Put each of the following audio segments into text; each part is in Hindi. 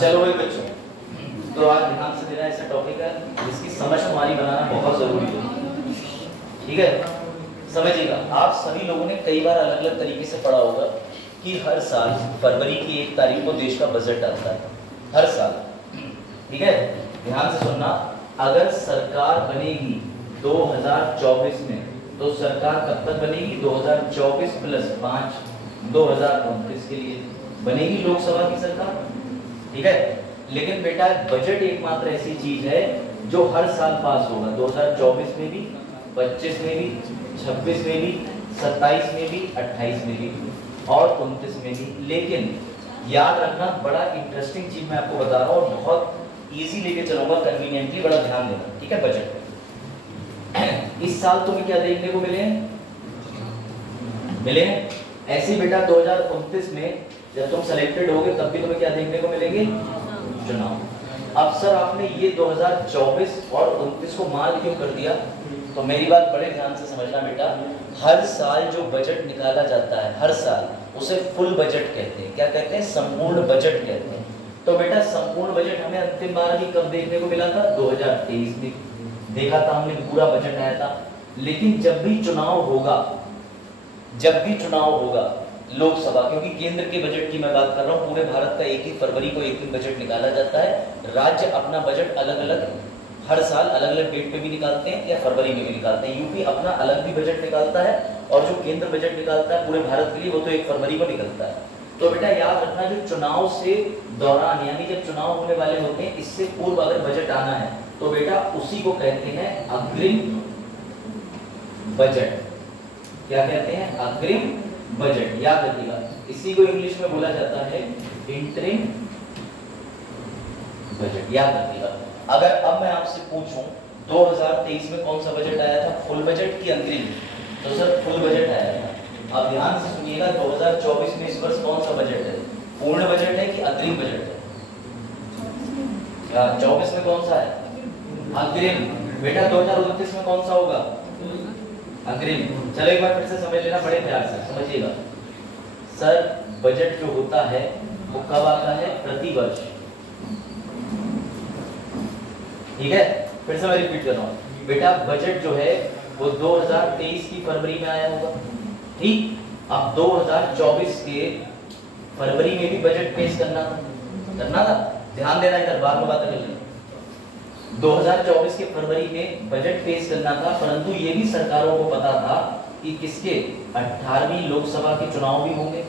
चलो भाई बच्चों, तो आज ध्यान से देना ऐसा टॉपिक है जिसकी समझ हमारी बनाना बहुत जरूरी है। ठीक है, समझिएगा। आप सभी लोगों ने कई बार अलग अलग तरीके से पढ़ा होगा कि हर साल फरवरी की 1 तारीख को देश का बजट आता है, हर साल। ठीक है, ध्यान से सुनना। अगर सरकार बनेगी 2024 में, तो सरकार कब तक बनेगी? 2024 + 5 2029 के लिए बनेगी लोकसभा की सरकार। ठीक है, लेकिन बेटा बजट एकमात्र ऐसी चीज है जो हर साल पास होगा। 2024 में भी, 25 में भी, 26 में भी, 27 में भी, 28 में भी और 29 में भी। लेकिन याद रखना, बड़ा इंटरेस्टिंग चीज मैं आपको बता रहा हूँ और बहुत इजी लेके चलूंगा, कन्वीनियंटली, बड़ा ध्यान देना। ठीक है, बजट इस साल तुम्हें क्या देखने को मिले ऐसे बेटा 2029 में जब तुम सेलेक्टेड होगे तब भी तुम्हें क्या देखने को मिलेंगे? चुनाव। अब सर आपने ये 2024 और 29 को मार्क क्यों कर दिया? तो मेरी बात बड़े ध्यान से समझना बेटा। हर साल जो बजट निकाला जाता है, हर साल, उसे फुल बजट कहते हैं। क्या कहते हैं? संपूर्ण बजट कहते हैं। तो बेटा संपूर्ण बजट हमें अंतिम बार भी कब देखने को मिला था? 2023 में देखा था हमने, पूरा बजट आया था। लेकिन जब भी चुनाव होगा लोकसभा, क्योंकि केंद्र के बजट की मैं बात कर रहा हूँ, पूरे भारत का 1 फरवरी को एक दिन बजट निकाला जाता है। राज्य अपना बजट अलग अलग हर साल अलग अलग डेट पे भी निकालते हैं या फरवरी में भी निकालते हैं। यूपी अपना अलग भी बजट निकालता है और जो केंद्र बजट निकालता है पूरे भारत के लिए, वो तो 1 फरवरी को निकलता है। तो बेटा याद रखना, जो चुनाव से दौरान, यानी जब चुनाव होने वाले होते हैं, इससे पूर्व अगर बजट आना है तो बेटा उसी को कहते हैं अग्रिम बजट। क्या कहते हैं? अग्रिम बजट। याद रखिएगा, इसी को इंग्लिश में बोला जाता है इंटरिम बजट। याद रखिएगा। अगर अब मैं आपसे पूछूं 2023 में कौन सा बजट आया था? फुल बजट की अग्रिम? तो सर फुल बजट आया था। अब ध्यान से सुनिएगा, 2024 में इस वर्ष कौन सा बजट है? पूर्ण बजट है कि अग्रिम बजट है? 24 में कौन सा है? अग्रिम। बेटा 2029 में कौन सा होगा? अग्रिम। चलो एक बार फिर से समझ लेना, बड़े प्यार से समझिएगा। सर बजट जो होता है वो कब आता है? प्रति वर्ष। ठीक है, फिर से मैं रिपीट कर रहा हूँ बेटा, बजट जो है वो 2023 की फरवरी में आया होगा। ठीक, अब 2024 के फरवरी में भी बजट पेश करना था। ध्यान देना, इधर बाद में बात कर लेंगे। 2024 के फरवरी में बजट पेश करना था, परंतु ये भी सरकारों को पता था कि किसके 18वीं लोकसभा के चुनाव भी होंगे।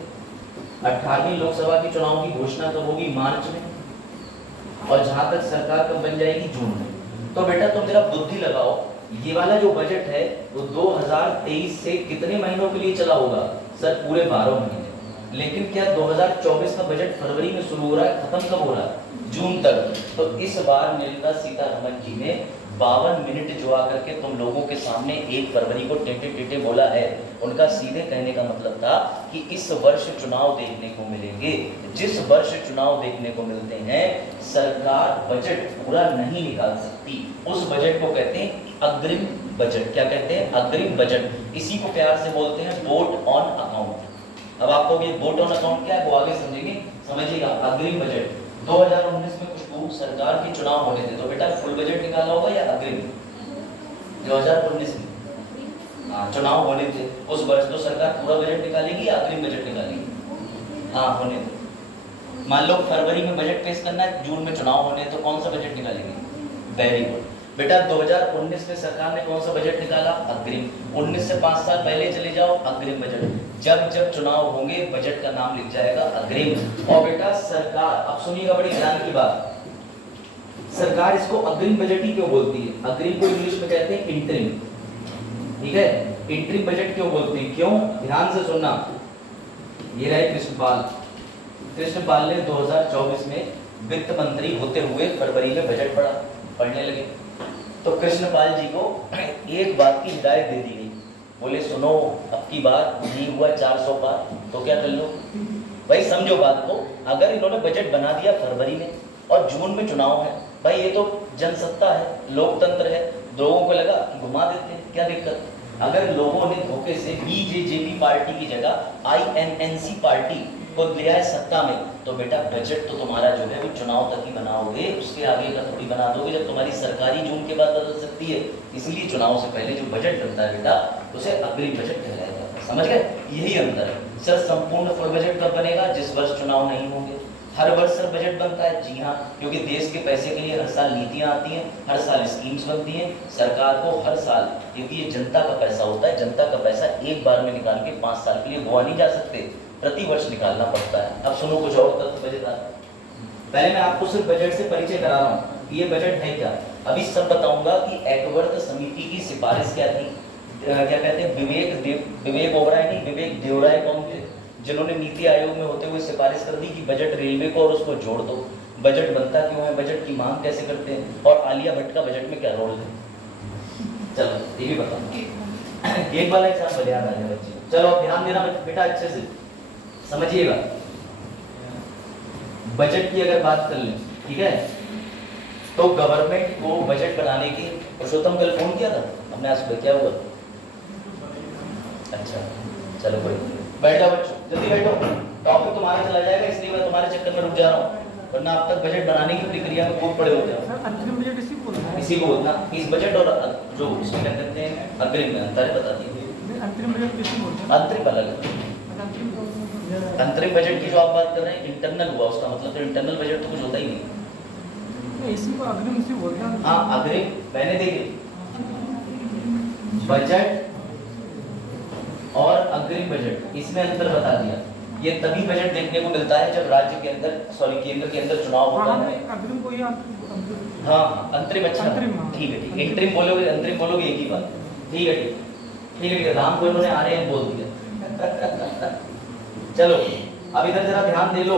18वीं लोकसभा के चुनाव की घोषणा कब होगी? मार्च में। और जहां तक सरकार कब बन जाएगी? जून में। तो बेटा तुम जरा बुद्धि लगाओ, ये वाला जो बजट है वो 2023 से कितने महीनों के लिए चला होगा? सर पूरे 12 महीने। लेकिन क्या 2024 का बजट फरवरी में शुरू हो रहा है, खत्म कब हो रहा है? जून तक। तो इस बार निर्मला सीतारमण जी ने 52 मिनट जो आकर के तुम लोगों के सामने 1 फरवरी को टेटे बोला है, उनका सीधे कहने का मतलब था कि इस वर्ष चुनाव देखने को मिलेंगे। जिस वर्ष चुनाव देखने को मिलते हैं, सरकार बजट पूरा नहीं निकाल सकती। उस बजट को कहते हैं अग्रिम बजट। क्या कहते हैं? अग्रिम बजट। इसी को प्यार से बोलते हैं वोट ऑन अकाउंट। अब आपको ये वोट ऑन अकाउंट क्या है वो आगे समझेंगे। समझिएगा, अग्रिम बजट। 2019 में कुछ सरकार के चुनाव होने थे, तो बेटा फुल बजट निकाला होगा या अग्रिम? 2019 में चुनाव होने थे उस वर्ष, तो सरकार पूरा बजट निकालेगी या अग्रिम बजट निकालेगी? हाँ, होने थे। मान लो फरवरी में बजट पेश करना है, जून में चुनाव होने, तो कौन सा बजट निकालेगी? वेरी गुड बेटा। 2019 में सरकार ने कौन सा बजट निकाला? अग्रिम। 19 से 5 साल पहले चले जाओ, अग्रिम बजट। जब जब चुनाव होंगे बजट का नाम लिख जाएगा अग्रिम। और बेटा सरकार, अब सुनिएगा बड़ी ध्यान की बात, सरकार इसको अग्रिम बजट ही क्यों बोलती है? अग्रिम को इंग्लिश में कहते हैं इंटरिम। ठीक है, इंटरिम बजट क्यों बोलती है? क्यों? ध्यान से सुनना। ये रहे कृष्णपाल ने 2024 में वित्त मंत्री होते हुए फरवरी में बजट पढ़ने लगे। तो कृष्णपाल जी को एक बात की हिदायत दे दी गई, बोले सुनो, अब की बार नहीं हुआ 400 पार, तो क्या कर लो भाई, समझो बात को। अगर इन्होंने बजट बना दिया फरवरी में और जून में चुनाव है, भाई ये तो जनसत्ता है, लोकतंत्र है, लोगों को लगा घुमा देते हैं, क्या दिक्कत? अगर लोगों ने धोखे से बीजेजेपी पार्टी की जगह INNC पार्टी खुद लिया है सत्ता में, तो बेटा बजट तो तुम्हारा जो है वो चुनाव तक ही बनाओगे, उसके आगे का थोड़ी बना दोगे, जब तुम्हारी सरकारी जून के बाद बदल सकती है। इसलिए चुनाव से पहले जो बजट बनता है बेटा उसे अग्रिम बजट कहलाएगा। समझ गए? यही अंतर है। सर संपूर्ण फुल बजट कब बनेगा? जिस वर्ष चुनाव नहीं होंगे। हर वर्ष सर बजट बनता है? जी हाँ, क्योंकि देश के पैसे के लिए हर साल नीतियां आती हैं, हर साल स्कीम्स बनती हैं। सरकार को हर साल, क्योंकि ये जनता का पैसा होता है, जनता का पैसा एक बार में निकाल के 5 साल के लिए गोवा नहीं जा सकते, प्रति वर्ष निकालना पड़ता है। अब सुनो कुछ और तथ्य मजेदार। पहले मैं आपको सिर्फ बजट से परिचय करा रहा हूँ कि ये बजट है क्या। अभी सब बताऊंगा कि एकवर्थ समिति की सिफारिश क्या थी, क्या कहते हैं, विवेक ओबराय नहीं, विवेक देवराय कौन थे, जिन्होंने नीति आयोग में होते हुए सिफारिश कर दी कि बजट रेलवे को और उसको जोड़ दो। बजट बनता क्यों है, बजट की मांग कैसे करते हैं, और आलिया भट्ट का बजट में क्या रोल है। चलो ये भी बताओ, एक वाला एग्जाम्पल याद आ जाए बच्चे। चलो अब ध्यान देना बेटा, अच्छे से समझिएगा। बजट की अगर बात कर लें, ठीक है, तो गवर्नमेंट को बजट बनाने की, पुरुषोत्तम कल फोन किया था हमने, आज सुबह क्या हुआ? अच्छा चलो कोई, बैठो बच्चों, जल्दी बैठो, टॉपिक तुम्हारा चला जाएगा, इसलिए मैं तुम्हारे चक्कर में रुक जा रहा हूँ, वरना आप तक बजट बनाने की प्रक्रिया में खूब पड़े होते हैं। अंतरिम बजट इसी को बोलना, इस बजट और जो इसमें क्या कहते हैं अग्रिम में अंतर है, बता दीजिए। अंतरिम बजट किसी बोलते हैं? अंतरिम अलग है। अंतरिम बजट की जो आप बात कर रहे हैं इंटरनल हुआ, उसका मतलब तो इंटरनल बजट तो कुछ होता ही नहीं। इसी को अग्रिम इसी बोलते हैं। हाँ अग्रिम, मैंने देखिए बजट और अग्रिम बजट, इसमें अंतर बता दिया। ये तभी बजट देखने को मिलता है जब राज्य के अंदर, सॉरी केंद्र के अंदर चुनाव होता है। अग्रिम को ही हाँ अंतरिम, अच्छा ठीक है, ठीक, इंटरिम बोलोगे अंतरिम बोलोगे एक ही बात, ठीक है ठीक ठीक है ठीक है, राम को इन्होंने आ रहे हैं बोल दिया। चलो अब इधर जरा ध्यान दे लो,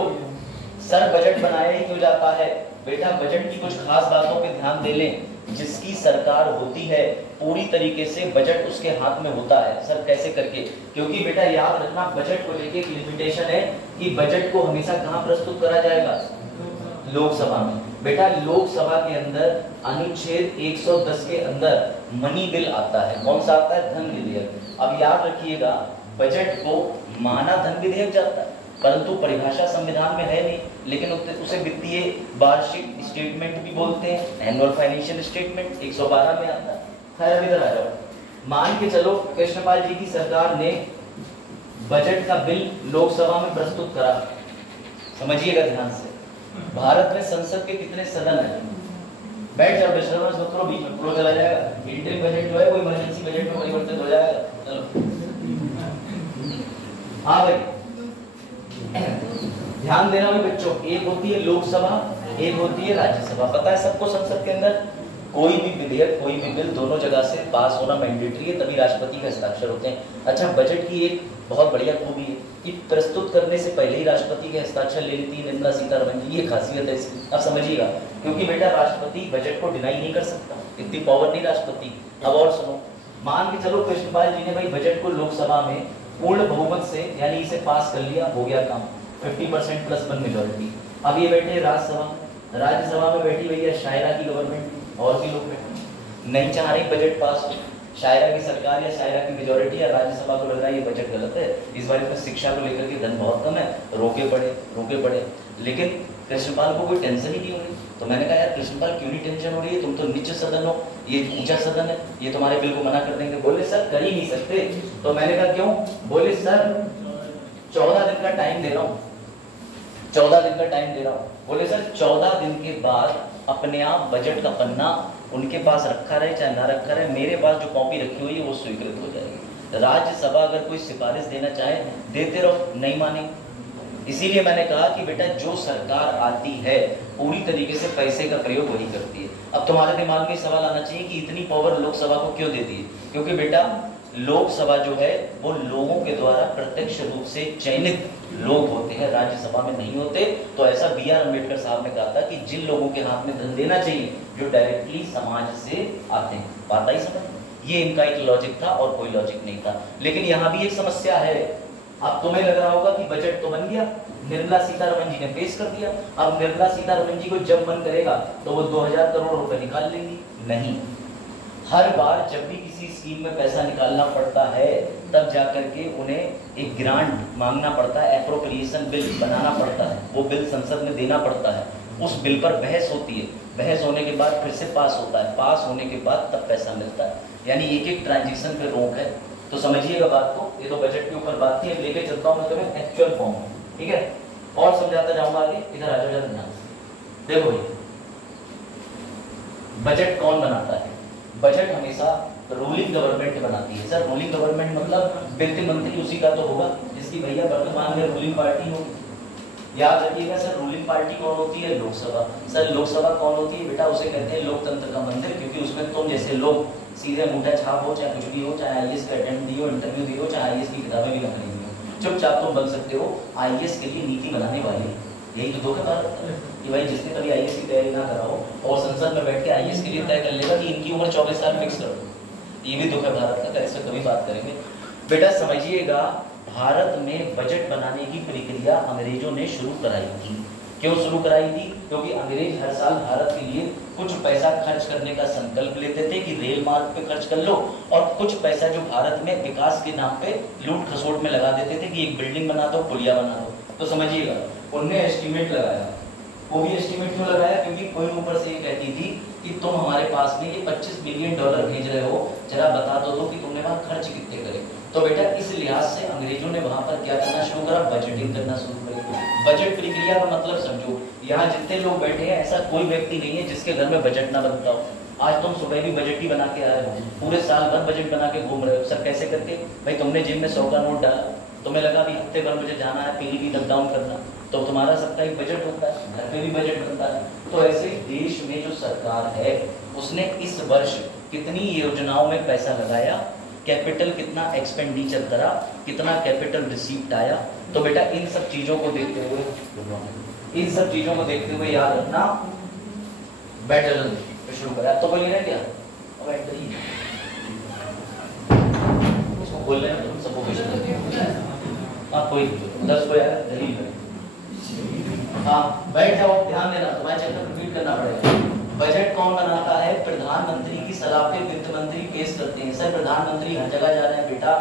सर बजट बनाया ही क्यों जाता है बेटा? बजट की कुछ खास बातों पे ध्यान दे लें। जिसकी सरकार होती है पूरी तरीके से बजट उसके हाथ में होता है। सर कैसे करके? क्योंकि बेटा याद रखना, बजट को लेके एक लिमिटेशन है कि बजट को हमेशा कहाँ प्रस्तुत करा जाएगा? लोकसभा में। बेटा लोकसभा के अंदर अनुच्छेद 110 के अंदर मनी बिल आता है। कौन सा आता है? धन विधेयक। अब याद रखिएगा, बजट को माना धन विधेयक जाता है, परंतु परिभाषा संविधान में है नहीं, लेकिन उसे वित्तीय वार्षिक स्टेटमेंट भी बोलते हैं, एनुअल फाइनेंशियल स्टेटमेंट 112 में आता है। खैर इधर आ जाओ, मान के चलो कृष्णपाल जी की सरकार ने बजट का बिल लोकसभा में प्रस्तुत करा। समझिएगा ध्यान से, भारत में संसद के कितने सदन हैं? बैठ जाओ, डिस्टर्बेंस मत करो, बीच में फ्लो चला जाएगा। इंटरिम बजट जो है वो इमरजेंसी बजट में परिवर्तित हो जाएगा। चलो हाँ भाई ध्यान देना भाई बच्चों, एक होती है लोकसभा, एक होती है राज्यसभा। पता है सबको, संसद के अंदर कोई भी विधेयक, कोई भी बिल दोनों जगह से पास होना मैंडेटरी है, तभी राष्ट्रपति का हस्ताक्षर होते हैं। अच्छा, बजट की एक बहुत बढ़िया खूबी है कि प्रस्तुत करने से पहले ही राष्ट्रपति के हस्ताक्षर ले लेती है निर्मला सीतारमण जी। ये खासियत है इसकी, अब समझिएगा, क्योंकि बेटा राष्ट्रपति बजट को डिनाई नहीं कर सकता, इतनी पावर नहीं राष्ट्रपति। अब और सुनो, मान के चलो कृष्णपाल जी ने भाई बजट को लोकसभा में पूर्ण बहुमत से, यानी इसे पास कर लिया, हो गया काम, 50% प्लस 1 मेजॉरिटी। अब ये बैठे राज्यसभा, राज्यसभा में बैठी भैया शायरा की गवर्नमेंट और भी लोग बैठे, नहीं चाह रही बजट पास हो, शायरा की सरकार या शायरा की मेजॉरिटी या राज्यसभा को लग रहा है ये बजट गलत है, इस बार इसमें शिक्षा को लेकर के धन बहुत कम है, रोके पड़े। लेकिन कृष्णपाल को कोई टेंशन ही नहीं हो रही। तो मैंने कहा यार कृष्णपाल क्यों नहीं टेंशन हो रही है, तुम तो नीच सदन हो, ये ऊंचा सदन है, ये तुम्हारे बिल को मना कर देंगे। बोले सर कर ही नहीं सकते। तो मैंने कहा क्यों? बोले सर 14 दिन का टाइम दे रहा हूँ, 14 दिन का टाइम दे रहा हूँ। बोले सर 14 दिन के बाद अपने आप बजट का पन्ना उनके पास रखा रहे चाहे ना रखा रहे, मेरे पास जो कॉपी रखी हुई है वो स्वीकृत हो जाएगी। राज्यसभा अगर कोई सिफारिश देना चाहे देते रहो, नहीं माने। इसीलिए मैंने कहा कि बेटा जो सरकार आती है पूरी तरीके से पैसे का प्रयोग वही करती है। अब तुम्हारे दिमाग में सवाल आना चाहिए कि इतनी पावर लोकसभा को क्यों देती है? क्योंकि बेटा लोकसभा जो है वो लोगों के द्वारा प्रत्यक्ष रूप से चयनित लोग होते हैं, राज्यसभा में नहीं होते। तो ऐसा BR अम्बेडकर साहब ने कहा था कि जिन लोगों के हाथ में धन देना चाहिए जो डायरेक्टली समाज से आते हैं। बात आई समझ? ये इनका एक लॉजिक था और कोई लॉजिक नहीं था। लेकिन यहाँ भी एक समस्या है। अब तुम्हें लग रहा होगा कि बजट तो बन गया, निर्मला सीतारमण जी ने पेश कर दिया, अब निर्मला सीतारमण जी को जब मन करेगा तो वो 2000 करोड़ रुपए निकाल लेंगी। नहीं, हर बार जब भी किसी स्कीम में पैसा निकालना पड़ता है तब जाकर के उन्हें एक ग्रांट मांगना पड़ता है, एप्रोप्रिएशन बिल बनाना पड़ता है, वो बिल संसद में देना पड़ता है, उस बिल पर बहस होती है, बहस होने के बाद फिर से पास होता है, पास होने के बाद तब पैसा मिलता है, यानी एक एक ट्रांजेक्शन पे रोक है। तो समझिएगा बात को, ये तो बजट के ऊपर बात थी, अब लेके चलता हूँ मैं तुम्हें एक्चुअल फॉर्म में, ठीक है, और समझाता जाऊंगा आगे। इधर आ जाओ जरा ध्यान से। देखो भाई, बजट कौन बनाता है? बजट हमेशा रूलिंग गवर्नमेंट बनाती है। सर रूलिंग गवर्नमेंट मतलब वित्त मंत्री उसी का तो होगा जिसकी भैया वर्तमान में रूलिंग पार्टी होगी। याद रखिएगा सर, रूलिंग पार्टी कौन होती है? लोकसभा। सर लोकसभा कौन होती है बेटा? उसे कहते हैं लोकतंत्र का मंदिर, क्योंकि उसमें तुम जैसे लोग सीधे अंगूठा छाप हो, चाहे कुछ भी हो, चाहे आईएएस का अटेम्प्ट दियो, इंटरव्यू दियो, चाहे आईएएस की किताबें भी ना खरीदी हो, चुपचाप तुम बन सकते हो आईएएस के लिए नीति बनाने वाले। यही तो धोखा भारत कि भाई जिसने कभी आईएएस की तैयारी ना करा हो और संसद में बैठ के आईएएस के लिए तय कर लेगा कि इनकी उम्र 24 साल फिक्स कर दो, ये भी धोखा भारत का। इस पर कभी बात करेंगे। बेटा समझिएगा, भारत में बजट बनाने की प्रक्रिया अंग्रेजों ने शुरू कराई थी। क्यों शुरू कराई थी? क्योंकि अंग्रेज हर साल भारत के लिए कुछ पैसा खर्च करने का संकल्प लेते थे कि रेल मार्ग पे खर्च कर लो, और कुछ पैसा जो भारत में विकास के नाम पे लूट खसोट में लगा देते थे कि एक बिल्डिंग बना दो, पुलिया बना दो। तो समझिएगा, उनने एस्टीमेट लगाया। वो भी एस्टीमेट क्यों लगाया? क्योंकि कोई ऊपर से ये कहती थी कि तुम हमारे पास में ये $25 बिलियन भेज रहे हो, जरा बता दो तो कि तुमने वहां खर्च कितने करे। तो बेटा इस लिहाज से अंग्रेजों ने वहां पर क्या करना शुरू करा? बजटिंग करना शुरू करी। बजट प्रक्रिया का मतलब समझो, यहाँ जितने लोग बैठे हैं ऐसा कोई व्यक्ति नहीं है जिसके घर में बजट ना बनता हो। आज तुम सुबह भी बजट ही बना के आए हो, पूरे साल भर बजट बना के घूम रहे हो। सर कैसे करके? भाई तुमने जेब में 100 का नोट डाला, तुम्हें लगा भी हफ्ते भर मुझे जाना है पीलीभीत अप डाउन करना, तो तुम्हारा सबका एक बजट होता है, घर पे भी बजट बनता है। तो ऐसे देश में जो सरकार है उसने इस वर्ष कितनी योजनाओं में पैसा लगाया, कैपिटल कितना एक्सपेंडिचर करा, कितना कैपिटल रिसीप्ट आया। तो बेटा इन सब चीजों को देखते हुए याद रखना। बैठ जल्दी शुरू करा। तो बोलिए ना क्या? अब एंटर ही इसको बोल रहे हैं तुम सबको क्वेश्चन। हाँ कोई 10 को यार दलील है। हाँ बैठ जाओ, ध्यान देना, तुम्हारे चैप्टर रिपीट करना पड़ेगा। बजट कौन बनाता है? प्रधानमंत्री की सलाह पे वित्त मंत्री पेश करते हैं। सर प्रधानमंत्री हर जगह जा रहे हैं बेटा,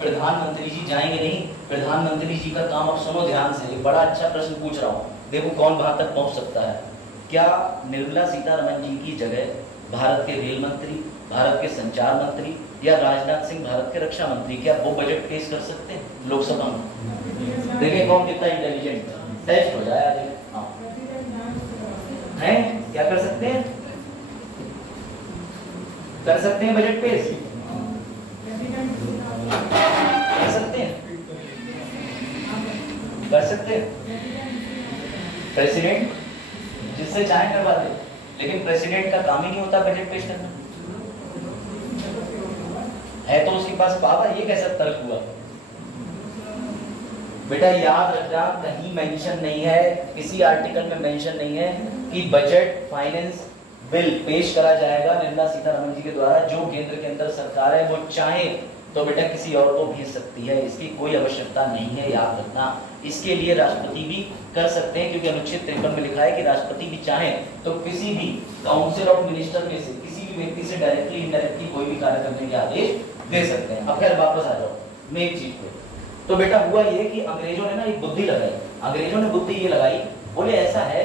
प्रधानमंत्री जी जाएंगे नहीं। प्रधानमंत्री जी का काम अब सुनो ध्यान से, एक बड़ा अच्छा प्रश्न पूछ रहा हूँ, देखो कौन वहां तक पहुंच सकता है। क्या निर्मला सीतारमण जी की जगह भारत के रेल मंत्री, भारत के संचार मंत्री या राजनाथ सिंह भारत के रक्षा मंत्री, क्या वो बजट पेश कर सकते हैं लोकसभा में? देखिए कौन कितना इंटेलिजेंट, टेस्ट हो जाए आज। हैं क्या कर सकते हैं? कर सकते हैं बजट पेश? कर सकते हैं? कर सकते हैं? प्रेसिडेंट जिससे चाहे करवा दे, लेकिन प्रेसिडेंट का काम ही नहीं होता बजट पेश करना। है तो उसके पास पावर, ये कैसा तर्क हुआ? बेटा याद रखना, कहीं मेंशन नहीं है, किसी आर्टिकल में मेंशन नहीं है कि बजट फाइनेंस बिल पेश करा जाएगा निर्मला सीतारमण जी के द्वारा। जो केंद्र के अंदर सरकार है वो चाहे तो बेटा किसी और को भेज सकती है, इसकी कोई आवश्यकता नहीं है, याद रखना। इसके लिए राष्ट्रपति भी कर सकते हैं, क्योंकि अनुच्छेद 53 में लिखा है कि राष्ट्रपति भी चाहे तो किसी भी काउंसिल ऑफ मिनिस्टर में से किसी भी व्यक्ति से डायरेक्टली इनडायरेक्टली कोई भी कार्य करने के आदेश दे सकते हैं। अब खैर वापस आ जाओ मैं एक चीज पे। तो बेटा हुआ ये कि अंग्रेजों ने ना एक बुद्धि लगाई। अंग्रेजों ने बुद्धि ये लगाई, बोले ऐसा है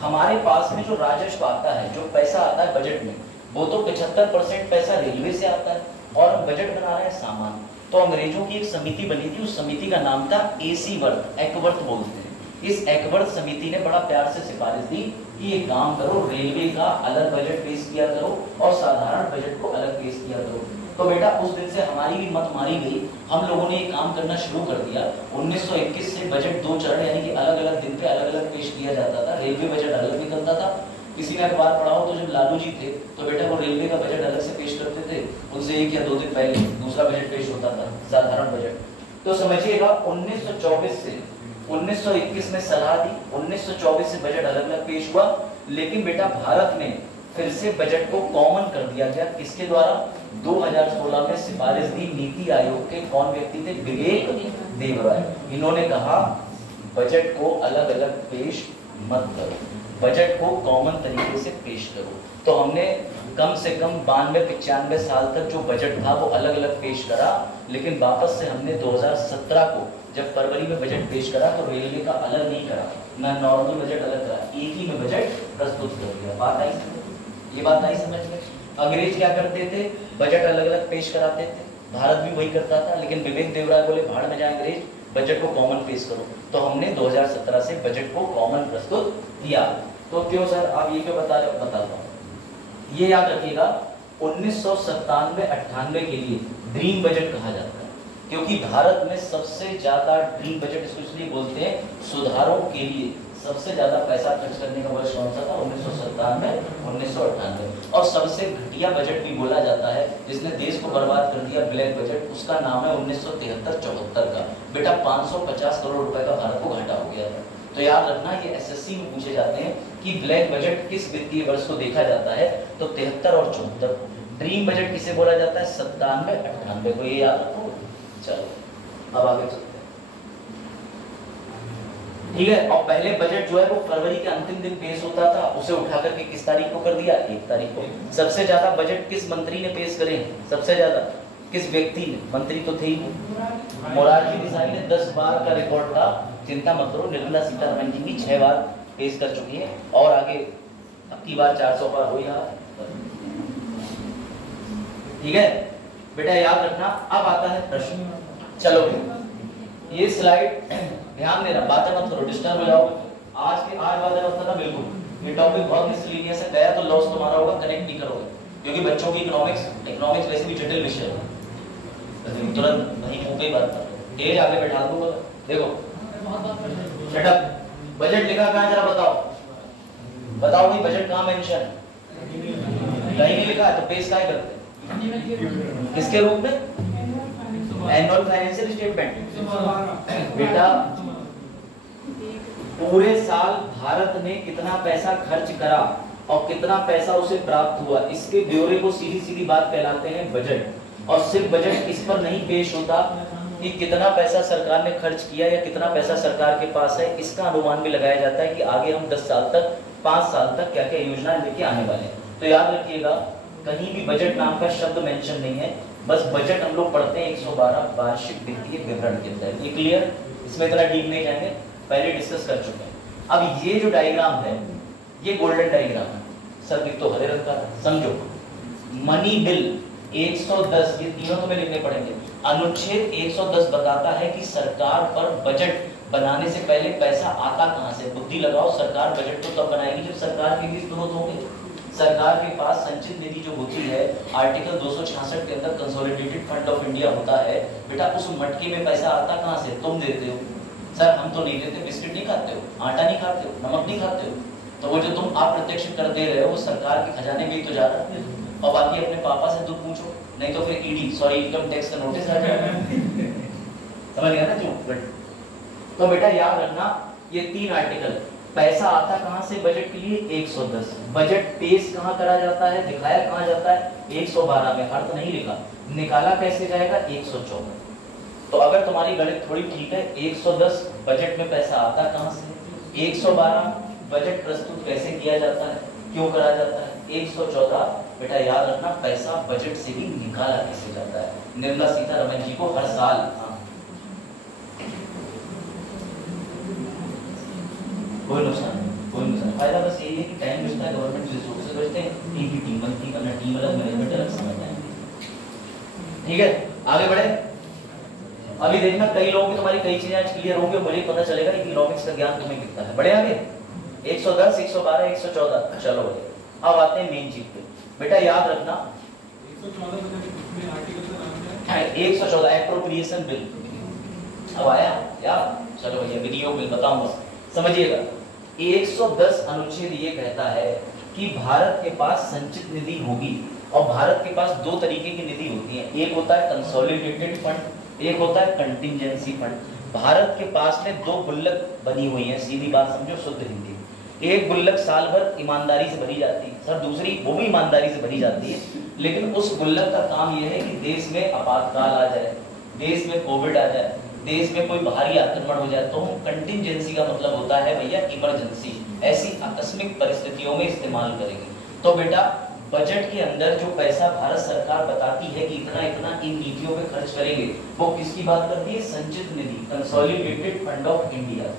हमारे पास में जो राजस्व आता है, जो पैसा आता है बजट में, वो तो 75% पैसा रेलवे से आता है और हम बजट बना रहे हैं सामान। तो अंग्रेजों की एक समिति बनी थी, उस समिति का नाम था एसीवर्थ, एकवर्थ बोलते हैं। इस एकवर्थ समिति ने बड़ा प्यार से सिफारिश दी कि ये काम करो, रेलवे का अलग बजट पेश किया करो और साधारण बजट को अलग पेश किया करो। तो बेटा उस दिन से हमारी भी मत मारी गई, हम लोगों ने ये काम करना शुरू कर दिया। 1921 से बजट 2 चरण यानी कि अलग अलग दिन पे अलग अलग पेश किया जाता था। रेलवे बजट अलग निकलता था। किसी ने अखबार पढ़ा हो तो जब लालू जी थे तो बेटा वो रेलवे का बजट अलग से पेश करते थे, उनसे 1 या 2 दिन पहले दूसरा बजट पेश होता था, साधारण बजट। तो समझिएगा 1924 से 1921 में सलाह दी, 1924 से बजट अलग अलग पेश हुआ। लेकिन बेटा भारत में फिर से बजट को कॉमन कर दिया गया। किसके द्वारा? 2016 में सिफारिश दी नीति आयोग के कौन व्यक्ति थे? विवेक देवराय। इन्होंने कहा बजट को अलग अलग पेश मत करो, बजट को कॉमन तरीके से पेश करो। तो हमने कम से कम 92-95 साल तक जो बजट था वो अलग अलग पेश करा, लेकिन वापस से हमने 2017 को जब फरवरी में बजट पेश करा तो रेलवे का अलग नहीं करा, ना नॉर्मल बजट अलग करा, एक ही में बजट प्रस्तुत कर दिया। बात आई समझ? ये बात आई समझ में? अंग्रेज क्या करते थे? बजट अलग अलग पेश कराते थे, भारत भी वही करता था, लेकिन विवेक देवराय बोले भाड़ में जाए अंग्रेज, बजट को कॉमन पेश करो। तो हमने 2017 से बजट को कॉमन प्रस्तुत किया। तो क्यों सर आप ये क्यों बता रहे हो? बताता हूँ। ये याद रखिएगा, 1997-98 के लिए ड्रीम बजट कहा जाता है, क्योंकि भारत में सबसे ज्यादा ड्रीम बजट इसको इसलिए बोलते हैं, सुधारों के लिए सबसे ज्यादा पैसा खर्च करने का वर्ष कौन सा था? 1997-1998। और सबसे घटिया बजट भी बोला जाता है, जिसने देश को बर्बाद कर दिया, ब्लैक बजट, उसका नाम है 1973-74 का। बेटा 550 करोड़ रुपए का भारत को घाटा हो गया था। तो याद रखना, ये एसएससी में पूछे जाते हैं कि ब्लैक बजट किस वित्तीय वर्ष को देखा जाता है, तो 73 और 74। ड्रीम बजट किसे बोला जाता है? 97-98 को, ये याद रखो। चलो अब आगे चलते हैं, ठीक है। और पहले बजट जो है वो फरवरी के अंतिम दिन पेश होता था, उसे उठा करके किस तारीख को कर दिया? 1 तारीख को। सबसे ज्यादा बजट किस मंत्री ने पेश करे? सबसे ज्यादा किस व्यक्ति ने? मंत्री तो थे ही मोरारजी देसाई ने 10 बार का रिकॉर्ड था। चिंता मत करो, निर्मला सीतारमण जी भी 6 बार पेश कर चुकी है, और आगे अब की बार 400 बार हो यार, ठीक है बेटा, याद रखना। अब आता है प्रश्न। चलो ये स्लाइड ध्यान देना, बातें मत करो, डिस्टर्ब हो जाओगे। आज बातें मत करना बिल्कुल, ये टॉपिक बहुत मिसलीनियस है, गया तो लॉस तुम्हारा होगा, कनेक्ट नहीं करोगे, क्योंकि बच्चों की इकोनॉमिक्स वैसे भी जटिल विषय है। तुरंत वहीं मुंह पे ही बात कर, तेज आगे बैठा दूंगा। देखो शट अप, बजट लिखा कहां जरा बताओ, बताओ भाई बजट कहां मेंशन? कहीं नहीं लिखा है, तो पेश काहे करते? किसके रूप में? Annual financial statement. बेटा पूरे साल भारत ने कितना पैसा खर्च करा और कितना पैसा उसे प्राप्त हुआ, इसके ब्यौरे को सीधी सीधी बात कहलाते हैं बजट। और सिर्फ बजट इस पर नहीं पेश होता कि कितना पैसा सरकार ने खर्च किया या कितना पैसा सरकार के पास है, इसका अनुमान भी लगाया जाता है कि आगे हम 10 साल तक, 5 साल तक क्या क्या योजनाएं लेके आने वाले हैं। तो याद रखिएगा, कहीं भी बजट नाम का शब्द मेंशन नहीं है, बस बजट हम लोग पढ़ते हैं 112 वार्षिक वित्तीय विवरण के अंदर। ये क्लियर? इसमें इतना डीप नहीं जाएंगे, पहले डिस्कस कर चुके हैं। अब ये जो डायग्राम है, ये गोल्डन डायग्राम है, सर तो हरे रंग का, समझो। मनी बिल 110, ये तीनों तुम्हें लिखने पड़ेंगे। अनुच्छेद 110 बताता है कि सरकार पर बजट बनाने से पहले पैसा आता कहां से। बुद्धि लगाओ, सरकार बजट तो तब बनाएगी जब सरकार के भी स्रोत होंगे। सरकार के पास संचित निधि जो होती है, आर्टिकल 266 के अंदर कंसोलिडेटेड फंड ऑफ इंडिया होता है। बेटा उस मटके में पैसा आता कहां से? तुम देते हो। सर हम तो नहीं देते, बिस्किट नहीं खाते हो, आटा नहीं खाते हो, नमक नहीं खाते हो, तो वो जो तुम अप्रत्यक्ष कर दे रहे हो वो सरकार के खजाने में ही तो जा रहा है। और बाकी अपने पापा से दुख पूछो, नहीं तो फिर ईडी सॉरी इनकम टैक्स का नोटिस आ जाएगा। समझ गया ना जो? तो बेटा याद रखना, ये 3 आर्टिकल। पैसा आता कहां से बजट के लिए? 110। बजट पेश कहां करा जाता है, दिखाया कहां जाता है? 112 में। अर्थ नहीं लिखा, निकाला कैसे जाएगा? 114। तो अगर तुम्हारी गणित थोड़ी ठीक है, 110 बजट में पैसा आता कहां से, 112 बजट प्रस्तुत कैसे किया जाता है, क्यों करा जाता है, 114 बेटा याद रखना पैसा बजट से भी निकाला कैसे जाता है। निर्मला सीतारमण जी को हर साल कोई नुकसान, फायदा बस यही है कि टाइम बचता है, गवर्नमेंट रिसोर्सेज बचते हैं, एक ही टीम बनती है, टीम अलग, मैनेजमेंट अलग, समझ जाएंगे। ठीक है आगे बढ़े। अभी देखना कई लोगों की तुम्हारी कई चीजें आज क्लियर होंगी, मुझे पता चलेगा इकोनॉमिक्स का ज्ञान तुम्हें कितना है। बढ़े आगे, 110, 112, 114। चलो बढ़े, अब आते हैं मेन चीज पे। बेटा याद रखना 114 एप्रोप्रिएशन बिल अब आया यार। चलो भैया विनियोग बिल बताऊंगा, समझिएगा। 110 अनुच्छेद ये कहता है कि भारत के पास संचित निधि होगी, और भारत के पास 2 तरीके की निधि होती है, एक होता है कंसोलिडेटेड फंड, एक होता है कंटिजेंसी फंड। भारत के पास में 2 गुल्लक बनी हुई हैं, सीधी बात समझो, शुद्ध हिंदी। एक गुल्लक साल भर ईमानदारी से भरी जाती है, सर दूसरी वो भी ईमानदारी से भरी जाती है, लेकिन उस गुल्लक का काम यह है कि देश में आपातकाल आ जाए, देश में कोविड आ जाए, देश में कोई बाहरी आक्रमण हो जाए तो हम कंटिजेंसी का मतलब होता है भैया इमरजेंसी, ऐसी आकस्मिक परिस्थितियों में इस्तेमाल करेंगे। तो बेटा बजट के अंदर जो पैसा भारत सरकार बताती है कि इतना इतना इन नीतियों पे खर्च करेंगे, वो किसकी बात करती है? संचित निधि, कंसोलिडेटेड फंड ऑफ इंडिया।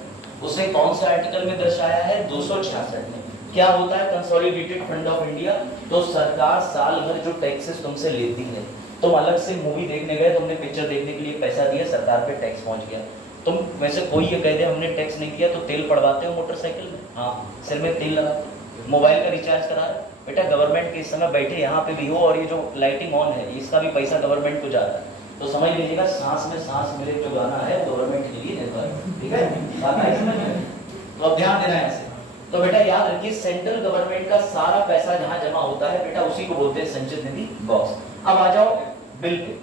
उसे कौन से आर्टिकल में दर्शाया है? 266 में। क्या होता है कंसोलिडेटेड फंड ऑफ इंडिया? तो सरकार साल भर जो टैक्सेस तुमसे लेती है, तुम अलग से मूवी देखने गए, तुमने पिक्चर देखने के लिए पैसा दिया, सरकार पे टैक्स पहुंच गया। तुम वैसे कोई ये कह दे हमने टैक्स नहीं दिया तो तेल पड़वाते हो मोटरसाइकिल में? हाँ, सिर में तेल लगाते हो, मोबाइल का रिचार्ज करा रहे। बेटा गवर्नमेंट के इस समय बैठे यहाँ पे भी हो और ये जो लाइटिंग ऑन है इसका भी पैसा गवर्नमेंट को जा रहा है। तो समझ लीजिएगा सांस में सांस मिले जो गाना है गवर्नमेंट के लिए निर्भर है, ठीक है? बात आई समझ में? तो अब ध्यान देना है ऐसे। तो बेटा याद रखिए सेंट्रल गवर्नमेंट का सारा पैसा जहां जमा होता है बेटा उसी को बोलते हैं संचित निधि बॉक्स। अब आ जाओ bill pay,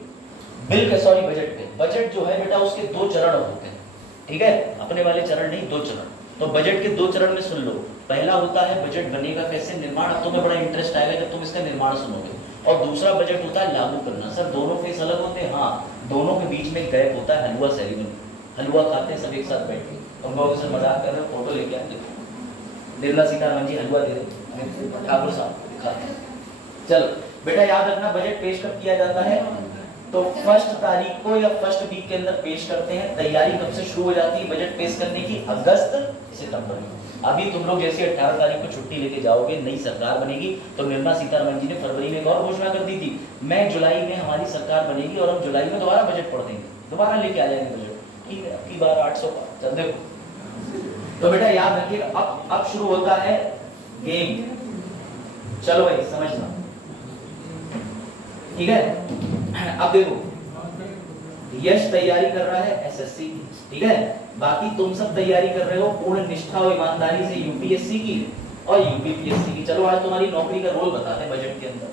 bill pay sorry budget पे। बजट जो है बेटा उसके 2 चरण होते हैं, ठीक है? अपने वाले चरण नहीं, 2 चरण। तो बजट के 2 चरण में सुन लो। पहला होता है बजट बनेगा कैसे, निर्माण। अब तुम्हें बड़ा इंटरेस्ट आएगा जब तुम इसका निर्माण सुनोगे। और दूसरा बजट होता है लागू करना। सर दोनों फेस अलग होते हैं? हाँ, दोनों के बीच में गैप होता है हलवा सेरेमनी। हलवा खाते हैं सब एक साथ बैठ के। तुम लोग सर मजाक कर रहे हो, फोटो लेके आए, देखो निर्मला सीतारमण जी हलवा दे रहे, ठाकुर साहब दिखाते हैं। चलो बेटा याद रखना बजट पेश कब किया जाता है? तो 1 तारीख को या 1 वीक के अंदर पेश करते हैं। तैयारी कब से शुरू हो जाती है बजट पेश करने की? अगस्त सितंबर में। अभी तुम लोग जैसे 18 तारीख को छुट्टी लेके जाओगे, नई सरकार बनेगी, तो निर्मला सीतारमण जी ने फरवरी में एक और घोषणा कर दी थी, मैं जुलाई में हमारी सरकार बनेगी और हम जुलाई में दोबारा बजट पढ़ देंगे, दोबारा लेके आ जाएंगे बजट। ठीक है, अबकी बार 800 का। चल देखो तो बेटा याद रखिएगा अब शुरू होता है गेम। चलो भाई समझना, ठीक है? अब देखो यश तैयारी कर रहा है एसएससी की, ठीक है? बाकी तुम सब तैयारी कर रहे हो पूर्ण निष्ठा और ईमानदारी से यूपीएससी की और यूपीपीएससी की। चलो आज तुम्हारी नौकरी का रोल बताते हैं बजट के अंदर।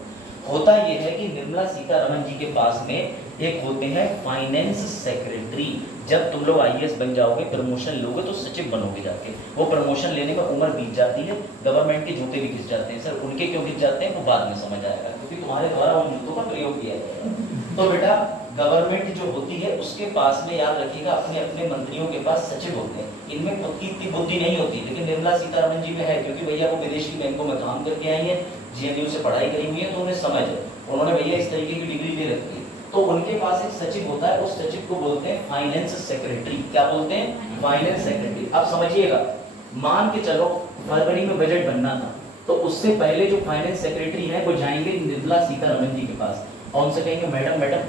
होता यह है कि निर्मला सीतारमण जी के पास में एक होते हैं फाइनेंस सेक्रेटरी। जब तुम लोग आईएएस बन जाओगे, प्रमोशन लोगे तो सचिव बनोगे जाके। वो प्रमोशन लेने में उम्र बीत जाती है, गवर्नमेंट के जूते भी घिस जाते हैं। सर उनके क्यों घिस जाते हैं वो बाद में समझ आएगा, क्योंकि तुम्हारे द्वारा उन जूतों का प्रयोग किया जाएगा। तो बेटा गवर्नमेंट जो होती है उसके पास में याद रखिएगा अपने अपने मंत्रियों के पास सचिव होते हैं। इनमें खुद की इतनी बुद्धि नहीं होती, लेकिन निर्मला सीतारमण जी में है, क्योंकि भैया वो विदेशी बैंकों में काम करके आई है, जेएनयू से पढ़ाई करी हुई है, तो उन्हें समझ है, उन्होंने भैया इस तरीके की डिग्री ले रखी है। तो उनके पास एक सचिव होता है, उस सचिव को बोलते हैं फाइनेंस सेक्रेटरी। क्या बोलते हैं? Finance secretary. अब समझिएगा, मान के चलो फरवरी में बजट बनना था, तो उससे पहले जो फाइनेंस सेक्रेटरी है वो जाएंगे निर्मला सीतारमण जी के पास और उनसे कहेंगे मैडम मैडम,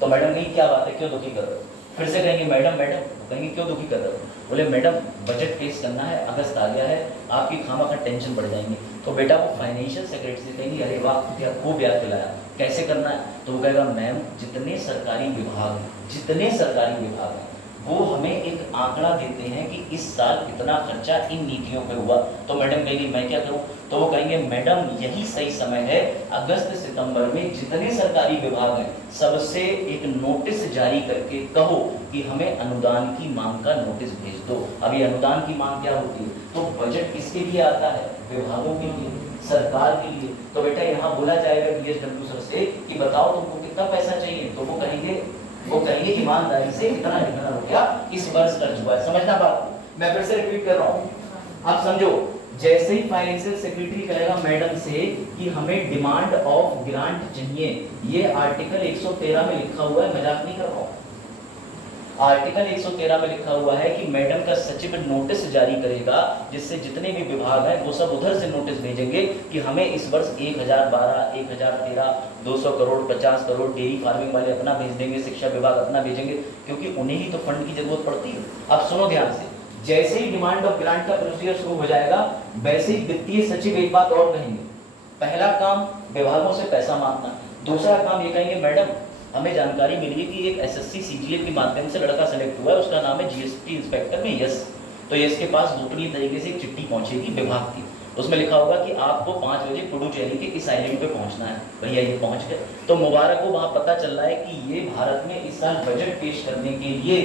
तो मैडम कहेंगे क्या बात है, क्यों दुखी कर रहे हो? फिर से कहेंगे मैडम मैडम, कहेंगे क्यों दुखी कर रहे हो? बोले मैडम बजट पेश करना है, अगस्त आ गया है, आपकी खामा का टेंशन बढ़ जाएंगे। तो बेटा वो फाइनेंशियल सेक्रेटरी से कहेंगे अरे वाह क्या खूब याद दिलाया, कैसे करना है? तो वो कहेगा मैम जितने सरकारी विभाग हैं वो हमें एक आंकड़ा देते हैं कि इस साल कितना खर्चा इन नीतियों पे हुआ। तो मैडम कहेंगी मैं क्या करूं? तो वो कहेंगे मैडम यही सही समय है, अगस्त सितंबर में जितने सरकारी विभाग हैं सबसे एक नोटिस जारी करके कहो कि हमें अनुदान की मांग का नोटिस भेज दो। अब ये अनुदान की मांग क्या होती है? तो बजट किसके लिए आता है? विभागों के लिए, सरकार के लिए। तो बेटा यहाँ बोला जाएगा बीएसडब्ल्यू सर से कि बताओ तुमको कितना पैसा चाहिए, तो वो कहेंगे ईमानदारी से इतना रुपया इस वर्ष खर्च हुआ है। समझना बात? मैं फिर से रिपीट कर रहा हूँ, आप समझो। जैसे ही फाइनेंशियल सेक्रेटरी कहेगा मैडम से कि हमें डिमांड ऑफ ग्रांट चाहिए, ये आर्टिकल 113 में लिखा हुआ है, मजाक नहीं कर रहा हूँ। आर्टिकल 113 में लिखा हुआ है कि मैडम का सचिव नोटिस जारी करेगा, जिससे जितने भी विभाग हैं वो सब उधर से नोटिस भेजेंगे कि हमें इस वर्ष 1012, 1013, 200 करोड़, 50 करोड़, डेयरी फार्मिंग वाले अपना भेज देंगे, शिक्षा विभाग अपना भेजेंगे, क्योंकि उन्हें ही तो फंड की जरूरत पड़ती है। अब सुनो ध्यान से, जैसे ही डिमांड ऑफ ग्रांट का प्रोसीजर शुरू हो जाएगा, वैसे ही वित्तीय सचिव एक बात और कहेंगे। पहला काम विभागों से पैसा मांगना, दूसरा काम ये कहेंगे मैडम हमें जानकारी मिली कि एक एसएससी सीजीएल के माध्यम से लड़का सेलेक्ट हुआ है, उसका नाम है जीएसटी इंस्पेक्टर में यस। तो यस के पास गोपनीय तरीके से एक चिट्ठी पहुंचेगी विभाग की, उसमें लिखा होगा कि आपको 5 बजे पुडुचेरी के इस आइलैंड पे पहुंचना है। भैया ये पहुंच गए, तो मुबारक हो, वहां पता चल रहा है कि ये भारत में इस साल बजट पेश करने के लिए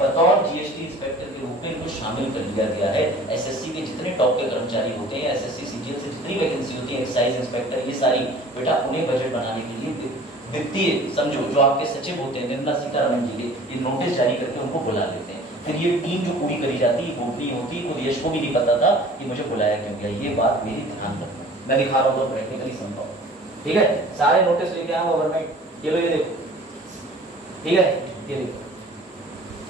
बतौर जीएसटी इंस्पेक्टर के रूप में इनको शामिल कर लिया गया है। एसएससी के जितने टॉप के कर्मचारी होते हैं, एसएससी सीजीएल से जितनी वैकेंसी होती है, एक्साइज इंस्पेक्टर, ये सारी बेटा उन्हें बजट बनाने के लिए वित्तीय समझो जो आपके सचिव होते हैं निर्मला सीतारमण जी के, ये नोटिस जारी करके उनको बुला लेते हैं। फिर ये टीम जो पूरी करी जाती है गोपनीय होती है, खुद यश को भी नहीं पता था कि मुझे बुलाया क्यों गया। ये बात मेरी ध्यान रखना, मैं दिखा रहा हूँ तो प्रैक्टिकली समझाओ, ठीक है। सारे नोटिस लेके आया गवर्नमेंट, ये लो ये देखो, ठीक है, ये देखो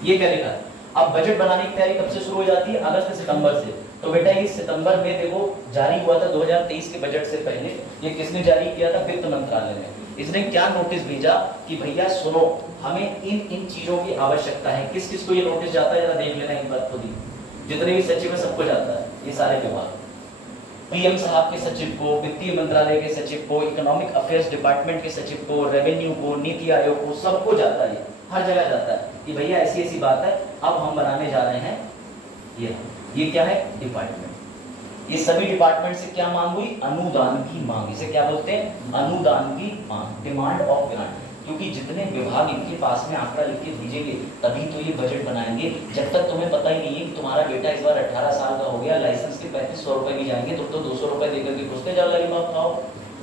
ये क्या लिखा है। अब बजट बनाने की तैयारी कब से शुरू हो जाती है? अगस्त सितंबर से। तो बेटा ये सितंबर में देखो जारी हुआ था 2023 के बजट से पहले। ये किसने जारी किया था? वित्त मंत्रालय ने। इसने क्या नोटिस भेजा कि भैया सुनो, हमें इन इन चीजों की आवश्यकता है। किस किस को ये नोटिस जाता है जरा देख लेना एक बार खुद ही, जितने भी सचिव है सबको जाता है, ये सारे विभाग, पीएम साहब के सचिव को, वित्तीय मंत्रालय के सचिव को, इकोनॉमिक अफेयर्स डिपार्टमेंट के सचिव को, रेवेन्यू को, नीति आयोग को, सबको जाता है, हर जगह जाता है कि भैया ऐसी ऐसी बात है, अब हम बनाने जा रहे हैं ये क्या है? डिपार्टमेंट। ये सभी डिपार्टमेंट से क्या मांग हुई? अनुदान की मांग। इसे क्या बोलते हैं? अनुदान की मांग, डिमांड ऑफ ग्रांट। क्योंकि जितने विभाग इनके पास में आंकड़ा लिख के भेजेंगे तभी तो ये बजट बनाएंगे। जब तक तुम्हें पता ही नहीं है कि तुम्हारा बेटा इस बार 18 साल का हो गया, लाइसेंस के 3500 रुपए भी जाएंगे, तुम तो 200 रुपए देकर के घुसते जाओ लॉलीपॉप खाओ।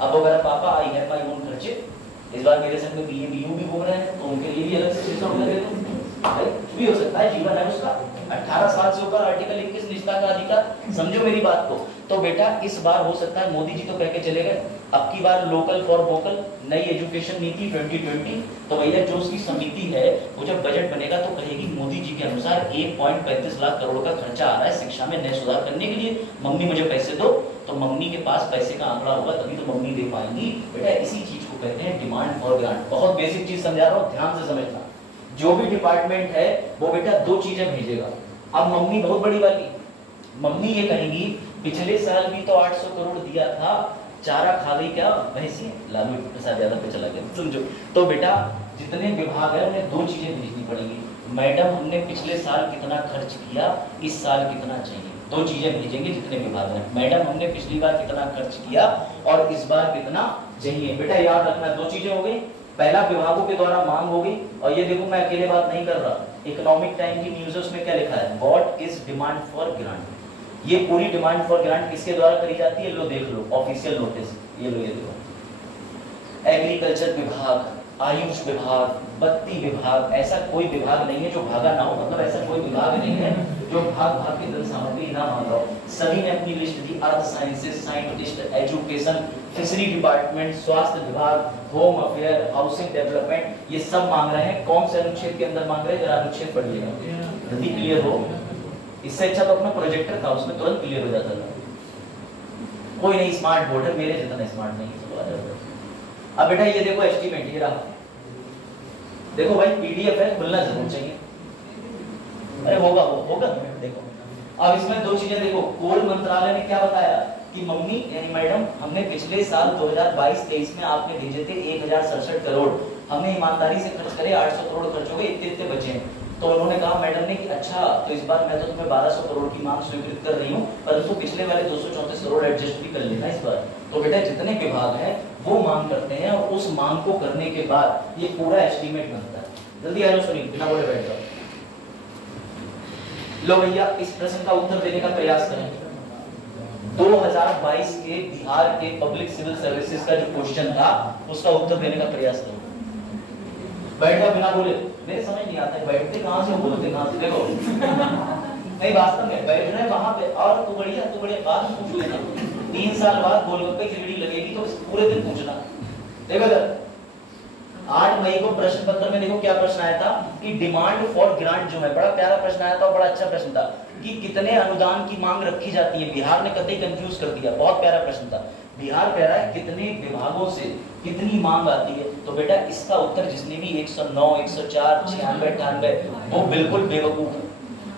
अब अगर पापा आई है माई ओन खर्चे, इस बार मेरे संग में बीए बीयू भी घूम रहे हैं तो उनके लिए भी अलग से 600 रुपए दे दो भाई, कुछ भी हो सकता है, जीवन है उसका। 18 साल से ऊपर आर्टिकल 21 निष्ठा का अधिकार, समझो मेरी बात को। तो बेटा इस बार हो सकता है मोदी जी तो कह के चले गए, अब की बार लोकल फॉर वोकल, नई एजुकेशन नीति 2020। तो भैया जो उसकी समिति है वो जब बजट बनेगा तो कहेगी मोदी जी के अनुसार 1.35 लाख करोड़ का खर्चा आ रहा है शिक्षा में नए सुधार करने के लिए, मम्मी मुझे पैसे दो। तो मम्मी के पास पैसे का आंकड़ा होगा तभी तो मम्मी दे पाएंगी। बेटा इसी चीज को कहते हैं डिमांड फॉर ग्रांट। बहुत बेसिक चीज समझा रहा हूँ, ध्यान से समझना। जो भी डिपार्टमेंट है वो बेटा दो चीजें भेजेगा। अब मम्मी बहुत बड़ी वाली, मम्मी ये कहेंगी पिछले साल भी तो 800 करोड़ दिया था, चारा खा गई क्या भैंसी? लालू प्रसाद यादव पे चला गया, समझो। तो बेटा जितने विभाग है उन्हें दो चीजें भेजनी पड़ेगी। मैडम हमने पिछले साल कितना खर्च किया, इस साल कितना चाहिए, दो चीजें भेजेंगे जितने विभाग हैं। मैडम हमने पिछली बार कितना खर्च किया और इस बार कितना चाहिए। बेटा याद रखना दो चीजें हो गई, पहला विभागों के द्वारा मांग होगी। और ये देखो मैं अकेले बात नहीं कर रहा, इकोनॉमिक टाइम की न्यूज़ में क्या लिखा है? What is demand for grant. ये पूरी डिमांड फॉर ग्रांट किसके द्वारा करी जाती है? लो देख लो ऑफिशियल नोटिस, ये लो ये देखो। एग्रीकल्चर विभाग, आयुष विभाग, बत्ती विभाग, ऐसा कोई विभाग नहीं है जो भागा ना हो, मतलब ऐसा कोई विभाग नहीं है जो भाग भाग के धन सामग्री ना मांगा हो। सभी ने अपनी लिस्ट दी, earth sciences, scientist, education, fishery department, स्वास्थ्य विभाग, होम अफेयर, हाउसिंग डेवलपमेंट, ये सब मांग रहे हैं। कौन से अनुच्छेद के अंदर मांग रहे हैं? जरा अनुच्छेद पढ़िएगा, जल्दी क्लियर हो। इससे अच्छा तो अपना प्रोजेक्टर था, उसमें तुरंत क्लियर हो जाता था। कोई नहीं स्मार्ट बोर्ड है, मेरे जितना स्मार्ट नहीं है। अब बेटा ये देखो एस्टीमेट, ये रहा, देखो भाई पीडीएफ है, खुलना जरूर चाहिए। अरे होगा होगा देखो। अब इसमें दो चीजें देखो, कोल मंत्रालय ने क्या बताया कि मम्मी यानी मैडम हमने पिछले साल 2022-23 में आपने भेजे थे 1067 करोड़, हमने ईमानदारी से खर्च करे 800 करोड़ खर्च हो गए, इतने बचे हैं। तो उन्होंने कहा मैडम ने कि अच्छा तो इस बार मैं तो तुम्हें 1200 करोड़ की मांग स्वीकृत कर रही हूँ, परंतु पिछले वाले 234 करोड़ एडजस्ट भी कर लेना इस बार। तो बेटा जितने विभाग हैं वो मांग करते हैं और उस मांग को करने के बाद ये पूरा एस्टीमेट बनता है। जल्दी आ जाओ, सुनिए बिना बोले बैठ जाओ। लो भैया इस प्रश्न का उत्तर देने का प्रयास करें। 2022 के बिहार के पब्लिक सिविल सर्विसेज का जो क्वेश्चन था उसका उत्तर देने का प्रयास करो। बैठ जाओ बिना बोले, मेरे समझ नहीं आता है बैठते कहां से बोलते कहां से। देखो नहीं वास्तव में बैठ रहे वहां पे, और तू बढ़िया बात पूछ लेना। 3 साल बाद गोलगप्पे की रेडी लगेगी तो पूरे दिन पूछना। देखो इधर 8 मई को प्रश्न पत्र में देखो क्या प्रश्न आया था कि डिमांड फॉर ग्रांट जो है, बड़ा प्यारा प्रश्न आया था, बड़ा अच्छा प्रश्न था कि कितने अनुदान की मांग रखी जाती है। बिहार ने कतई कंफ्यूज कर दिया, बहुत प्यारा प्रश्न था। बिहार कह रहा है कितने विभागों से कितनी मांग आती है। तो बेटा इसका उत्तर जिसने भी 109, 104, 96, 98 वो बिल्कुल बेवकूफ है,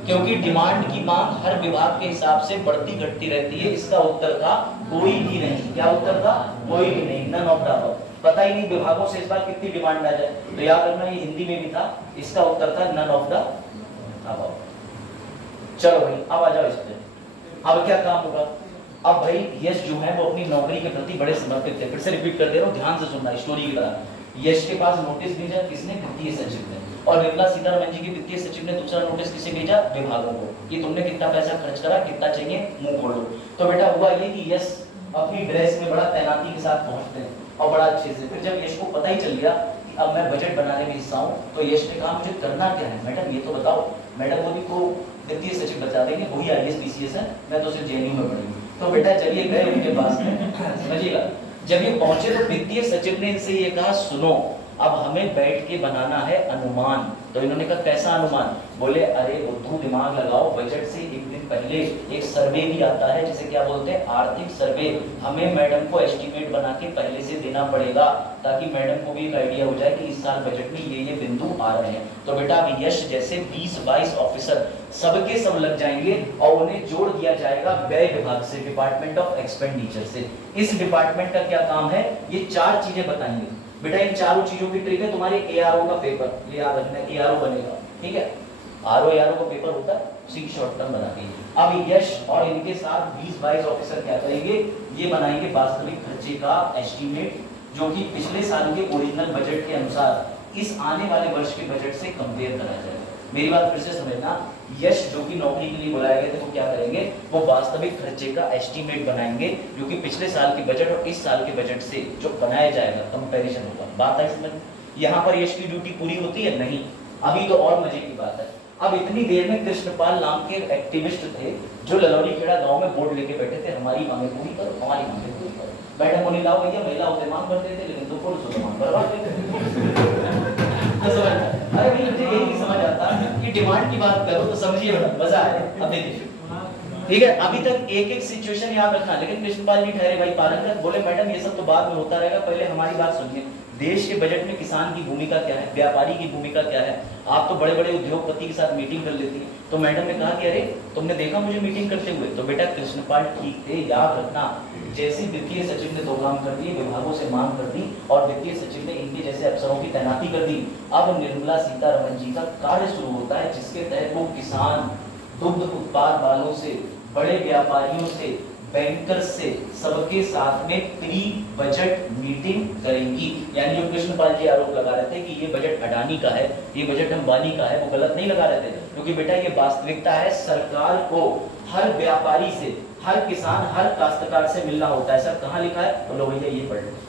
क्योंकि डिमांड की मांग हर विभाग के हिसाब से बढ़ती घटती रहती है। इसका उत्तर था कोई भी नहीं। क्या उत्तर था? कोई भी नहीं, नन ऑफ द अबव। पता ही नहीं विभागों से इस बार कितनी डिमांड आ जाए। तो याद रखना ये हिंदी में भी था, इसका उत्तर था नन ऑफ द अबव। चलो भाई अब आ जाओ इस पे। अब क्या काम होगा? अब भाई यश जो है वो अपनी नौकरी के प्रति बड़े समर्पित थे। फिर से रिपीट कर दे रहा हूँ, ध्यान से सुनना स्टोरी की तरह। यश के पास नोटिस भेजा किसने? वित्तीय सचिव ने। और निर्मला सीतारमण जी के वित्तीय सचिव ने दूसरा नोटिस किसे भेजा? विभागों को, कि तुमने कितना पैसा खर्च करा, कितना चाहिए, मुंह खोलो। तो बेटा हुआ ये कि यश अपनी ड्रेस में बड़ा तैनाती के साथ पहुंचते हैं और बड़ा अच्छे से। फिर जब यश को पता ही चल गया कि अब मैं बजट बनाने में हिस्सा हूँ, तो यश ने कहा मुझे करना क्या है मैडम ये तो बताओ। मैडम बोली को वित्तीय सचिव बता देंगे, वही IAS PCS है, मैं तो सिर्फ JNU में पढ़ूंगी। तो बेटा चलिए गए उनके पास में, समझिएगा। जब ये पहुंचे तो वित्तीय सचिव ने इनसे ये कहा सुनो अब हमें बैठ के बनाना है अनुमान। तो इन्होंने कहा कैसा अनुमान? बोले अरे बुद्धू दिमाग लगाओ, बजट से एक दिन पहले एक सर्वे भी आता है जिसे क्या बोलते हैं आर्थिक सर्वे। हमें मैडम को एस्टीमेट बना के पहले से देना पड़ेगा ताकि मैडम को भी एक आइडिया हो जाए कि इस साल बजट में ये बिंदु आ रहे हैं। तो बेटा अब यश जैसे 20-22 ऑफिसर सबके सब लग जाएंगे और उन्हें जोड़ दिया जाएगा व्यय विभाग से, डिपार्टमेंट ऑफ एक्सपेंडिचर से। इस डिपार्टमेंट का क्या काम है ये 4 चीजें बताएंगे। बेटा इन चारों चीजों की ट्रिक है तुम्हारे ARO का पेपर, ये याद रखना ARO बनेगा, ठीक है। ARO का पेपर होता है, उसी शॉर्ट टर्म बना के। अब यश और इनके साथ 20-22 ऑफिसर क्या करेंगे, ये बनाएंगे वास्तविक खर्चे का एस्टीमेट जो कि पिछले साल के ओरिजिनल बजट के अनुसार इस आने वाले वर्ष के बजट से कंपेयर करा जाएगा। मेरी बात फिर से समझना, यश जो कि नौकरी के लिए बुलाए गए थे वो क्या करेंगे, वो वास्तविक खर्चे का एस्टीमेट बनाएंगे जो कि पिछले साल के बजट और इस साल के बजट से जो बनाया जाएगा कंपैरिजन होगा। बात आई समझ? यहाँ पर यश की ड्यूटी पूरी होती है? नहीं, अभी तो और मजे की बात है। अब इतनी देर में कृष्णपाल नाम के एक्टिविस्ट थे जो ललौली खेड़ा गांव में बोर्ड लेके बैठे थे, हमारी मांगे पूरी करो, हमारी मांगे पूरी करो। मैडम बोली लाओ भैया, महिला होते मांग भरते थे लेकिन तो पुरुष होते मांग भरवाते थे। अरे भाई मुझे यही नहीं समझ आता कि डिमांड की बात करो तो समझिए मजा आए। अब देखिए ठीक है, अभी तक एक एक सिचुएशन याद रखना, लेकिन कृष्णपाल जी ठहरे भाई पारंगत, बोले मैडम ये सब तो बाद में होता रहेगा, पहले हमारी बात सुनिए। देश के बजट में किसान की भूमिका क्या है, व्यापारी की भूमिका क्या है? आप तो बड़े बड़े उद्योगपति के साथ मीटिंग कर लेती है। तो मैडम ने कहा कि अरे तुमने देखा मुझे मीटिंग करते हुए? तो बेटा कृष्णपाल ठीक थे, याद रखना। जैसे वित्तीय सचिव ने 2 काम कर दिए, विभागों से मांग कर दी और वित्तीय सचिव ने इनके जैसे अफसरों की तैनाती कर दी। अब निर्मला सीतारमण जी का कार्य शुरू होता है जिसके तहत वो किसान, दुग्ध उत्पाद वालों से, बड़े व्यापारियों से, बैंकर्स से, सबके साथ में प्री बजट मीटिंग करेंगी। यानी जो कृष्णपाल जी आरोप लगा रहे थे कि ये बजट अडानी का है, ये बजट अंबानी का है, वो गलत नहीं लगा रहे थे, क्योंकि बेटा ये वास्तविकता है। सरकार को हर व्यापारी से, हर किसान, हर काश्तकार से मिलना होता है। सर कहाँ लिखा है? तो लो भैया ये पढ़ लो।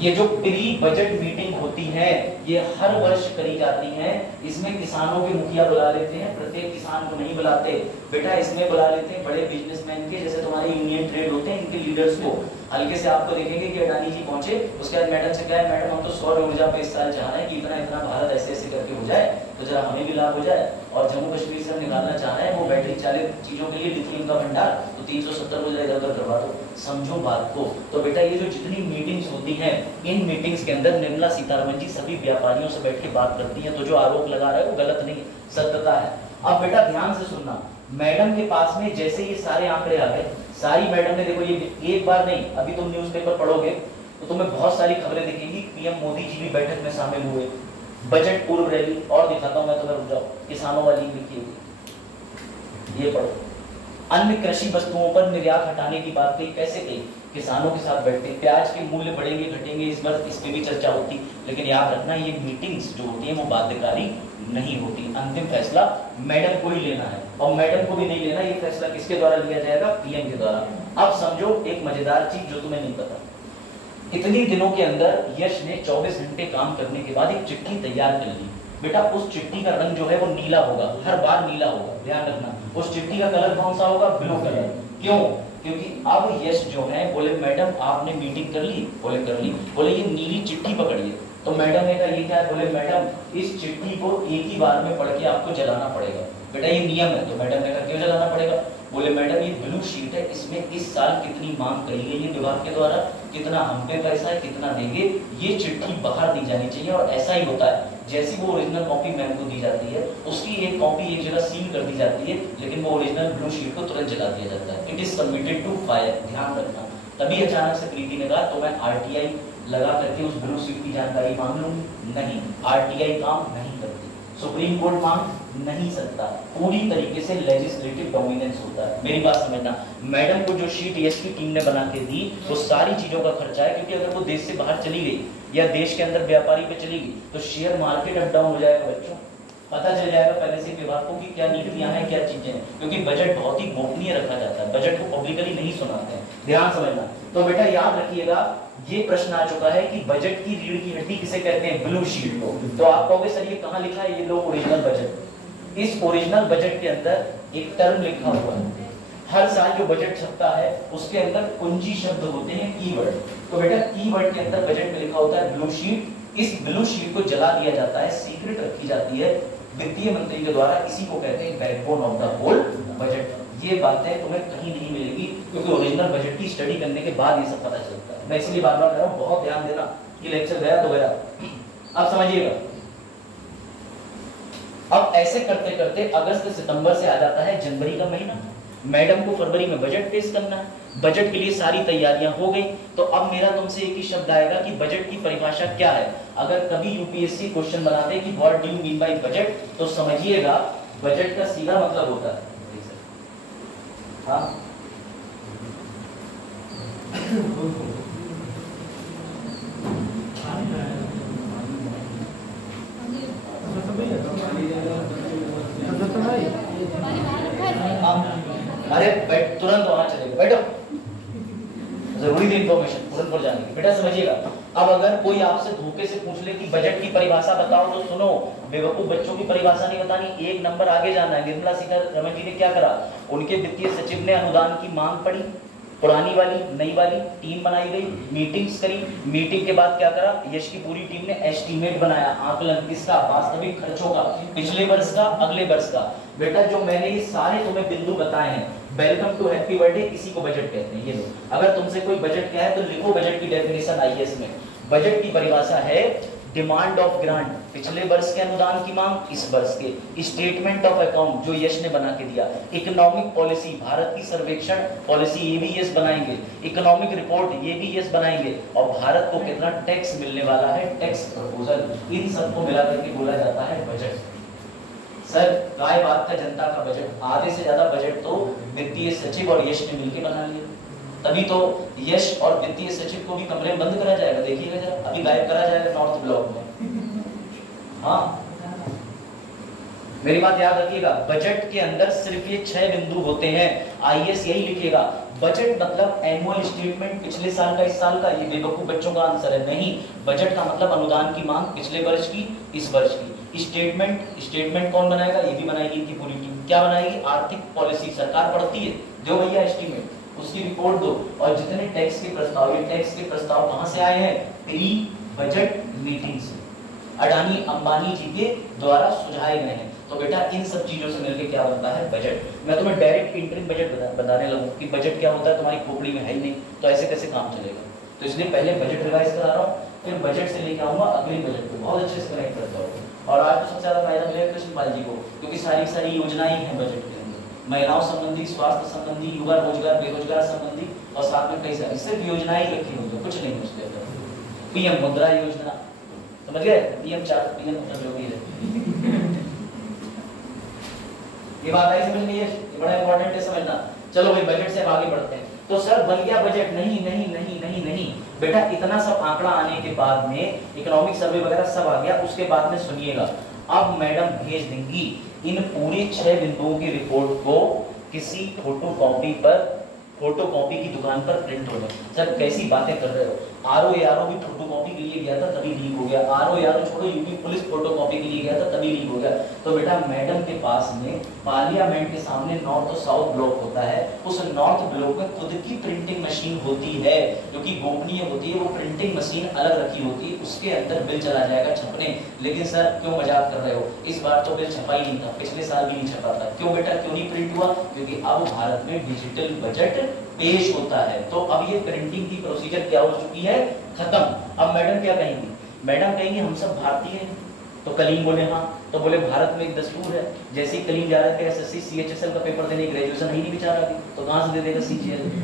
ये जो प्री बजट मीटिंग होती है ये हर वर्ष करी जाती है। इसमें किसानों के मुखिया बुला लेते हैं, प्रत्येक किसान को नहीं बुलाते बेटा, इसमें बुला लेते हैं बड़े बिजनेसमैन के, जैसे तुम्हारे यूनियन ट्रेड होते हैं, इनके लीडर्स को। हल्के से आपको देखेंगे कि अडानी जी पहुंचे, उसके बाद मैडम से कहा मैडम हम तो सौर ऊर्जा पे इस साल चाह रहे हैं कि इतना इतना भारत ऐसे ऐसे करके हो जाए तो जरा हमें भी लाभ हो जाए, और जम्मू कश्मीर से हम निकालना चाह रहे हैं वो बैटरी चालित चीजों के लिए लिथियम का भंडार, तो 370 को इधर उधर करवा दो। समझो बात को। तो बेटा ये जो जितनी मीटिंग्स होती हैं, इन मीटिंग्स के अंदर निर्मला सीतारमण जी सभी व्यापारियों से बैठ के बात करती हैं। तो जो आरोप लगा रहा है वो गलत नहीं, सत्यता है। अब बेटा ध्यान से सुनना, मैडम के पास में जैसे ये सारे आंकड़े आ गए, सारी मैडम ने देखो, ये एक बार नहीं, अभी तुम न्यूज़पेपर पढ़ोगे तो तुम्हें बहुत सारी खबरें दिखेंगी। पीएम मोदी जी भी बैठक में शामिल हुए, बजट पूर्व रैली, और दिखाता हूं मैं तुम्हें, रुक जाओ, किसानों वाली लिखी हुई, ये पढ़ो। अन्य कृषि वस्तुओं पर निर्यात हटाने की बात कही, कैसे कही? किसानों के साथ बैठते, प्याज के मूल्य बढ़ेंगे घटेंगे, इस बार इस पे भी चर्चा होती। लेकिन याद रखना ये मीटिंग्स जो होती है वो बाध्यकारी नहीं होती, अंतिम फैसला मैडम को ही लेना है, और मैडम को भी नहीं लेना, ये फैसला किसके द्वारा लिया जाएगा? पीएम के द्वारा। अब समझो एक मजेदार चीज जो तुम्हें नहीं पता, इतनी दिनों के अंदर यश ने 24 घंटे काम करने के बाद एक चिट्ठी तैयार कर ली। बेटा उस चिट्ठी का रंग जो है वो नीला होगा, हर बार नीला होगा, ध्यान रखना। उस चिट्ठी का कलर कौन सा होगा? Blue colour. क्यों? क्योंकि अब यश जो है बोले मैडम आपने मीटिंग कर ली? बोले कर ली। बोले ये नीली चिट्ठी पकड़िए। तो मैडम ने कहा ये क्या है? बोले मैडम इस चिट्ठी को एक ही बार में पढ़ के आपको जलाना पड़ेगा। बेटा ये नियम है। तो मैडम ने कहा क्यों जलाना पड़ेगा? बोले मैडम ये ब्लू शीट है, इसमें इस साल कितनी मांग करी गई है विभाग के द्वारा, कितना हम पे पैसा है, कितना देंगे, ये चिट्ठी बाहर दी जानी चाहिए। और ऐसा ही होता है, जैसी वो ओरिजिनल कॉपी मैम को दी जाती है उसकी एक कॉपी एक जगह सील कर दी जाती है, लेकिन वो ओरिजिनल ब्लू शीट को तुरंत जला दिया जाता है। It is submitted to fire, ध्यान रखना। तभी अचानक से प्रीति ने कहा तो मैं आरटीआई लगा करके उस ब्लू शीट की जानकारी मांग लूंगी। नहीं, आरटीआई काम नहीं करती, सुप्रीम कोर्ट मांग नहीं सकता, पूरी तरीके से लेजिस्लेटिव डोमिनेंस होता है। मेरी बात समझना, मैडम को जो शीट यश की टीम ने बना के दी वो सारी चीजों का खर्चा है, क्योंकि अगर वो देश से बाहर चली गई या देश के अंदर व्यापारी पे चली गई तो शेयर मार्केट अप डाउन हो जाएगा बच्चों। पता चल जाएगा पहले से विभाग को कि क्या नीतियां हैं, क्या चीजें हैं, क्योंकि बजट बहुत ही गोपनीय रखा जाता है, बजट को पब्लिकली नहीं सुनाते हैं, ध्यान समझना। तो बेटा याद रखिएगा, ये प्रश्न आ चुका है कि बजट की रीढ़ की हड्डी किसे कहते हैं, ब्लू शीट को। तो आप कहोगे सर ये कहां लिखा है, ये लो ओरिजिनल बजट। इस ओरिजिनल बजट के अंदर एक टर्म लिखा हुआ है, हर साल जो बजट छपता है उसके अंदर कुंजी शब्द होते हैं, कीवर्ड। तो बेटा कीवर्ड के अंदर बजट में लिखा होता है ब्लू शीट। इस ब्लू शीट को जला दिया जाता है, सीक्रेट रखी जाती है वित्तीय मंत्री के द्वारा, इसी को कहते हैं backbone of the whole budget. ये बातें तुम्हें कहीं नहीं मिलेगी, क्योंकि ओरिजिनल बजट की स्टडी करने के बाद ये सब पता चलता है। मैं इसलिए बार बार कह रहा हूं, बहुत ध्यान देना, ये लेक्चर गया तो गया। अब समझिएगा, अब ऐसे करते करते अगस्त सितंबर से आ जाता है जनवरी का महीना। मैडम को फरवरी में बजट पेश करना है, बजट के लिए सारी तैयारियां हो गई। तो अब मेरा तुमसे एक ही शब्द आएगा कि बजट की परिभाषा क्या है। अगर कभी यूपीएससी क्वेश्चन बनाते कि what do you mean by budget, तो समझिएगा बजट का सीधा मतलब होता है, हाँ, अरे बैठ, तुरंत वहां चलेगा, बैठो, जरूरी थी इंफॉर्मेशन तुरंत पर जाने की। बेटा समझिएगा, अब अगर कोई आपसे धोखे से पूछ ले कि बजट की परिभाषा बताओ, तो सुनो, बेवकूफ बच्चों की परिभाषा नहीं बतानी, एक नंबर आगे जाना है। निर्मला सीतारमण जी ने क्या करा, उनके वित्तीय सचिव ने अनुदान की मांग पढ़ी, पुरानी वाली नई वाली, टीम बनाई गई, मीटिंग्स करी, मीटिंग के बाद क्या करा, यश की पूरी टीम ने एस्टीमेट बनाया, आकलन किसका, वास्तविक खर्चों का, पिछले वर्ष का, अगले वर्ष का। बेटा जो मैंने ये सारे तुम्हें बिंदु बताए हैं, वेलकम टू हैप्पी बर्थडे, इसी को बजट कहते हैं। ये लो, अगर तुमसे कोई बजट क्या है तो लिखो बजट की डेफिनेशन आईएएस में। बजट की परिभाषा है डिमांड ऑफ ग्रांट, पिछले वर्ष के अनुदान की मांग इस वर्ष के, स्टेटमेंट ऑफ अकाउंट जो यश ने बना के दिया, इकोनॉमिक पॉलिसी, भारत की सर्वेक्षण पॉलिसी ये भी यश बनाएंगे, इकोनॉमिक रिपोर्ट ये भी यश बनाएंगे, और भारत को कितना टैक्स मिलने वाला है, टैक्स प्रपोजल, इन सबको मिला करके बोला जाता है बजट। सर काय बात का जनता का बजट, आधे से ज्यादा बजट तो वित्तीय सचिव और यश ने मिलकर बना लिया, तभी तो यश और वित्तीय सचिव को भी कमरे में बंद करा जाएगा, देखिएगा जरा, अभी गायब करा जाएगा नॉर्थ ब्लॉक में। हाँ, मेरी बात याद रखिएगा, बजट के अंदर सिर्फ ये 6 बिंदु होते हैं, आईएएस यही लिखेगा। बजट मतलब एनुअल स्टेटमेंट, पिछले साल का, इस साल का, ये बेवकूफ बच्चों का आंसर है, नहीं। बजट का मतलब अनुदान की मांग पिछले वर्ष की, इस वर्ष की। स्टेटमेंट, स्टेटमेंट कौन बनाएगा, ये भी बनाएगी इनकी पूरी टीम। क्या बनाएगी, आर्थिक पॉलिसी, सरकार पढ़ती है, दो भैया एस्टीमेट, उसकी रिपोर्ट दो। और जितने टैक्स के प्रस्ताव, ये टैक्स के प्रस्ताव कहां से आए हैं, प्री बजट मीटिंग से, अडानी अंबानी जी के द्वारा सुझाए गए हैं। तो बेटा इन सब चीजों से मिलकर क्या बनता है, बजट। मैं तुम्हें डायरेक्ट इंटरिम बजट बताने लगूं कि बजट क्या होता है, तुम्हारी खोपड़ी में है ही नहीं, तो ऐसे कैसे काम चलेगा। तो इसलिए पहले बजट रिवाइज करा रहा हूँ, फिर बजट से लेके आऊंगा अगले बजट को, बहुत अच्छे से कनेक्ट करता हूँ। और आज तो सबसे ज्यादा फायदा मिलेगा कृष्णपाल जी को, क्योंकि सारी योजनाएं हैं बजट के अंदर, महिलाओं संबंधी, स्वास्थ्य संबंधी, युवा रोजगार बेरोजगार संबंधी, और साथ में कई सारी सिर्फ योजनाएं रखी हुई है, कुछ नहीं उसके अंदर। पीएम मुद्रा योजना, समझ गए, पीएम 4 पीएम जो भी है, ये बात आई समझ में, ये बड़ा इंपॉर्टेंट है समझना। चलो भाई बजट से आगे बढ़ते हैं। तो सर बन गया बजट, नहीं नहीं नहीं नहीं नहीं बेटा, इतना सब आंकड़ा आने के बाद में, इकोनॉमिक सर्वे वगैरह सब आ गया, उसके बाद में सुनिएगा, अब मैडम भेज देंगी इन पूरे 6 बिंदुओं की रिपोर्ट को किसी फोटोकॉपी की दुकान पर प्रिंट हो जाए। सर कैसी बातें कर रहे हो, आरओ भी फोटोकॉपी के लिए गया था तभी लीक हो गया, आरओ छोड़ो, यूपी पुलिस फोटोकॉपी के लिए गया था तभी लीक हो गया। तो बेटा मैडम के पास में पार्लियामेंट के सामने नॉर्थ और साउथ ब्लॉक होता है, उस नॉर्थ ब्लॉक में खुद की प्रिंटिंग मशीन होती है जो कि गोपनीय होती है, वो प्रिंटिंग मशीन अलग रखी होती है, उसके अंदर बिल चला जाएगा छपने। लेकिन सर क्यों मजाक कर रहे हो, इस बार तो बिल छपा ही नहीं था, पिछले साल भी नहीं छपा था। क्यों बेटा, क्यों नहीं प्रिंट हुआ, क्योंकि अब भारत में डिजिटल बजट पेश होता है। तो अब ये प्रिंटिंग की प्रोसीजर क्या हो चुकी है, खत्म। अब मैडम क्या कहेंगी, मैडम कहेंगी हम सब भारतीय हैं। तो कलीम बोले हाँ, तो बोले भारत में एक दस्तूर है, जैसे ही कलीम जा रहे थे एसएससी सीएचएसएल का पेपर देने, ग्रेजुएशन ही नहीं बेचारा अभी, तो कहां से दे देगा,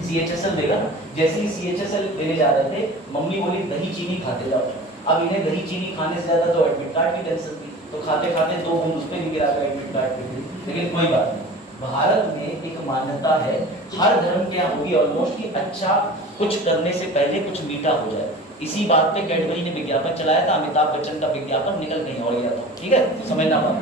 सीएचएसएल देगा। जैसे ही सीएचएसएल देने जा रहे थे, मम्मी बोली दही चीनी खाते जाओ। अब इन्हें दही चीनी खाने से ज्यादा तो एडमिट कार्ड की टेंशन थी, तो खाते खाते 2 बूंद उस पर भी गिरा एडमिट कार्ड पे। लेकिन कोई बात नहीं, भारत में एक मान्यता है, हर धर्म क्या होगी ऑलमोस्ट, कि अच्छा कुछ करने से पहले कुछ मीठा हो जाए। इसी बात पे कैडबरी ने विज्ञापन चलाया था, अमिताभ बच्चन का विज्ञापन निकल कहीं और गया था, ठीक है, तो समझना बात।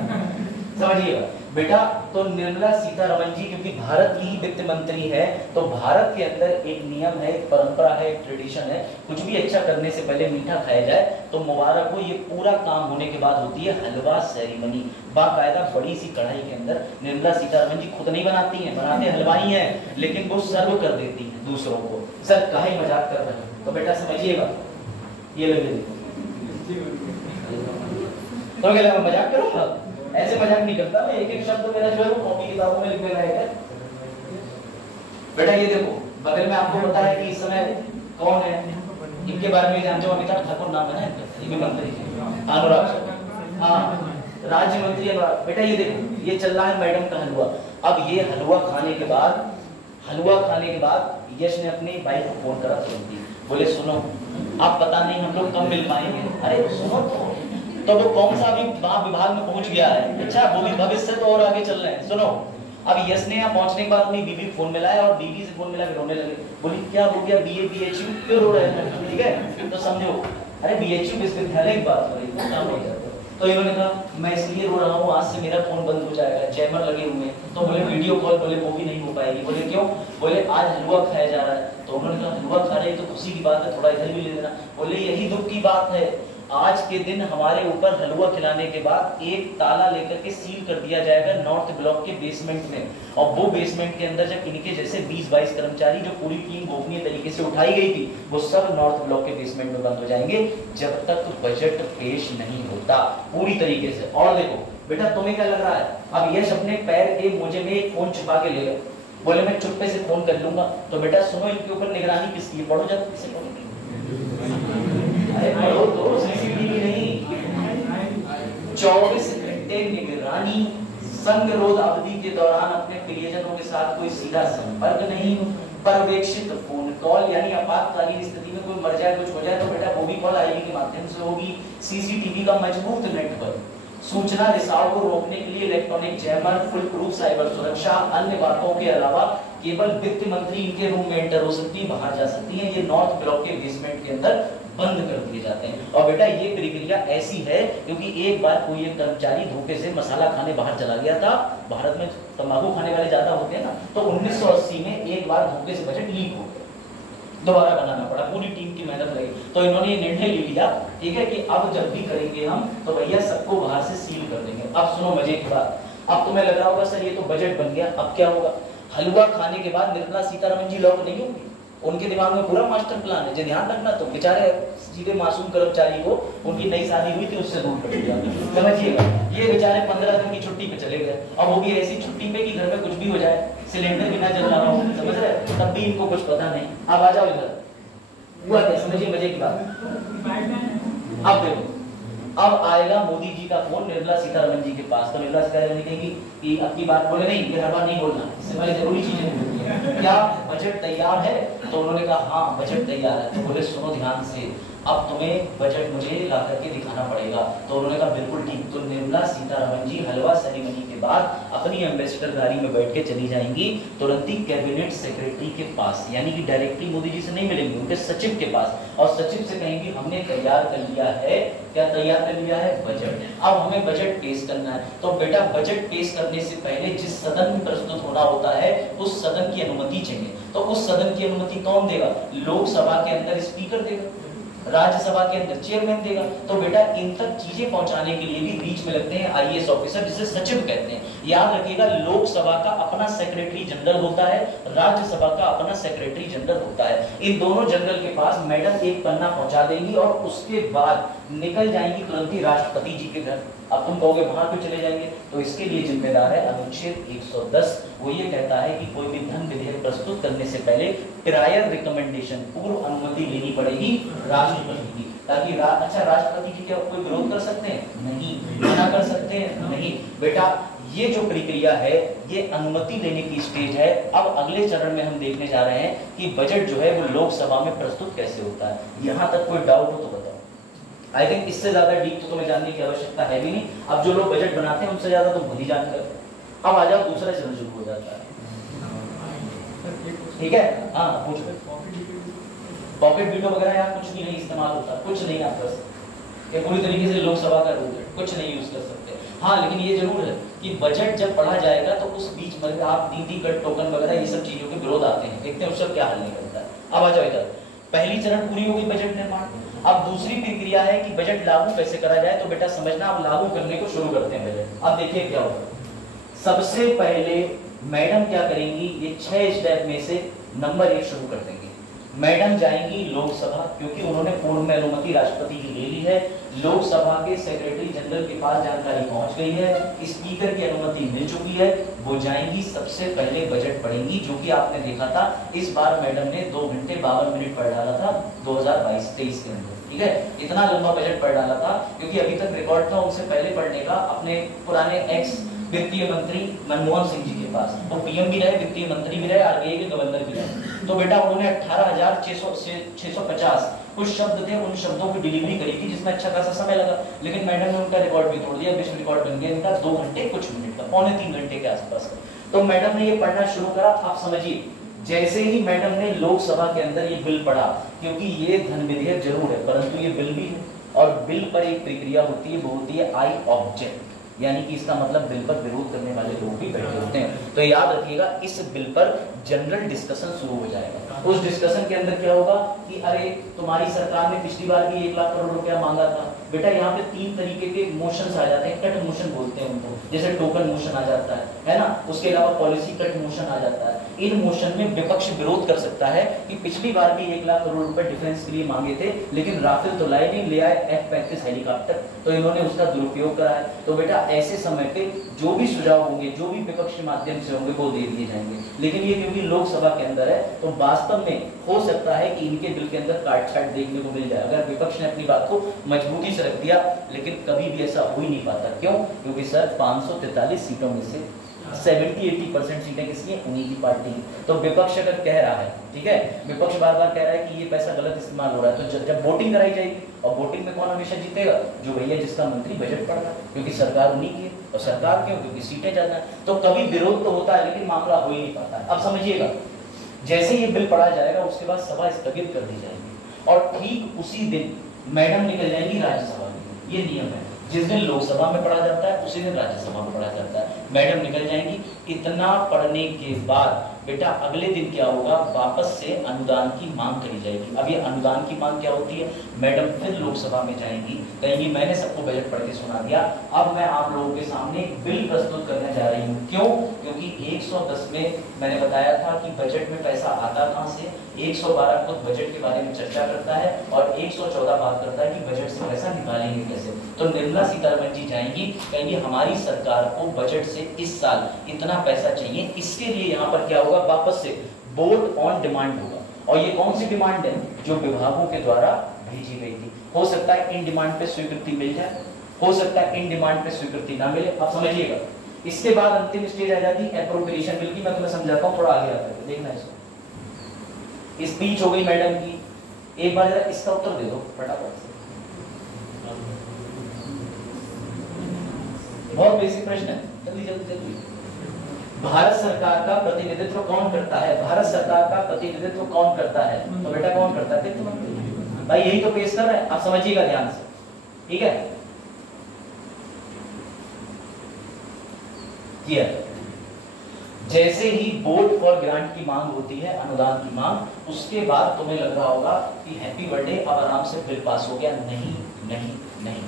समझिएगा बेटा। तो निर्मला सीतारमण जी क्योंकि भारत की ही वित्त मंत्री है, तो भारत के अंदर एक नियम है, एक परंपरा है, एक ट्रेडिशन है, कुछ भी अच्छा करने से पहले मीठा खाया जाए तो मुबारक हो। ये पूरा काम होने के बाद होती है हलवा सेरेमनी, बाकायदा बड़ी सी कढ़ाई के अंदर। निर्मला सीतारमण जी खुद नहीं बनाती हैं, बनाते हलवाई हैं, लेकिन वो सर्व कर देती हैं दूसरों को। सर काहे मजाक कर रहे हैं, तो बेटा समझिएगा ये लगे तो क्या लगा मजाक करूंगा, ऐसे मजाक नहीं करता मैं। एक एक शब्द मेरा जो है वो कॉपी किताबों में लिखे गए हैं। बेटा ये देखो बगल में आपको पता है कि इस समय कौन है, इनके बारे में जानते हो, अमिताभ ठाकुर नाम है ना, ये मंत्री अनुराग सर, हाँ राज्य मंत्री अनुराग। बेटा ये देखो ये चल रहा है मैडम का हलवा। अब ये हलवा खाने के बाद यश ने अपनी वाइफ को फोन करा तुरंत, बोले सुनो आप पता नहीं हम लोग कब मिल पाएंगे। अरे सुनो तो वो कौन सा अभी विभाग में पहुंच गया है, अच्छा वो भी भविष्य से तो और आगे चल रहे हैं। सुनो अब यश ने यहाँ पहुंचने के बाद अपनी बीवी को फोन मिलाया और बीवी से फोन मिला के रोने लगे, बोली क्या हो गया बीए बीएचयू क्यों रो रहे हैं, ठीक है तो समझो अरे बीएचयू विश्वविद्यालय की बात हो रही है। तो इन्होंने कहा मैं इसलिए रो रहा हूँ आज से मेरा फोन बंद हो जाएगा, जैमर लगे हुए हैं। तो बोले वीडियो कॉल, बोले वो भी नहीं हो पाएगी। बोले क्यों, बोले आज हलवा खाया जा रहा है। तो उन्होंने कहा हलवा खा रहे हैं तो खुशी की बात है, थोड़ा इधर भी ले लेना। बोले यही दुख की बात है, आज के दिन हमारे ऊपर हलवा खिलाने के बाद एक ताला लेकर के सील कर दिया जाएगा नॉर्थ ब्लॉक के बेसमेंट में, और वो बेसमेंट के अंदर जब इनके जैसे 20-22 कर्मचारी जो पूरी टीम गोपनीय तरीके से उठाई गई थी वो सब नॉर्थ ब्लॉक के बेसमेंट में बंद हो जाएंगे जब तक बजट पेश नहीं होता पूरी तरीके से। और देखो बेटा तुम्हें क्या लग रहा है, अब यश अपने पैर के मोजे में एक फोन छुपा के ले गए, बोले मैं चुप्पे से फोन कर लूंगा। तो बेटा सुनो इनके ऊपर निगरानी किसकी है, पढ़ो जब किसे पढ़ो, अरे पढ़ो तो सीसीटीवी नहीं, 24 घंटे निगरानी, संगरोध अवधि के दौरान अपने प्रियजनों के साथ कोई सीधा संपर्क नहीं, पर्यवेक्षित फोन कॉल, यानी आपातकालीन स्थिति में कोई मर जाए कुछ हो जाए तो बेटा वो भी कॉल आईडी के माध्यम से होगी। सीसीटीवी का मजबूत नेटवर्क, सूचना रिसाव को रोकने के लिए electronic jammer, full proof cyber सुरक्षा, अन्य बातों के अलावा केवल वित्त मंत्री इनके रूम में एंटर हो सकती है, बाहर जा सकती है। ये नॉर्थ ब्लॉक के बेसमेंट के अंदर बंद कर दिए जाते हैं। और बेटा ये प्रक्रिया ऐसी है क्योंकि एक बार कोई एक कर्मचारी धोखे से मसाला खाने बाहर चला गया था, भारत में तंबाकू खाने वाले ज्यादा होते हैं ना, तो 1980 में एक बार धोखे से बजट लीक हो गया, दोबारा बनाना पड़ा, पूरी टीम की मेहनत लगी। तो इन्होंने ये निर्णय ले लिया ठीक है कि अब जब भी करेंगे हम तो भैया सबको बाहर से सील कर देंगे। अब सुनो मजे की बात, अब तुम्हें लग रहा होगा सर ये तो बजट बन गया, अब क्या होगा। हलवा खाने के बाद निर्मला सीतारमण जी लौट नहीं होंगी, उनके दिमाग में पूरा मास्टर प्लान है। जो ध्यान रखना तो बेचारे सीधे मासूम कर्मचारी को उनकी नई शादी हुई थी उससे दूर कर दिया, समझिएगा। ये बेचारे 15 दिन की छुट्टी पे चले गए, और वो भी ऐसी छुट्टी पे कि घर में कुछ भी हो जाए, सिलेंडर भी ना जल रहा हो, समझ रहे, तब भी इनको कुछ पता नहीं। अब आ जाओ इधर, हुआ क्या समझिए मजे की बात। अब देखो अब आएगा मोदी जी का फोन निर्मला सीतारमण जी के पास, तो निर्मला सीतारमण जी कहेंगी कि अब की बात बोले नहीं, ये हर बार नहीं बोलना, इससे पहले जरूरी चीजें होती है, क्या बजट तैयार है। तो उन्होंने कहा हाँ बजट तैयार है। तो बोले सुनो ध्यान से, अब तुम्हें बजट मुझे ला करके दिखाना पड़ेगा। तो उन्होंने कहा बिल्कुल ठीक। तो निर्मला सीतारमण जी हलवा सेरेमनी के बाद अपनी एम्बेसडर गाड़ी में बैठ के चली जाएंगी तुरंत ही कैबिनेट सेक्रेटरी के पास, यानी कि डायरेक्टली मोदी जी से नहीं मिलेंगे, उनके सचिव के पास, और सचिव से कहेंगे हमने तैयार कर लिया है, क्या तैयार कर लिया है, बजट। अब हमें बजट पेश करना है। तो बेटा बजट पेश करने से पहले जिस सदन में प्रस्तुत होना होता है उस सदन की अनुमति चाहिए। तो उस सदन की अनुमति कौन देगा, लोकसभा के अंदर स्पीकर देगा, राज्यसभा के अंदर चेयरमैन देगा। तो बेटा इन तक चीजें पहुंचाने के लिए भी बीच में लगते हैं आईएएस ऑफिसर, जिसे सचिव कहते हैं। याद रखिएगा लोकसभा का अपना सेक्रेटरी जनरल होता है, राज्यसभा का अपना सेक्रेटरी जनरल होता है। इन दोनों जनरल के पास मैडम एक पन्ना पहुंचा देंगी और उसके बाद निकल जाएंगी तुरंत ही राष्ट्रपति जी के घर। अब तुम कहोगे वहां क्यों चले जाएंगे, तो इसके लिए जिम्मेदार है अनुच्छेद 110। वो ये कहता है कि कोई भी धन विधेयक प्रस्तुत करने से पहले प्रायर रिकमेंडेशन, पूर्व अनुमति लेनी पड़ेगी राष्ट्रपति की, ताकि अच्छा राष्ट्रपति जी क्या कोई विरोध कर सकते हैं, नहीं, मना कर सकते हैं, नहीं। बेटा ये जो प्रक्रिया है ये अनुमति लेने की स्टेज है। अब अगले चरण में हम देखने जा रहे हैं कि बजट जो है वो लोकसभा में प्रस्तुत कैसे होता है। यहाँ तक कोई डाउट हो तो बताओ। आई थिंक इससे ज्यादा डीप तो तुम्हें जानने की आवश्यकता है भी नहीं। अब जो लोग बजट बनाते हैं उनसे ज्यादा तुम खुद ही जानते हो। अब आ जाओ दूसरा चरण शुरू हो जाता है, ठीक है। हाँ पूछो। पॉकेट वीडियो वगैरह यहाँ कुछ भी नहीं इस्तेमाल होता, कुछ नहीं आप कर सकते, पूरी तरीके से लोकसभा का रूल है, कुछ नहीं यूज कर सकते। हाँ, लेकिन ये जरूर है कि बजट जब पढ़ा जाएगा तो उस बीच में आप नीति कट टोकन वगैरह ये सब चीजों के विरोध आते हैं, देखते हैं उसका क्या हल निकलता है। अब आ जाओ इधर, पहली चरण पूरी हो गई बजट निर्माण। अब दूसरी प्रक्रिया है कि बजट लागू कैसे करा जाए। तो बेटा समझना, अब लागू करने को शुरू करते हैं बजट। अब देखिए क्या होगा। सबसे पहले मैडम क्या करेंगी, ये 6 स्टेप में से नंबर 1 शुरू कर देंगे। मैडम जाएंगी लोकसभा, क्योंकि उन्होंने पूर्व में अनुमति राष्ट्रपति की ले ली है। लोकसभा के सेक्रेटरी जनरल के पास जानकारी पहुंच गई है, स्पीकर की अनुमति मिल चुकी है। वो जाएंगी, सबसे पहले बजट पढ़ेंगी, जो कि आपने देखा था इस बार मैडम ने 2 घंटे 52 मिनट पढ़ डाला था 2022-23 के अंदर। ठीक है, इतना लंबा बजट पढ़ डाला था, क्योंकि अभी तक रिकॉर्ड था उनसे पहले पढ़ने का अपने पुराने एक्स वित्तीय मंत्री मनमोहन सिंह जी के पास। वो पीएम भी रहे, वित्तीय मंत्री भी रहे, आरबीआई के गवर्नर भी रहे। तो बेटा उन्होंने 18,650 कुछ शब्द थे, उन शब्दों की डिलीवरी करी थी, जिसमें अच्छा खासा समय लगा। लेकिन मैडम ने उनका रिकॉर्ड भी तोड़ दिया, विश्व रिकॉर्ड बन गया इनका 2 घंटे कुछ मिनट का, 2.25 घंटे के आसपास। तो मैडम ने ये पढ़ना शुरू करा। आप समझिए, जैसे ही मैडम ने लोकसभा के अंदर ये बिल पढ़ा, क्योंकि ये धन विधेयक जरूर है परंतु ये बिल भी है, और बिल पर एक प्रक्रिया होती है, वो होती है आई ऑब्जेक्ट, यानी कि इसका मतलब बिल पर विरोध करने वाले लोग भी बैठे होते हैं। तो याद रखिएगा, इस बिल पर जनरल डिस्कशन शुरू हो जाएगा। उस डिस्कशन के अंदर क्या होगा कि अरे तुम्हारी सरकार ने पिछली बार भी 1 लाख करोड़ रुपया मांगा था। बेटा यहाँ पे 3 तरीके के मोशंस आ जाते हैं, कट मोशन बोलते हैं उनको, जैसे टोकन मोशन आ जाता है ना, उसके अलावा पॉलिसी कट मोशन आ जाता है। इन मोशन में विपक्ष विरोध कर सकता है कि पिछली बार भी 1 लाख करोड़ रुपए डिफेंस के लिए मांगे थे, लेकिन राफेल तो लाए नहीं, ले आए F-35 हेलीकॉप्टर, तो इन्होंने उसका दुरुपयोग करा है। तो बेटा ऐसे समय पे जो भी सुझाव होंगे, जो भी विपक्ष के माध्यम से होंगे, वो दे दिए जाएंगे। लेकिन ये क्योंकि लोकसभा के अंदर है, तो वास्तव में हो सकता है कि इनके बिल के अंदर काट-छाट देखने को मिल जाए, अगर विपक्ष ने अपनी बात को मजबूती से रख दिया। लेकिन कभी भी ऐसा हो ही नहीं पाता। क्यों? क्योंकि सर 543 सीटों में से 70-80% सीटें किसकी हैं? उन्हीं की पार्टी की। तो विपक्ष अगर कह रहा है, ठीक है, विपक्ष बार बार कह रहा है कि ये पैसा गलत इस्तेमाल हो रहा है, तो जब वोटिंग कराई जाएगी, और वोटिंग में कौन हमेशा जीतेगा? जो भैया जिसका मंत्री बजट पढ़ रहा है, क्योंकि सरकार उन्हीं की है। और सरकार क्यों? क्योंकि सीटें ज्यादा है। तो कभी विरोध तो होता है, लेकिन मामला हो ही नहीं पाता। अब समझिएगा, जैसे ये बिल पढ़ा जाएगा उसके बाद सभा स्थगित कर दी जाएगी, और ठीक उसी दिन मैडम निकल जाएंगी राज्यसभा में। ये नियम है, जिस दिन लोकसभा में पढ़ा जाता है उसी दिन राज्यसभा में पढ़ा जाता है। मैडम निकल जाएंगी। इतना पढ़ने के बाद बेटा अगले दिन क्या होगा? वापस से अनुदान की मांग करी जाएगी। अब ये अनुदान की मांग क्या होती है? मैडम फिर लोकसभा में जाएंगी, कहेंगी मैंने सबको बजट पढ़ के सुना दिया, अब मैं आप लोगों के सामने एक बिल प्रस्तुत करने जा रही हूँ। क्यों? क्योंकि 110 में मैंने बताया था कि बजट में पैसा आता कहाँ से। 112 खुद बजट के बारे में चर्चा करता है, और 114 बात करता है कि बजट से पैसा निकालेंगे कैसे। तो निर्मला सीतारमण जी जाएंगी, कहेंगी हमारी सरकार को बजट से इस साल इतना पैसा चाहिए, इसके लिए यहाँ पर क्या होगा? वापस से वोट ऑन डिमांड होगा। और ये कौन सी डिमांड है? जो विभागों के द्वारा भेजी गई थी। हो सकता है इन डिमांड पे स्वीकृति मिल जाए, हो सकता है इन डिमांड पे स्वीकृति ना मिले। आप समझिएगा, इसके बाद अंतिम स्टेज आ जाती है एप्रोप्रिएशन बिल की। मैं तुम्हें समझाता हूँ, थोड़ा आगे आकर देखना इसको। स्पीच हो गई मैडम की, एक बार जरा इसका उत्तर दे दो फटाफट से। बहुत बेसिक प्रश्न है, जल्दी जल्दी जल्दी। भारत सरकार का प्रतिनिधित्व कौन करता है? भारत सरकार का प्रतिनिधित्व कौन करता है? तो बेटा कौन करता है? वित्त मंत्री। भाई यही तो पेश कर रहे हैं, आप समझिएगा ध्यान से, ठीक है? जैसे ही बोर्ड फॉर ग्रांट की मांग होती है, अनुदान की मांग, उसके बाद तुम्हें लग रहा होगा कि हैप्पी बर्थडे, अब आराम से बिल पास हो गया। नहीं नहीं नहीं,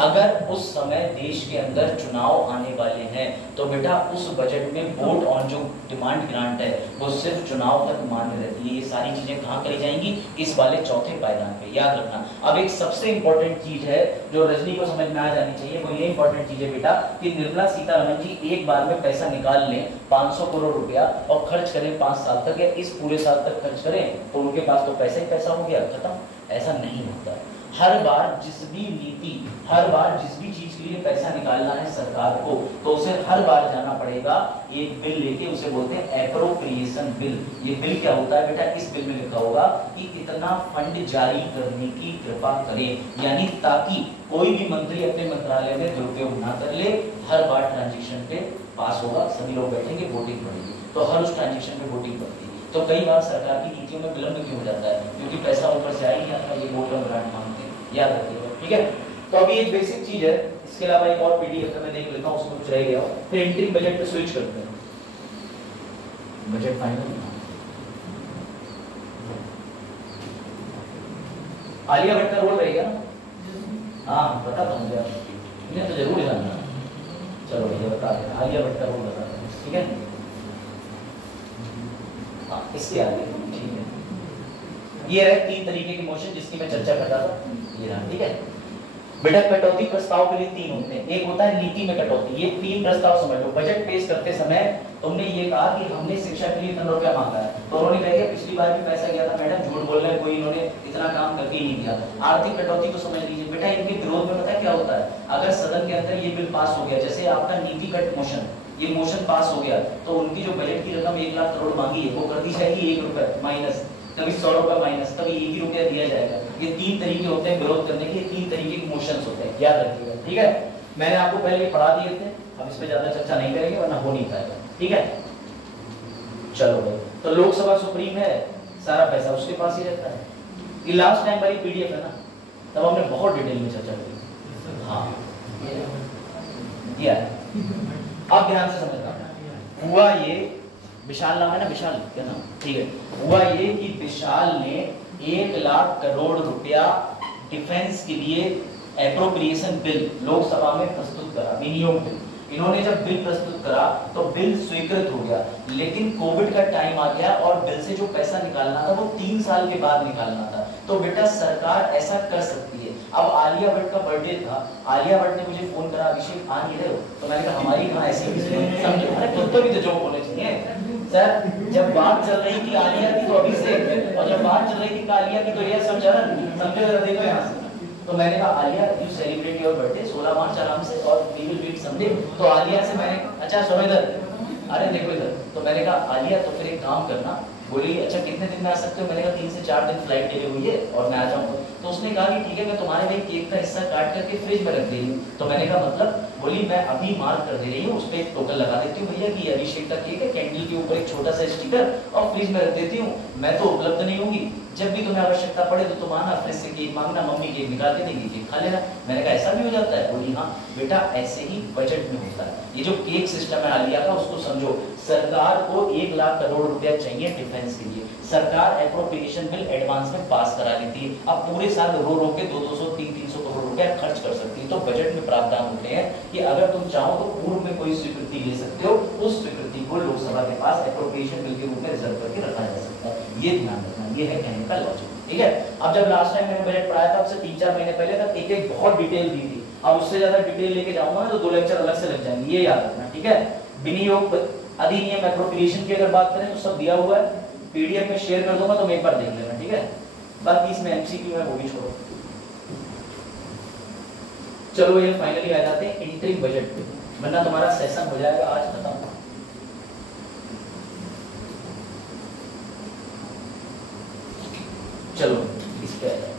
अगर उस समय देश के अंदर चुनाव आने वाले हैं तो बेटा उस बजट में वोट ऑन जो डिमांड ग्रांट है वो सिर्फ चुनाव तक मान्य रहती है। ये सारी चीजें कहाँ करी जाएंगी? इस वाले चौथे पायदान पे, याद रखना। अब एक सबसे इंपॉर्टेंट चीज है जो रजनी को समझ में आ जानी चाहिए, वो ये इंपॉर्टेंट चीज है बेटा कि निर्मला सीतारमण जी एक बार में पैसा निकाल लें 500 करोड़ रुपया और खर्च करें 5 साल तक, या इस पूरे साल तक खर्च करें तो उनके पास तो पैसा ही पैसा हो गया, खत्म। ऐसा नहीं होता है। हर बार जिस भी नीति, हर बार जिस भी चीज के लिए पैसा निकालना है सरकार को, तो उसे हर बार जाना पड़ेगा एक बिल लेके, उसे बोलते हैं एप्रोप्रिएशन बिल। ये बिल क्या होता है बेटा? इस बिल में लिखा होगा कि इतना फंड जारी करने की कृपा करें, यानी ताकि कोई भी मंत्री अपने मंत्रालय में दुरुपयोग ना कर ले। हर बार ट्रांजेक्शन पे पास होगा, सभी लोग बैठेंगे, वोटिंग पड़ेगी, तो हर उस ट्रांजेक्शन पे वोटिंग पड़ती है। तो कई बार सरकार की नीतियों में विलंब क्यों हो जाता है? क्योंकि पैसा ऊपर से आ ही नहीं आता, ये वोट और ग्रांट मांगते हैं, याद रखिएगा, ठीक है? तो अभी एक बेसिक चीज है, इसके अलावा एक और पीडीएफ है मैं देख लेता हूं उसमें कुछ रह गया हो, फिर इंटरिम बजट पे स्विच करते हैं। बजट फाइनल आलिया भट्ट का रोल रहेगा ना? हाँ पता था मुझे, इन्हें तो जरूर जानना। चलो ये बता दें, आलिया भट्ट का रोल बता दें, ठीक है? हाँ इसके आगे ठीक है। ये रहे 3 तरीके के मोशन जिसकी मैं चर्चा करता था, ये रहा, ठीक है? बेटा कटौती प्रस्ताव के लिए 3 होते हैं। एक होता है नीति में कटौती, ये 3 प्रस्ताव समझ लो। बजट पेश करते समय तुमने ये कहा कि हमने शिक्षा के लिए इतना रुपया मांगा है, तो उन्होंने कहा कि पिछली बार भी पैसा गया था मैडम, झूठ बोल रहे हैं, कोई इन्होंने इतना काम करके ही नहीं दिया। आर्थिक कटौती को समझ लीजिए बेटा, इनके विरोध में पता क्या होता है, अगर सदन के अंदर ये बिल पास हो गया, जैसे आपका नीति कट मोशन, ये मोशन पास हो गया, तो उनकी जो बजट की रकम 1 लाख करोड़ मांगी है वो कर दी जाएगी 1 रुपए माइनस, कभी 100 रुपए माइनस, कभी 1 ही रुपया दिया जाएगा। ये 3 तरीके होते हैं विरोध करने के, 3 तरीके के मोशंस होते हैं, याद रखिएगा, ठीक है? मैंने आपको पहले पढ़ा दिए थे, अब इस पे ज्यादा चर्चा नहीं करेंगे वरना हो नहीं पाएगा, ठीक है? चलो भाई, तो लोकसभा सुप्रीम है, सारा पैसा उसके पास ही रहता है। ये लास्ट टाइम वाली पीडीएफ है ना, तब हमने बहुत डिटेल में चर्चा की। हाँ ये अब ध्यान से समझना। हुआ ये, विशाल नाम है ना, विशाल क्या नाम, ठीक है? हुआ ये कि विशाल ने 1 लाख करोड़ रुपया डिफेंस के लिए एप्रोप्रिएशन बिल लोकसभा में प्रस्तुत करा, विनियोग बिल। इन्होंने जब बिल प्रस्तुत करा तो बिल स्वीकृत हो गया, लेकिन कोविड का टाइम आ गया और बिल से जो पैसा निकालना था वो 3 साल के बाद निकालना था। तो बेटा सरकार ऐसा कर सकती है। अब आलिया भट्ट का बर्थडे था, आलिया भट्ट ने मुझे फोन करा, अभिषेक आ नहीं रहे हो? तो मैंने कहा हमारी कहाँ ऐसी समझो, अरे खुद तो भी तो जोक होने चाहिए सर। जब बात चल रही थी आलिया की तो अभिषेक, और जब बात चल रही थी आलिया की तो ये सब चरण, समझो जरा, देखो यहाँ से। तो मैंने कहा Alia you celebrate your birthday 16 मार्च आराम से, और वी विल मीट समडे। तो आलिया से मैंने, अच्छा सुनो इधर, अरे देखो इधर, तो मैंने कहा आलिया तो फिर एक काम करना, बोली अच्छा कितने दिन में आ सकते हो? मैंने कहा 3 से 4 दिन फ्लाइट डिले हुई है और मैं आ जाऊंगा। तो उसने कहा कि ठीक है, मैं तुम्हारे लिए केक का हिस्सा काट करके फ्रिज में रख दे रही हूँ। तो मैंने कहा मतलब? बोली मैं अभी मार्क कर दे रही हूँ, उस पर एक टोकन लगा देती हूँ भैया कि अभिषेक का केक है, कैंडल के ऊपर एक छोटा सा स्टिकर, और फ्रिज में रख देती हूँ। मैं तो उपलब्ध नहीं होंगी, जब भी तुम्हें आवश्यकता पड़े तो तुम आना, फ्रिज से केक मांगना, मम्मी केक निकाल के देगी, केक खा लेना। मैंने कहा ऐसा भी हो जाता है? बोली हाँ बेटा ऐसे ही बजट में होता है। ये जो केक सिस्टम है आलिया का, उसको समझो। सरकार को 1 लाख करोड़ रुपया चाहिए डिफेंस के लिए, सरकार एप्रोप्रिएशन बिल एडवांस में पास करा देती है। अब पूरे साल रो रो के 200 300 करोड़ रुपया खर्च कर सकती है। तो बजट में प्रावधान होते हैं कि अगर तुम चाहो तो पूर्व में कोई स्वीकृति ले सकते हो, उस स्वीकृति को लोकसभा के पास एप्रोप्रिएशन बिल के रूप में रिजर्व करके रखा जा सकता है। ये ध्यान रखना, ये है कहने का लॉजिक, ठीक है? अब जब लास्ट टाइम मैंने बजट पढ़ाया था आपसे 3-4 महीने पहले, तब एक बहुत डिटेल दी थी। अब उससे ज्यादा डिटेल लेके जाऊंगा तो 2 लेक्चर अलग से लग जाएंगे, ये याद रखना, ठीक है? विनियोग अधिनियम एप्रोप्रिएशन की अगर बात करें तो सब दिया हुआ है, पीडीएफ में शेयर कर दूंगा, तो एक बार देख लेना, ठीक है? बाकी इसमें एमसीक्यू है वो भी छोड़ो। चलो ये फाइनली आ जाते हैं इंटरिम बजट पे, वरना तुम्हारा सेशन हो जाएगा आज खत्म। चलो इस पे आ जाए।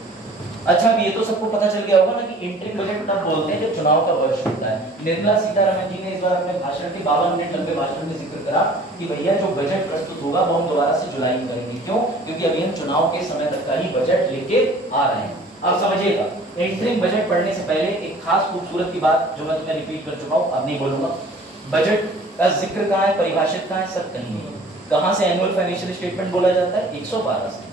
अच्छा अब ये तो सबको पता चल गया होगा ना कि इंटरिम बजट तब बोलते हैं जब चुनाव का वर्ष होता है। निर्मला सीतारमण जी ने इस बार अपने भाषण के 52 मिनट लंबे भाषण में जिक्र करा कि भैया जो बजट प्रस्तुत होगा वो हम दोबारा से जुलाई में करेंगे। क्यों? क्योंकि अभी हम चुनाव के समय तक का ही बजट लेके आ रहे हैं। अब समझिएगा, इंटरिम बजट पढ़ने से पहले एक खास खूबसूरत की बात जो मैं तुम्हें रिपीट कर चुका हूं, अब नहीं बोलूंगा। बजट का जिक्र कहां है, परिभाषित कहां है, सब कहीं नहीं। कहां से एनुअल फाइनेंशियल स्टेटमेंट बोला जाता है? 112 से,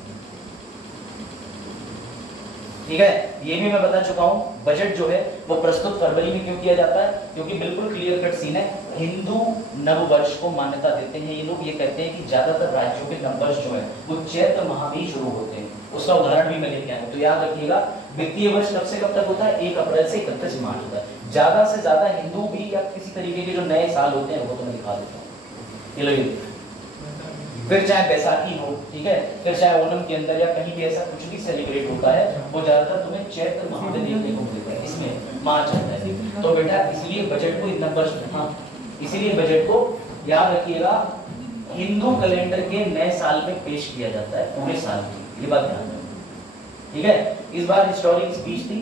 ठीक है? ये भी मैं बता चुका हूं। बजट जो है वो प्रस्तुत फरवरी में क्यों किया जाता है? क्योंकि बिल्कुल क्लियर कट सीन है, हिंदू नववर्ष को मान्यता देते हैं ये लोग। ये कहते हैं कि ज्यादातर राज्यों के नववर्ष जो है वो चैत्र माह में ही शुरू होते हैं। उसका उदाहरण भी मैं लेके आया हूं, तो याद रखिएगा वित्तीय वर्ष कब से कब तक होता है? 1 अप्रैल से 31 मार्च होता है। ज्यादा से ज्यादा हिंदू भी या किसी तरीके के जो नए साल होते हैं वो तो मैं दिखा देता हूँ। ये लो, फिर चाहे बैसाखी हो, ठीक है, फिर चाहे ओणम के अंदर या कहीं भी ऐसा कुछ भी सेलिब्रेट होता है, वो ज्यादातर तुम्हें चैत्र माह में देखने को मिलता है। इसमें मार्च आता है। तो बेटा इसलिए बजट को इतना वर्ष, हाँ इसीलिए बजट को याद रखिएगा हिंदू कैलेंडर के नए साल में पेश किया जाता है, पूरे साल की। ये बात ध्यान रखना, ठीक है? इस बार हिस्टोरिक स्पीच थी,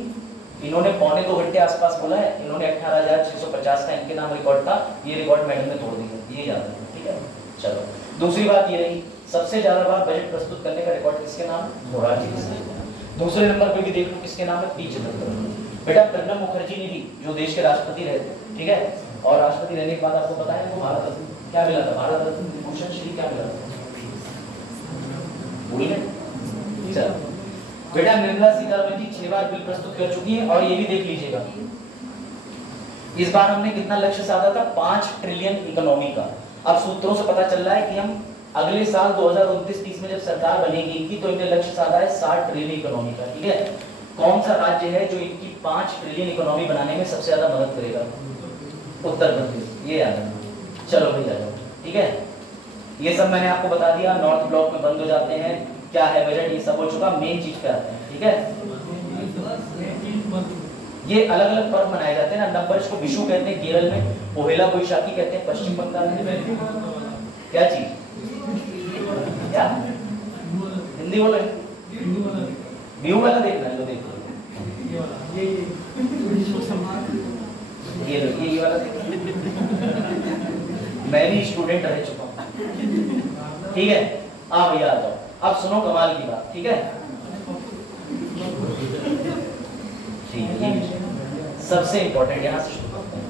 इन्होंने 2.25 घंटे आसपास बोला है। इन्होंने 18,650 का इनके नाम रिकॉर्ड था, ये रिकॉर्ड मैडम ने तोड़ दिया, ये याद रखना, ठीक है? चलो दूसरी बात ये रही, सबसे ज्यादा बार बजट प्रस्तुत करने का रिकॉर्ड किसके नाम है? मोरारजी देसाई। दूसरे नंबर पे भी देख लो किसके नाम है? पी चिदंबरम। बेटा प्रणब मुखर्जी ने भी, जो देश के राष्ट्रपति रहे थे, ठीक है, और राष्ट्रपति रहने के बाद आपको पता है वो भारत रत्न क्या मिला था, भारत रत्न भूषण श्री क्या मिला था, भूल गए। चलो बेटा निर्मला सीतारमण जी 6 बार बिल प्रस्तुत कर चुकी हैं, और ये भी देख लीजिएगा इस बार हमने कितना लक्ष्य साधा था, 5 ट्रिलियन इकोनॉमी का। अब सूत्रों से पता चल रहा है कि हम अगले साल 2029-30 में जब सरकार बनेगी इनकी, तो इनने लक्ष्य साधा है 60 ट्रिलियन इकोनॉमी का, ठीक है। कौन सा राज्य है जो इनकी 5 ट्रिलियन इकोनॉमी बनाने में सबसे ज्यादा मदद करेगा, उत्तर प्रदेश, ये याद रखना। चलो भाई आ जाओ, ठीक है, ये सब मैंने आपको बता दिया, नॉर्थ ब्लॉक में बंद हो जाते हैं, क्या है बजट, ये सब हो चुका, मेन चीज पे आते हैं, ठीक है। ये अलग अलग पर्व मनाए जाते हैं ना, नंबर इसको विशु कहते हैं केरल में, पोहेला बोईशाखी कहते हैं पश्चिम बंगाल में, क्या चीज, क्या हिंदी बोले, बिहू वाला देखना है, तो देख लो ये वाला देख मैं भी स्टूडेंट रह चुका हूँ, ठीक है। आप भैया आ जाओ, अब सुनो कमाल की बात, ठीक है, सबसे इंपॉर्टेंट यहां से शुरू करते हैं।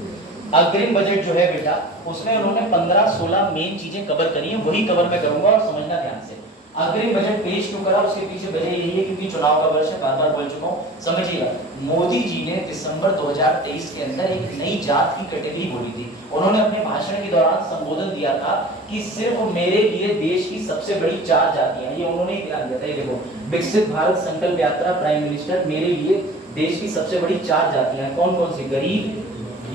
अग्रिम बजट जो है बेटा, उसमें उन्होंने 15-16 मेन चीजें कवर करी हैं, वही कवर मैं करूंगा, और समझना ध्यान से। अग्रिम बजट पेश क्यों करा, उसके पीछे वजह यही है क्योंकि चुनाव का वर्ष है, बार-बार बोल चुका हूं, समझिएगा। मोदी जी ने दिसंबर 2023 के अंदर एक नई जात की कैटेगरी बोली थी। उन्होंने अपने भाषण के दौरान संबोधन दिया था कि सिर्फ मेरे लिए देश की सबसे बड़ी 4 जातियां, ये उन्होंने ही ध्यान दिया था। ये देखो, विकसित भारत संकल्प यात्रा, प्राइम मिनिस्टर, मेरे लिए देश की सबसे बड़ी 4 जातियां कौन कौन सी, गरीब,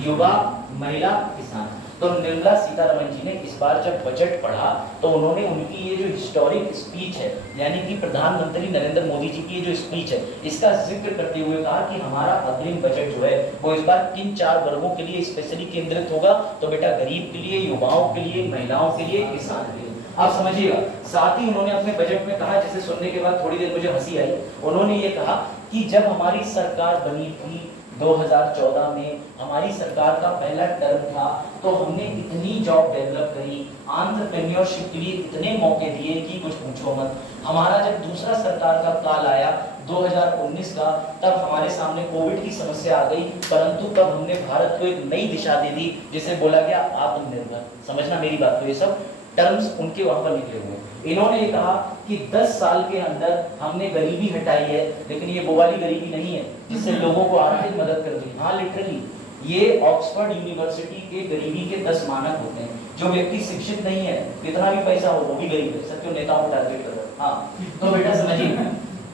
युवा, महिला, किसान। तो निर्मला सीतारमण जी ने इस बार जब बजट पढ़ा तो उन्होंने उनकी ये जो हिस्टोरिक स्पीच है, यानी कि प्रधानमंत्री नरेंद्र मोदी जी की ये जो स्पीच है, इसका जिक्र करते हुए कहा कि हमारा अग्रिम बजट जो है वो इस बार किन 4 वर्गों के लिए स्पेशली केंद्रित होगा, तो बेटा गरीब के लिए, युवाओं के लिए, महिलाओं के लिए, किसान के लिए। आप समझिएगा। साथ ही उन्होंने अपने बजट में कहा, जिसे सुनने के बाद थोड़ी देर मुझे हंसी आई, उन्होंने ये कहा कि जब हमारी सरकार बनी थी 2014 में, हमारी सरकार का पहला टर्म था, तो हमने इतनी जॉब डेवलप करी, एंटरप्रेन्योरशिप के लिए इतने मौके दिए कि कुछ पूछो मत। हमारा जब दूसरा सरकार का काल आया 2019 का, तब हमारे सामने कोविड की समस्या आ गई, परंतु तब हमने भारत को एक नई दिशा दे दी, जिसे बोला गया आत्मनिर्भर। समझना मेरी बात को, ये सब टर्म्स उनके वहां पर निकले हुए। इन्होंने ये कहा कि 10 साल के अंदर हमने गरीबी हटाई है, लेकिन ये वो वाली गरीबी नहीं है जिससे लोगों को आर्थिक मदद कर दी। हाँ, लिटरली ये ऑक्सफोर्ड यूनिवर्सिटी के गरीबी के 10 मानक होते हैं। जो व्यक्ति शिक्षित नहीं है, कितना भी पैसा हो, वो भी गरीब है। सब क्यों नेताओं को टारगेट कर रहे हैं? हाँ, तो बेटा समझिए,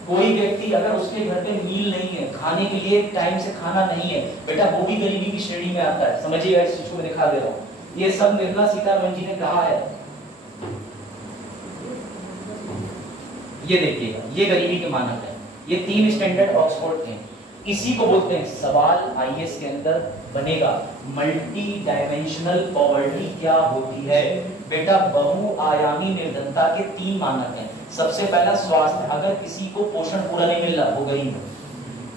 कोई व्यक्ति अगर उसके घर पे मील नहीं है, खाने के लिए टाइम से खाना नहीं है, बेटा वो भी गरीबी की श्रेणी में आता है। समझिएगा, इस चीज को मैं दिखा दे रहा हूँ। ये सब निर्मला सीतारमण जी ने कहा है। ये देखिएगा, ये गरीबी के मानक है, ये 3 स्टैंडर्ड ऑक्सफोर्ड के। इसी को बोलते हैं, सवाल आईएएस के अंदर बनेगा, मल्टी डायमेंशनल पॉवर्टी क्या होती है। बेटा बहुआयामी निर्धनता के 3 मानक हैं। सबसे पहला स्वास्थ्य, अगर किसी को पोषण पूरा नहीं मिल रहा वो गरीब है।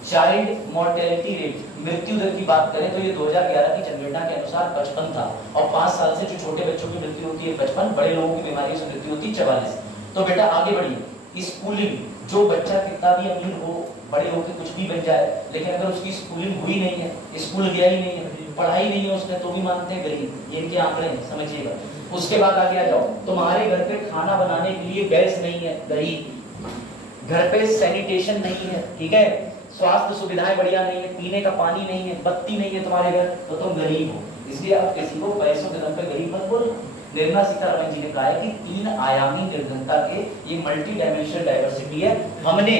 चाइल्ड मोर्टेलिटी रेट, मृत्यु दर की बात करें तो ये 2011 की जनगणना के अनुसार 55 था, और 5 साल से जो छोटे बच्चों की मृत्यु होती है 55, बड़े लोगों की बीमारियों से मृत्यु होती है 44। तो बेटा आगे बढ़िए, स्कूलिंग, जो बच्चा कितना भी अमीर हो, बड़े होकर कुछ भी बन जाए, लेकिन अगर उसकी स्कूलिंग हुई नहीं है, स्कूल गया ही नहीं है, पढ़ाई नहीं है उसने, तो भी मानते हैं गरीब। ये इनके आंकड़े हैं, समझिएगा। उसके बाद आगे आ जाओ, तुम्हारे घर पे खाना बनाने के लिए गैस नहीं है, गरीब। घर पे सैनिटेशन नहीं है, ठीक है, स्वास्थ्य सुविधाएं बढ़िया नहीं है, पीने का पानी नहीं है, बत्ती नहीं है तुम्हारे घर, तो तुम गरीब हो। इसलिए आप किसी को पैसों के दम पे गरीब मत बोलो। निर्मला सीतारमण जी ने कहा है कि 3 आयामी निर्धनता के ये मल्टी डायमेंशनल डाइवर्सिटी है। हमने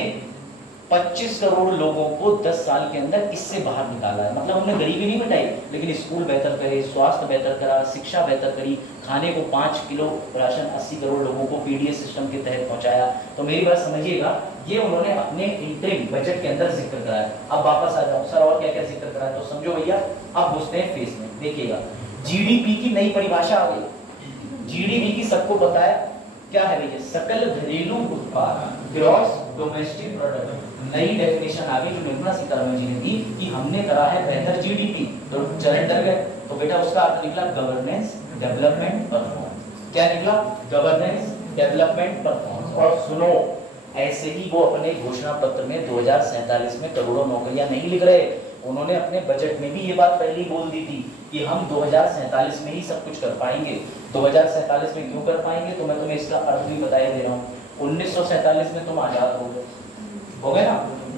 25 करोड़ लोगों को 10 साल के अंदर इससे बाहर निकाला है। मतलब हमने गरीबी नहीं मिटाई, लेकिन स्कूल बेहतर करे, स्वास्थ्य बेहतर करा, शिक्षा बेहतर करी, खाने को 5 किलो राशन 80 करोड़ लोगों को पीडीएस सिस्टम के तहत पहुंचाया। तो मेरी बात समझिएगा, ये उन्होंने अपने इंटरिम बजट के अंदर जिक्र करा है। अब वापस आ जाओ, सर और क्या क्या जिक्र करा है, तो समझो भैया। अब घुसते हैं फेस में, देखिएगा जीडीपी की नई परिभाषा आ गई। जीडीपी की सबको पता है क्या है भैया, सकल घरेलू उत्पाद, ग्रॉस डोमेस्टिक प्रोडक्ट। नई डेफिनेशन आ गई जो निर्मला सीतारमण जी ने दी कि हमने करा है बेहतर जीडीपी, तो चरण डर गए। तो बेटा उसका अर्थ निकला गवर्नेंस, डेवलपमेंट, परफॉर्मेंस। क्या निकला? Governance, development, performance. और सुनो, ऐसे ही वो अपने घोषणा पत्र में 2047 में करोड़ों नौकरियां नहीं लिख रहे, उन्होंने अपने बजट में भी ये बात पहले ही बोल दी थी कि हम 2047 में ही सब कुछ कर पाएंगे। 2047 में क्यों कर पाएंगे, तो मैं तुम्हें इसका अर्थ भी बता ही दे रहा हूँ। 1947 में तुम आजाद हो गए ना,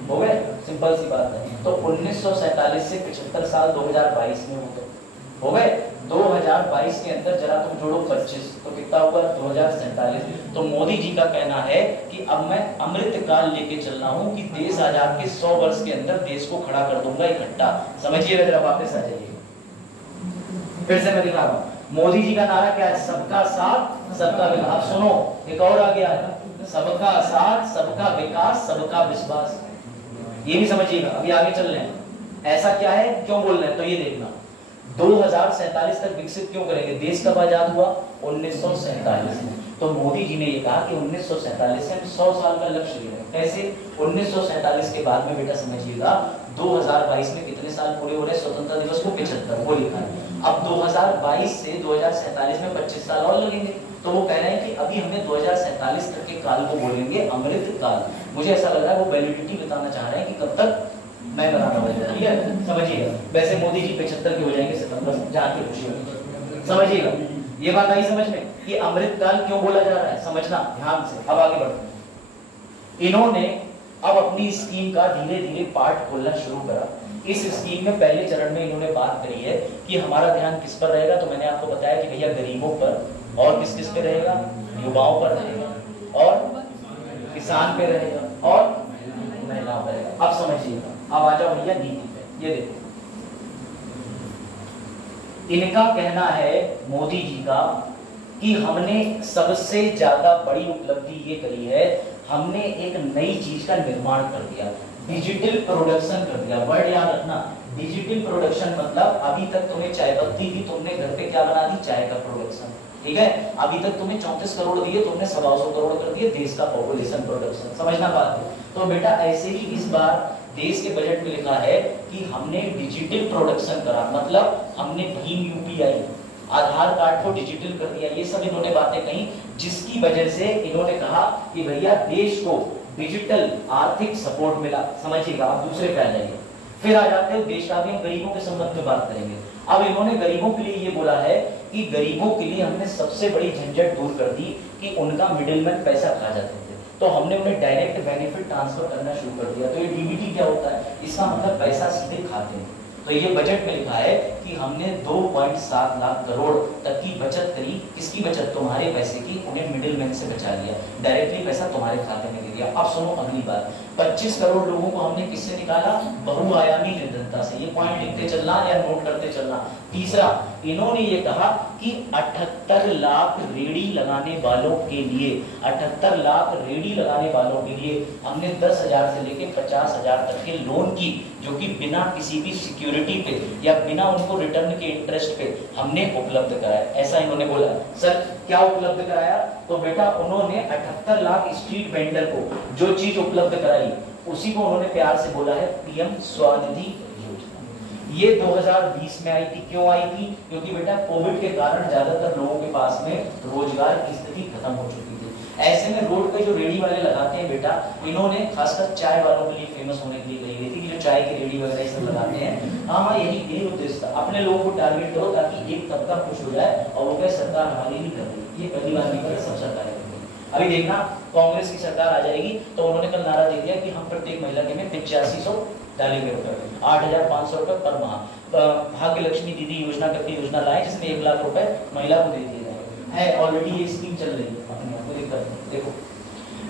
हो गए, सिंपल सी बात है। तो 1947 से 75 साल 2022 में हो गए। 2022 के अंदर जरा तुम जोड़ो 25 तो कितना होगा, 2047। तो मोदी जी का कहना है कि अब मैं अमृत काल लेके चल रहा हूँ कि देश आजाद के 100 वर्ष के अंदर देश को खड़ा कर दूंगा इकट्ठा। समझिए, जरा वापस आ जाइए, फिर से मैं दिखा रहा हूँ। मोदी जी का नारा क्या है, सबका साथ सबका विकास। अब सुनो, एक और आ गया है, सबका साथ सबका विकास सबका विश्वास। ये भी समझिएगा, अभी आगे चल रहे हैं। ऐसा क्या है, क्यों बोल रहे हैं, तो ये देखना। 2047 तक विकसित क्यों करेंगे, देश कब आजाद हुआ, 1947 में। तो मोदी जी ने ये कहा कि 1947 से हम 100 साल का लक्ष्य ले रहे हैं। कैसे, 1947 के बाद में बेटा समझिएगा 2022 में कितने साल पूरे हो रहे हैं स्वतंत्रता दिवस को, 75, वो लिखा है। अब 2022 से 2047 में 25 साल और लगेंगे। तो वो कह रहे हैं कि अभी हमें 2047 तक के काल को बोलेंगे अमृत काल। मुझे ऐसा लग रहा है वो वैलिडिटी बताना चाह रहे हैं कि कब तक, मैं बताना पड़ेगा, ठीक है, समझिएगा। वैसे मोदी जी 75 के हो जाएंगे सितंबर, जहाँ की खुशी होगी, समझिएगा। ये बात आई समझ में कि अमृत काल क्यों बोला जा रहा है, समझना ध्यान से। अब आगे बढ़ते हैं। इन्होंने अब अपनी स्कीम का धीरे धीरे पार्ट खोलना शुरू करा। इस स्कीम में पहले चरण में इन्होंने बात करी है कि हमारा ध्यान किस पर रहेगा, तो मैंने आपको बताया कि भैया गरीबों पर, और किस किस पे रहेगा, युवाओं पर रहेगा, और किसान पे रहेगा, और महिलाओं पर रहेगा। अब समझिएगा, अब आ जाओ भैया नीति पे। ये देखो, इनका कहना है मोदी जी का कि हमने सबसे ज्यादा बड़ी उपलब्धि ये करी है, हमने एक नई चीज का निर्माण कर दिया, डिजिटल प्रोडक्शन कर दिया। वर्ड याद रखना, डिजिटल प्रोडक्शन मतलब अभी तक तुम्हें चाय पत्ती थी, तुमने घर पे क्या बना दी, चाय का प्रोडक्शन, ठीक है। अभी तक तुम्हें 34 करोड़ दिए, तुमने 125 करोड़ कर दिए देश का पॉपुलेशन प्रोडक्शन। समझना बात है। तो बेटा ऐसे ही इस बार देश के बजट में लिखा है कि हमने डिजिटल प्रोडक्शन करा, मतलब हमने भीम यूपीआई, आधार कार्ड को डिजिटल कर दिया। ये सब इन्होंने बातें कही, जिसकी वजह से इन्होंने कहा कि भैया देश को डिजिटल आर्थिक सपोर्ट मिला। समझिएगा, आप दूसरे पे आ जाइए। फिर आ जाते हैं देश का, भी हम गरीबों के संबंध में बात करेंगे। अब इन्होंने गरीबों के लिए ये बोला है कि गरीबों के लिए हमने सबसे बड़ी झंझट दूर कर दी कि उनका मिडिलमैन पैसा खा जाते थे, तो हमने उन्हें डायरेक्ट बेनिफिट ट्रांसफर करना शुरू कर दिया। तो ये डीबीटी क्या होता है, इसका मतलब पैसा सीधे खाते हैं। तो ये बजट में लिखा है कि हमने 2.7 लाख करोड़ तक की बचत करी। किसकी बचत, तुम्हारे पैसे की, उन्हें मिडिलमैन से बचा लिया, डायरेक्टली पैसा तुम्हारे खाते में दे दिया। अब सुनो अगली बात, 25 करोड़ लोगों को हमने किससे निकाला, बहुआयामी निर्धनता से। ये पॉइंट लिखते चलना या नोट करते चलना। तीसरा, इन्होंने ये कहा कि 78 लाख रेडी लगाने वालों के लिए, 78 लाख रेडी लगाने वालों के लिए हमने 10,000 से लेकर 50,000 तक के लोन की, जो कि बिना किसी भी सिक्योरिटी पे या बिना उनको रिटर्न के इंटरेस्ट पे हमने उपलब्ध कराया। ऐसा इन्होंने बोला। सर क्या उपलब्ध कराया, तो बेटा उन्होंने 78 लाख स्ट्रीट वेंडर को जो चीज उपलब्ध कराई, उसी को उन्होंने प्यार से बोला है पीएम स्वनिधि योजना। ये 2020 में आई थी। क्यों आई थी, क्योंकि बेटा कोविड के कारण ज्यादातर लोगों के पास में रोजगार की स्थिति खत्म हो चुकी थी। ऐसे में रोड पे जो रेडी वाले लगाते हैं बेटा, इन्होंने खासकर चाय वालों के लिए फेमस होने के लिए कही गई थी कि जो चाय की रेडी वगैरह सब लगाते हैं। हाँ, यही उद्देश्य था, अपने लोगों को टारगेट करो ताकि एक तबका खुश हो जाए और वो कहे सरकार हमारी नहीं कर रही। ये पहली बार नहीं कर, सब सरकारें कर रही। अभी देखना कांग्रेस की सरकार आ जाएगी तो उन्होंने कल नारा दे दिया कि हम प्रत्येक महिला के में 8500 डालेंगे रुपए, 8,500 रुपए पर माह। भाग्य लक्ष्मी दीदी योजना करके योजना लाए, जिसमें 1 लाख रुपए महिला को दे दिए गए हैं। ऑलरेडी ये स्कीम चल रही है, देखो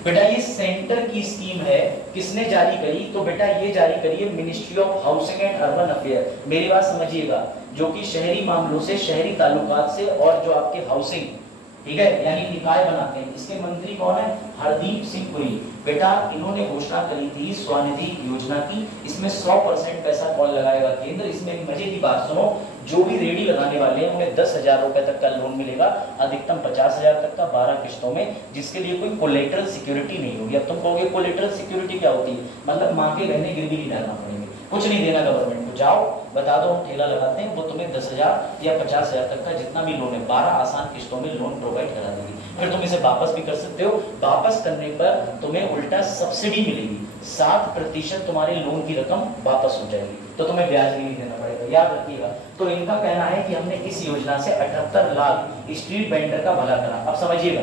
बेटा ये सेंटर की स्कीम है। किसने जारी करी, तो बेटा ये जारी करी है ministry of housing and urban affair. मेरी बात समझिएगा, जो कि शहरी मामलों से, शहरी ताल्लुकात से और जो आपके हाउसिंग, ठीक है, यानी निकाय बनाते हैं, इसके मंत्री कौन है, हरदीप सिंह पुरी। बेटा इन्होंने घोषणा करी थी स्वनिधि योजना की। इसमें 100% पैसा कौन लगाएगा, केंद्र। इसमें मजे की बात सुनो, जो भी रेडी लगाने वाले हैं उन्हें 10,000 रुपए तक का लोन मिलेगा, अधिकतम 50,000 तक का 12 किस्तों में, जिसके लिए कोई कोलेटरल सिक्योरिटी नहीं होगी। अब तुम कहोगे कोलेटरल सिक्योरिटी क्या होती है, मतलब मां के गहने गिरवी नहीं डालना पड़ेंगे। कुछ नहीं देना गवर्नमेंट को, जाओ बता दो हम ठेला लगाते हैं, वो तुम्हें 10,000 या 50,000 तक का जितना भी लोन है 12 आसान किस्तों में लोन प्रोवाइड करा देगी। फिर तुम इसे वापस भी कर सकते हो, वापस करने पर तुम्हें उल्टा सब्सिडी मिलेगी, 7% तुम्हारे लोन की रकम वापस हो जाएगी, तो तुम्हें ब्याज नहीं देना पड़ेगा, याद रखिएगा। तो इनका कहना है कि हमने इस योजना से 78 लाख स्ट्रीट वेंडर का भला करा। अब समझिएगा,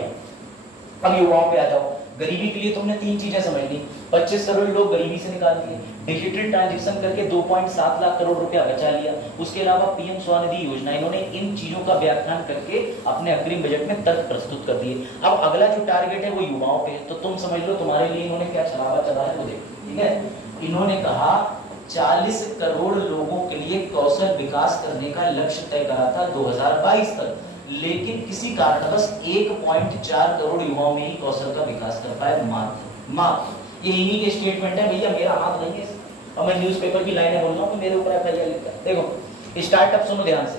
अब युवाओं पे आ जाओ। गरीबी के लिए तुमने 3 चीजें समझ ली, 25 करोड़ लोग गरीबी से निकाल दिए, डिजिटल ट्रांजैक्शन करके 2.7 लाख करोड़ रुपया बचा लिया, उसके अलावा पीएम स्वनिधि योजना, इन्होंने इन चीजों का व्याख्यान करके अपने अग्रिम बजट में तर्क प्रस्तुत कर दिए। अब अगला जो टारगेट है वो युवाओं पे है, तो तुम समझ लो तुम्हारे लिए इन्होंने क्या छलावा चला है वो देखो, ठीक है। इन्होंने कहा 40 करोड़ लोगों के लिए कौशल विकास करने का लक्ष्य तय करा था 2022 तक, लेकिन किसी कारणवश 1.4 करोड़ युवाओं में ही कौशल का विकास कर पाए, मात्र। ये इन्हीं के स्टेटमेंट है भैया, मेरा हाथ नहीं है। और मैं न्यूज़पेपर की लाइनें बोल रहा हूँ, मेरे ऊपर एफआईआर लिखा है। देखो स्टार्टअप सुनो ध्यान से,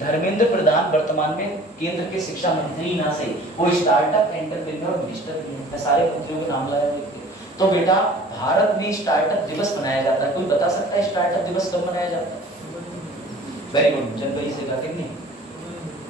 धर्मेंद्र प्रधान वर्तमान में केंद्र के शिक्षा मंत्री ना से वो स्टार्टअप एंटरप्रेन्योर मिनिस्टर, मैं सारे मंत्रियों के नाम लाया हूँ। तो बेटा भारत में स्टार्टअप दिवस मनाया जाता है, कोई बता सकता है स्टार्टअप दिवस कब मनाया जाता है? वेरी गुड, जनवरी से का कितनी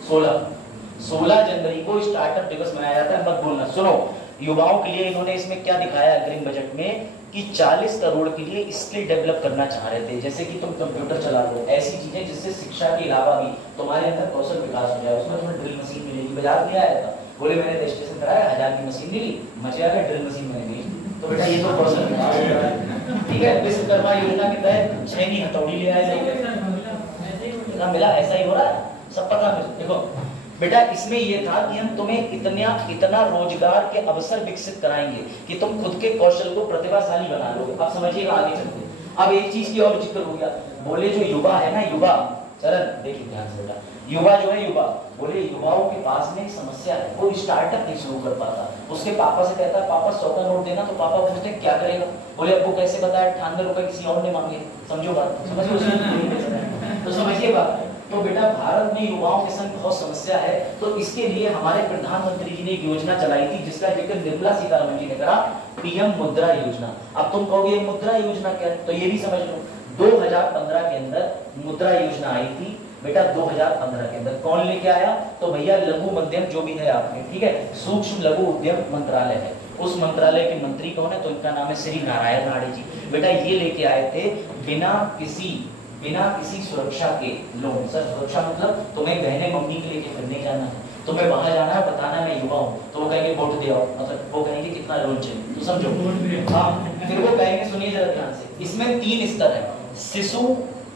16 जनवरी को स्टार्टअप दिवस मनाया जाता है। मत बोलना, सुनो युवाओं के लिए इन्होंने इसमें क्या दिखाया अग्रिम बजट में कि 40 करोड़ के लिए स्किल डेवलप करना चाह रहे थे, जैसे कि तुम कंप्यूटर चला लो, ऐसी चीजें जिससे शिक्षा के अलावा भी तुम्हारे अंदर कौशल विकास हो जाए। उसमें तुम्हें ड्रिल मशीन मिलेगी, बाजार में आया था, बोले मैंने रजिस्ट्रेशन कराया 1000 की मशीन मिली, मजे आ गया, ड्रिल मशीन मैंने ली, तो बेटा ये तो कौशल विकास हो रहा है, ठीक है। विश्वकर्मा योजना के तहत 6 की हथौड़ी ले आए, मिला, ऐसा ही हो रहा है, सब पता है। देखो बेटा इसमें ये था कि हम तुम्हें इतना रोजगार के अवसर विकसित कराएंगे कि तुम खुद के कौशल को प्रतिभाशाली बना लोगे। अब समझिएगा आगे चलते। अब एक चीज की और जिक्र हो गया, बोले जो युवा है ना, युवा चरण देखिए ध्यान से बेटा, युवा जो है युवा, बोले युवाओं के पास में एक समस्या है, वो स्टार्टअप नहीं शुरू कर पाता। उसके पापा से कहता है पापा 100 का नोट देना, तो पापा पूछते हैं क्या करेगा, बोले अब वो कैसे बताया 98 रुपए किसी और ने मांगे, समझो बात, समझिए तो समझिए बात। तो बेटा भारत में युवाओं के संग बहुत समस्या है, तो इसके लिए हमारे प्रधानमंत्री जी ने एक योजना चलाई थी जिसका जिक्र निर्मला सीतारमण जी ने करा, पीएम मुद्रा योजना। अब तुम कहोगे मुद्रा योजना क्या है, तो ये भी समझ लो 2015 के अंदर मुद्रा योजना आई थी बेटा। 2015 के अंदर कौन लेके आया, तो भैया लघु मध्यम जो भी है आपके, ठीक है, सूक्ष्म लघु उद्यम मंत्रालय है, उस मंत्रालय के मंत्री कौन है, तो इनका नाम है श्री नारायण राणे जी। बेटा ये लेके आए थे बिना किसी सुरक्षा के लोन। सर सुरक्षा मतलब तुम्हें गहने मम्मी के लेके फिर नहीं जाना है, तुम्हें बाहर जाना है, बताना है मैं युवा हूँ, तो वो कहेंगे वोट दे आओ, मतलब वो कहेंगे कितना लोन चाहिए, तो समझो। हाँ फिर वो कहेंगे, सुनिए जरा ध्यान से, इसमें 3 स्तर है, शिशु,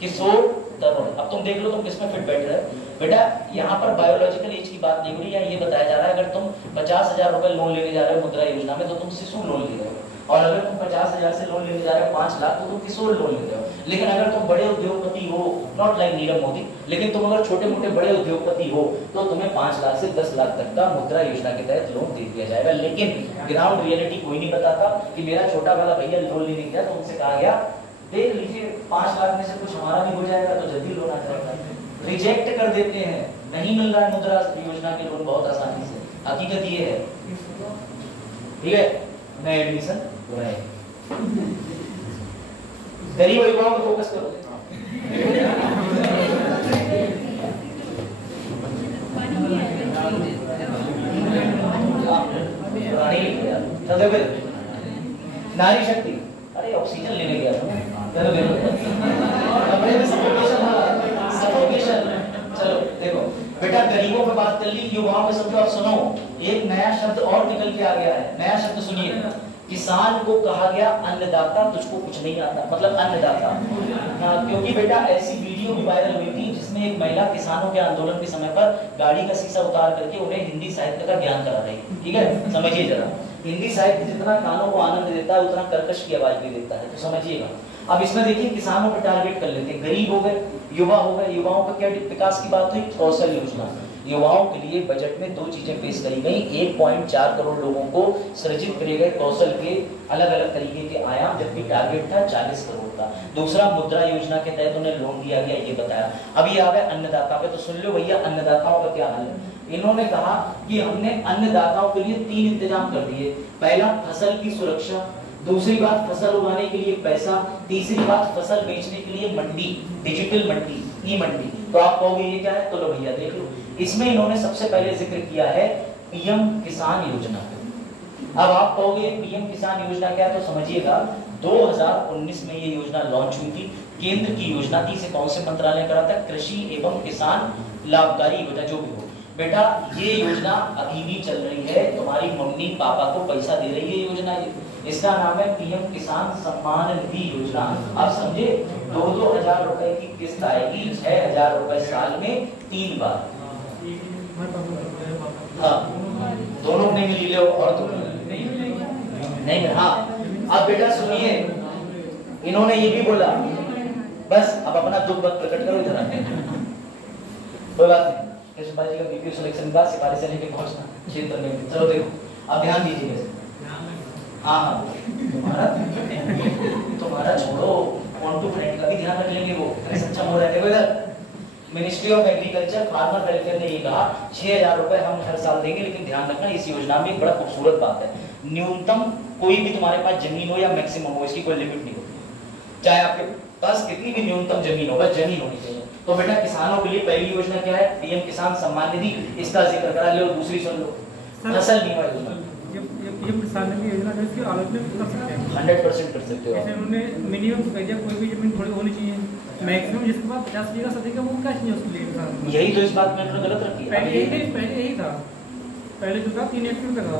किशोर, तरुण। अब तुम देख लो तुम किसमें फिट बैठ रहे हो। बेटा यहाँ पर बायोलॉजिकल एज की बात नहीं हो रही है, ये बताया जा रहा है अगर तुम 50,000 रुपए लोन लेने जा रहे हो मुद्रा योजना में, तो तुम शिशु लोन ले रहे हो, और अगर तुम 50,000 से लोन लेने जा रहे हो 5 लाख, तो तुम किशोर लोन ले रहे हो। लेकिन अगर तुम बड़े उद्योगपति हो, नॉट लाइक नीरव मोदी, लेकिन तुम अगर छोटे मोटे बड़े उद्योगपति हो, तो तुम्हें 5 लाख से 10 लाख तक का मुद्रा योजना के तहत लोन दे दिया जाएगा। लेकिन ग्राउंड रियलिटी कोई नहीं बताता कि मेरा छोटा वाला भैया लोन लेने गया तो उनसे कहा गया देख लीजिए 5 लाख में से कुछ हमारा भी हो जाएगा, तो जल्दी लोन आ जाएगा, रिजेक्ट कर देते हैं, नहीं मिल रहा है मुद्रा योजना के लोन बहुत आसानी से। हकीकत ये है, ठीक है, नए एडमिशन हो रहे हैं, गरीब युवाओं को फोकस करो। नारी शक्ति, अरे ऑक्सीजन लेने गया था, चलो देखो बेटा गरीबों पे बात कर ली, युवाओं पे समझो। अब सुनो एक नया शब्द और निकल के आ गया है, नया शब्द सुनिए, किसान को कहा गया अन्नदाता, तुझको कुछ नहीं आता, मतलब अन्नदाता। क्योंकि बेटा ऐसी वीडियो भी वायरल हुई थी जिसमें एक महिला किसानों के आंदोलन के समय पर गाड़ी का शीशा उतार करके उन्हें हिंदी साहित्य का ज्ञान करा रही, ठीक है। समझिए जरा, हिंदी साहित्य जितना कानों को आनंद देता है उतना कर्कश की आवाज भी देता है, तो समझिएगा। अब इसमें देखिए किसानों पर टारगेट कर लेते हैं, गरीब हो गए, युवा हो गए, युवाओं का क्या विकास की बात हुई, कौशल योजना। युवाओं के लिए बजट में 2 चीजें पेश करी गई, 1.4 करोड़ लोगों को सृजित किए गए कौशल के अलग अलग तरीके के आयाम, जबकि टारगेट था 40 करोड़ का। दूसरा मुद्रा योजना के तहत उन्हें लोन दिया गया, ये बताया। अब ये आ गए अन्नदाता पे, तो सुन लो भैया अन्नदाताओं का क्या हाल है। इन्होंने कहा कि हमने अन्नदाताओं के लिए 3 इंतजाम कर दिए, पहला फसल की सुरक्षा, दूसरी बात फसल उगाने के लिए पैसा, तीसरी बात फसल बेचने के लिए मंडी, डिजिटल मंडी, ई मंडी। तो आप कहोगे ये क्या है, तो लो भैया देख लो, इसमें इन्होंने सबसे पहले जिक्र किया है पीएम किसान योजना। अब आप कहोगे पीएम किसान योजना क्या है, तो समझिएगा 2019 में ये योजना लॉन्च हुई थी, केंद्र की योजना थी। इसे कौन से मंत्रालय करा था, कृषि एवं किसान लाभकारी योजना, जो भी हो बेटा। ये योजना अभी भी चल रही है, तुम्हारी मम्मी पापा को पैसा दे रही है योजना ये। इसका नाम है पीएम किसान सम्मान निधि योजना। आप समझे, 2-2 हजार रुपए की किस्त आएगी, 6,000 रुपए साल में 3 बार। हाँ, दोनों ने मिल लो और तो नहीं। हाँ, अब बेटा सुनिए, इन्होंने ये भी बोला, बस अब अपना दुख मत प्रकट करो इधर आके, कोई बात नहीं। कृष्णपाल जी का बीपीओ सिलेक्शन का सिफारिश लेके पहुंचना क्षेत्र में। चलो देखो, अब ध्यान दीजिए। हाँ, तुम्हारा छोड़ो, ऑन टू फ्रेंड का भी ध्यान रख लेंगे वो, अच्छा मोड़ रखेगा इधर। Ministry of agriculture farmer welfare ने ये कहा 6,000 रुपए हम हर साल देंगे, लेकिन ध्यान रखना इस योजना में एक बड़ा खूबसूरत बात है, न्यूनतम कोई भी तुम्हारे पास जमीन हो या मैक्सिमम हो, इसकी कोई लिमिट नहीं होती। चाहे आपके पास कितनी भी न्यूनतम जमीन हो, बस जमीन होनी चाहिए। तो बेटा किसानों के लिए पहली योजना क्या है, पीएम किसान सम्मान निधि, इसका जिक्र करा लो। दूसरी सुन लो, फसल बीमा योजना। ये किसान की योजना है, इसकी आलोचना कर सकते हैं 100% कर सकते हो। जैसे उन्होंने मिनिमम कह दिया कोई भी जमीन थोड़ी होनी चाहिए, मैक्सिमम जिसके पास 50 बीघा से अधिक है वो क्या चाहिए उसके लिए किसान। यही तो इस बात में उन्होंने गलत रखी है। पहले यही था, पहले जो था 3 हेक्टेयर तक था,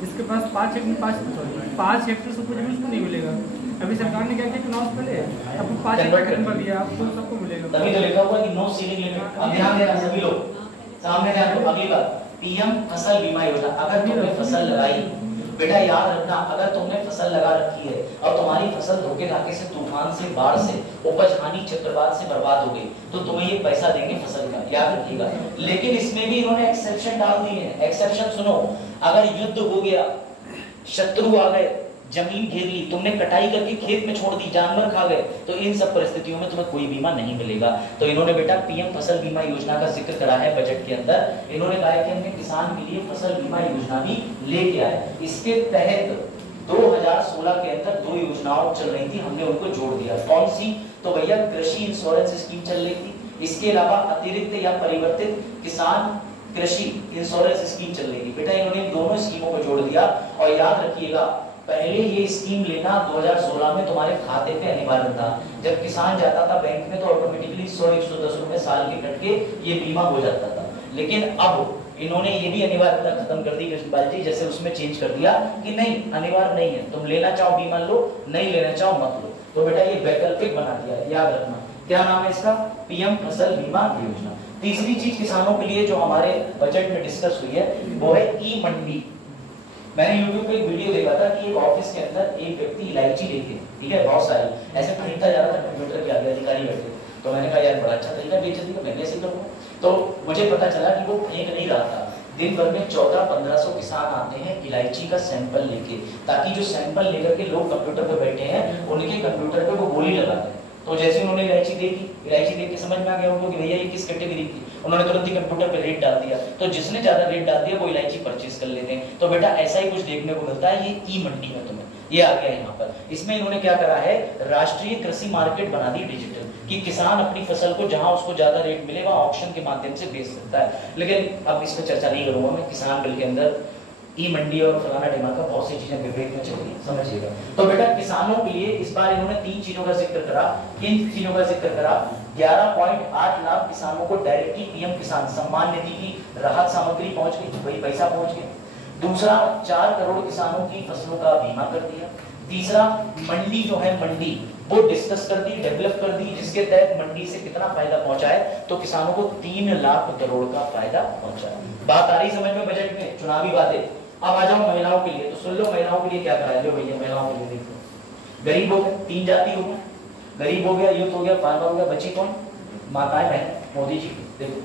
जिसके पास 5 हेक्टेयर से कुछ भी उसको नहीं मिलेगा। अभी सरकार ने क्या किया, चुनाव से पहले आपको 5 हेक्टेयर कर दिया, आपको सबको मिलेगा। तभी तो लिखा हुआ है कि नो सीलिंग लिमिट। अब ध्यान देना सभी लोग, सामने ध्यान दो। अगली बात, पीएम फसल बीमा योजना। अगर तुमने फसल लगाई, बेटा याद रखना, अगर तुमने फसल लगा रखी है और तुम्हारी फसल धोखे धाके से, तूफान से, बाढ़ से, उपज हानि, चक्रवात से बर्बाद हो गई, तो तुम्हें ये पैसा देंगे फसल का, याद रखिएगा। लेकिन इसमें भी इन्होंने एक्सेप्शन डाल दिए हैं। एक्सेप्शन सुनो, अगर युद्ध हो गया, शत्रु आ गए, जमीन घेर ली, तुमने कटाई करके खेत में छोड़ दी, जानवर खा गए, तो इन सब परिस्थितियों में तुम्हें कोई बीमा नहीं मिलेगा। तो इन्होंने बेटा पीएम फसल बीमा योजना का जिक्र करा है बजट के अंदर। इन्होंने कहा है कि हमने किसान के लिए फसल बीमा योजना भी लेके आए। इसके तहत 2016 के अंदर 2 योजनाओं चल रही थी, हमने उनको जोड़ दिया। कौन सी, तो भैया कृषि इंश्योरेंस स्कीम चल रही थी। इसके अलावा अतिरिक्त या परिवर्तित किसान कृषि इंश्योरेंस स्कीम चल रही थी। बेटा इन्होंने दोनों स्कीमों को जोड़ दिया। और याद रखिएगा, पहले ये स्कीम लेना 2016 में तुम्हारे खाते पे अनिवार्य था। जब किसान जाता था बैंक में तो ऑटोमेटिकली 100-110 रुपए साल के कट के ये बीमा हो जाता था। लेकिन अब इन्होंने ये भी अनिवार्यता खत्म कर दी कृष्णपाल जी, जैसे उसमें चेंज कर दिया कि नहीं, अनिवार्य नहीं है, तुम लेना चाहो बीमा लो, नहीं लेना चाहो मत लो। तो बेटा ये वैकल्पिक बना दिया है, याद रखना। क्या नाम है इसका, पीएम फसल बीमा योजना। तीसरी चीज किसानों के लिए जो हमारे बजट में डिस्कस हुई है वो है ई मंडी। मैंने YouTube पे एक वीडियो देखा था कि एक ऑफिस के अंदर एक व्यक्ति इलायची लेके, ठीक है, बहुत सारी ऐसे खरीदता जा रहा था, कंप्यूटर के आगे अधिकारी बैठे। तो मैंने कहा यार बड़ा अच्छा तरीका बेचने का, मैं ऐसे करूंगा। तो मुझे पता चला कि वो फेंक नहीं रहा था। दिन भर में 1400-1500 किसान आते हैं इलायची का सैंपल लेके, ताकि जो सैंपल लेकर के लोग कंप्यूटर पे बैठे हैं उनके कंप्यूटर पे वो गोली लगा दें। तो जैसे उन्होंने इलायची देखी, इलायची देख के समझ में आ गया उनको कि भैया ये किस कैटेगरी की, उन्होंने तुरंत ही कंप्यूटर पे रेट डाल दिया। तो जिसने ज्यादा रेट डाल दिया वो इलायची परचेज कर लेते हैं। तो बेटा ऐसा ही कुछ देखने को मिलता है ये ई मंडी में तुम्हें, ये आ गया यहाँ पर। इसमें इन्होंने क्या करा है, राष्ट्रीय कृषि मार्केट बना दी डिजिटल, कि किसान अपनी फसल को जहां उसको ज्यादा रेट मिले वहां ऑक्शन के माध्यम से बेच सकता है। लेकिन अब इस पर चर्चा नहीं करूंगा मैं। किसान बिल के अंदर ई मंडी और फलाना ढिमाका बहुत सी चीजें विवेक में चल रही है, समझिएगा। तो बेटा किसानों के लिए इस बार इन्होंने 3 चीजों का जिक्र करा। किन चीजों का जिक्र करा, 11.8 लाख किसानों को डायरेक्टली पीएम किसान सम्मान निधि की राहत सामग्री पहुंच गई, वही पैसा पहुंच गया। दूसरा, 4 करोड़ किसानों की फसलों का बीमा कर दिया। तीसरा, मंडी जो है मंडी वो डिस्कस कर दी, डेवलप कर दी, जिसके तहत मंडी से कितना फायदा पहुंचा है, तो किसानों को 3 लाख करोड़ का फायदा पहुंचा। बात आ रही समझ में बजट में, चुनावी बातें। अब आ जाओ महिलाओं के लिए, तो सुन लो महिलाओं के लिए क्या कराया। लो भैया महिलाओं के लिए देखो, गरीब हो गए, 3 जाति हो गए, गरीब हो गया, यूथ हो गया, फार्मर हो गया, बची कौन, माताएं बहन, मोदी जी। देखो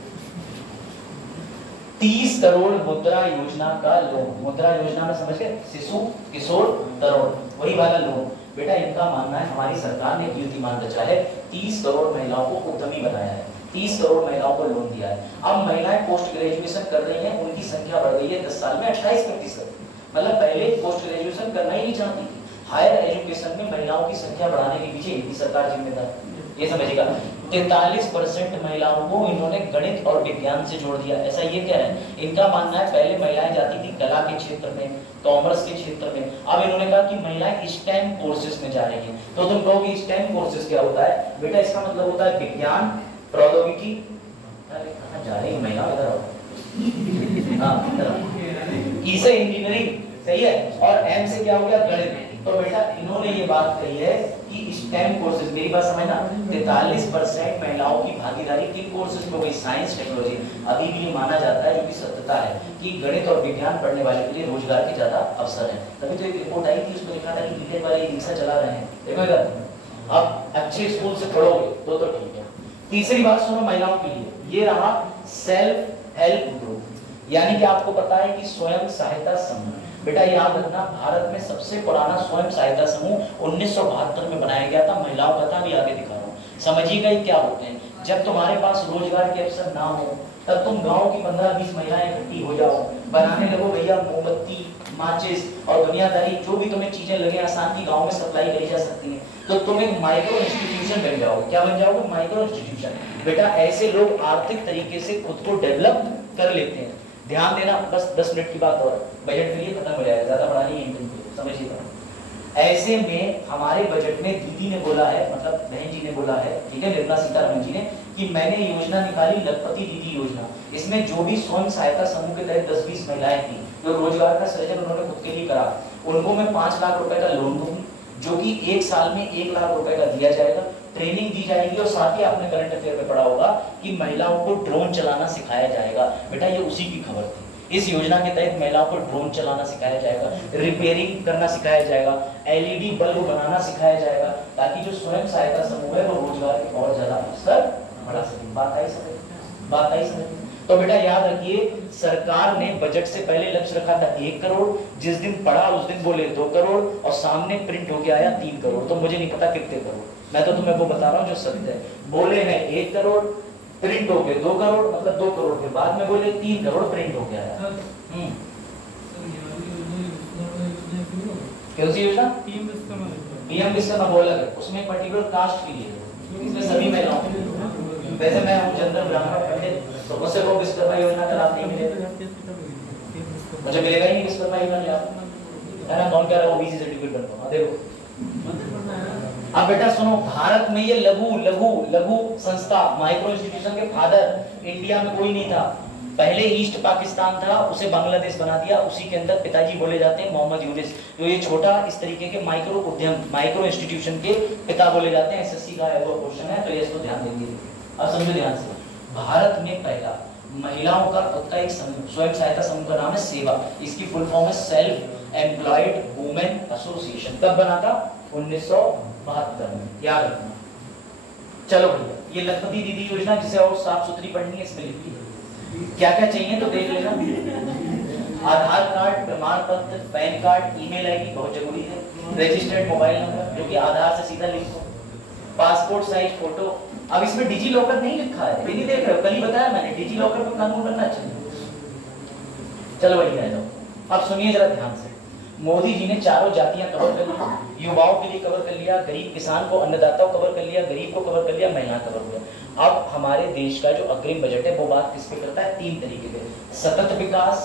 30 करोड़ मुद्रा योजना का लोन। मुद्रा योजना में समझ गए, शिशु किशोर तरुण, वही वाला लोन। बेटा इनका मानना है हमारी सरकार ने कीर्तिमान रचा है, 30 करोड़ महिलाओं को उद्यमी बनाया है, 30 करोड़ महिलाओं को लोन दिया है। अब महिलाएं पोस्ट ग्रेजुएशन कर रही हैं, उनकी संख्या बढ़ गई है 10 साल में 28%। मतलब पहले पोस्ट ग्रेजुएशन करना ही नहीं चाहती थी, हायर एजुकेशन में महिलाओं की संख्या बढ़ाने के पीछे इनकी सरकार जिम्मेदार है, ये समझिएगा। 43% महिलाओं को इन्होंने गणित और विज्ञान से जोड़ दिया। ऐसा ये कह रहे हैं, इनका मानना है पहले महिलाएं जाती थी कला के क्षेत्र में, कॉमर्स के क्षेत्र में, अब इन्होंने कहा कि महिलाएं स्टेम कोर्सेज में जा रही हैं। तो तुम कहोगे स्टेम कोर्सेज क्या होता है? बेटा इसका मतलब होता है विज्ञान, प्रौद्योगिकी, कहां जा रही है महिला, इधर आओ, हां इधर आओ, ई से इंजीनियरिंग, सही है, और एम से क्या हो गया? गणित। तो बेटा इन्होंने ये बात कही है कि स्टेम कोर्सेज, मेरी बात समझना, 43% महिलाओं की भागीदारी किन कोर्सेज में हो गई? Science, technology. अभी भी ये माना जाता है, जो कि सत्यता है, कि गणित और विज्ञान पढ़ने वाले के लिए रोजगार के ज्यादा अवसर हैं। तभी तो एक रिपोर्ट आई थी, उसमें लिखा था कि बीटेक वाले रिक्शा चला रहे हैं, देखो इधर, अब अच्छे स्कूल से पढ़ोगे तो ठीक है। तीसरी बात सुनो महिलाओं के लिए, ये रहा सेल्फ हेल्प ग्रुप, यानी कि आपको पता है कि स्वयं सहायता समूह। बेटा याद रखना, भारत में सबसे पुराना स्वयं सहायता समूह 1972 में बनाया गया था, महिलाओं का था, भी आगे दिखा रहा हूँ, समझिएगा ये क्या होते हैं। जब तुम्हारे पास रोजगार के अवसर ना हो, तब तुम गांव की 15-20 महिलाएं इकट्ठी हो जाओ, बनाने लगो भैया मोमबत्ती, माचिस और दुनियादारी, जो भी तुम्हें चीजें लगे आसान की गांव में सप्लाई करी जा सकती हैं, तो तुम एक माइक्रो इंस्टीट्यूशन बन जाओगे। क्या बन जाओगे? Micro institution. बेटा ऐसे लोग आर्थिक तरीके से खुद को डेवलप कर लेते हैं। ध्यान देना, बस 10 मिनट की बात और, बजट के लिए खत्म हो जाएगा, ज्यादा बड़ा नहीं है, समझिएगा। ऐसे में हमारे बजट में दीदी ने बोला है, मतलब बहन जी ने बोला है, ठीक है, निर्मला सीतारमण जी ने, कि मैंने योजना निकाली लखपति दीदी योजना। इसमें जो भी स्वयं सहायता समूह के तहत 10-20 महिलाएं थी, जो रोजगार का सृजन उन्होंने खुद के लिए करा, उनको मैं 5 लाख रुपए का लोन दूंगी, जो कि 1 साल में 1 लाख रुपए का दिया जाएगा, ट्रेनिंग दी जाएगी, और साथ ही आपने करंट अफेयर में पढ़ा होगा कि महिलाओं को ड्रोन चलाना सिखाया जाएगा। बेटा ये उसी की खबर थी। इस योजना के तहत महिलाओं को ड्रोन चलाना सिखाया जाएगा, रिपेयरिंग करना सिखाया जाएगा, एलईडी बल्ब बनाना सिखाया जाएगा, ताकि जो स्वयं सहायता समूह है वो रोजगार के और ज्यादा अवसर बढ़ा सके। बात आई समझ? बात आई समझ? तो बेटा याद रखिए, सरकार ने बजट से पहले लक्ष्य रखा था 1 करोड़, जिस दिन पढ़ा उस दिन बोले 2 करोड़, और सामने प्रिंट होके आया 3 करोड़। तो मुझे नहीं पता कितने करोड़, मैं तो तुम्हें वो बता रहा हूँ जो सत्य है। बोले हैं 1 करोड़, प्रिंट होके 2 करोड़, मतलब 2 करोड़ के बाद में बोले 3 करोड़ प्रिंट हो गया है। कौन सी योजना? पीएम विश्वकर्मा बोला है, उसमें पर्टिकुलर कास्ट के लिए, इसमें सभी महिलाओं। वैसे मैं हूँ जनरल ब्राह्मण पंडित, तो मुझसे वो विश्वकर्मा योजना का लाभ नहीं मिलेगा, मुझे मिलेगा ही नहीं विश्वकर्मा योजना लाभ, है ना? कौन कह रहा है ओबीसी सर्टिफिकेट बनवाओ? देखो अब बेटा सुनो, भारत में ये लघु संस्था, माइक्रो इंस्टीट्यूशन के फादर इंडिया में कोई नहीं था। पहले ईस्ट पाकिस्तान था, उसे बांग्लादेश बना दिया, उसी के अंदर पिताजी बोले जाते हैं मोहम्मद यूनिस, जो ये छोटा इस तरीके के माइक्रो उद्यम, माइक्रो इंस्टीट्यूशन के पिता बोले जाते हैं। एसएससी का वो क्वेश्चन है, तो ये इसको ध्यान देंगे। अब समझो ध्यान से, भारत में पहला महिलाओं का खुद का एक स्वयं सहायता समूह का नाम है सेवा, इसकी फुल फॉर्म है सेल्फ एम्प्लॉयड वुमेन एसोसिएशन। कब बना था? 1972 में, याद रखना। चलो भैया, ये लखपति दीदी योजना, जिसे और साफ सुथरी पढ़नी है, इसमें लिखी है क्या क्या चाहिए तो देख लेना। आधार कार्ड, प्रमाण पत्र, पैन कार्ड, ईमेल आईडी बहुत जरूरी है, रजिस्टर्ड मोबाइल नंबर जो कि आधार से सीधा लिंक हो, पासपोर्ट साइज फोटो। अब इसमें डिजी लॉकर नहीं लिखा है, ये नहीं देख रहे हो, कल ही बताया मैंने, डिजी लॉकर पर कानून बनना चाहिए। चलो वही आ जाओ, अब सुनिए जरा ध्यान से। मोदी जी ने चारों जातियां कवर कर ली, युवाओं के लिए कवर कर लिया, गरीब किसान को, अन्नदाता को कवर कर लिया, गरीब को कवर कर लिया, महिला कवर हो गया। अब हमारे देश का जो अग्रिम बजट है वो बात किस पे करता है? 3 तरीके पे, सतत विकास,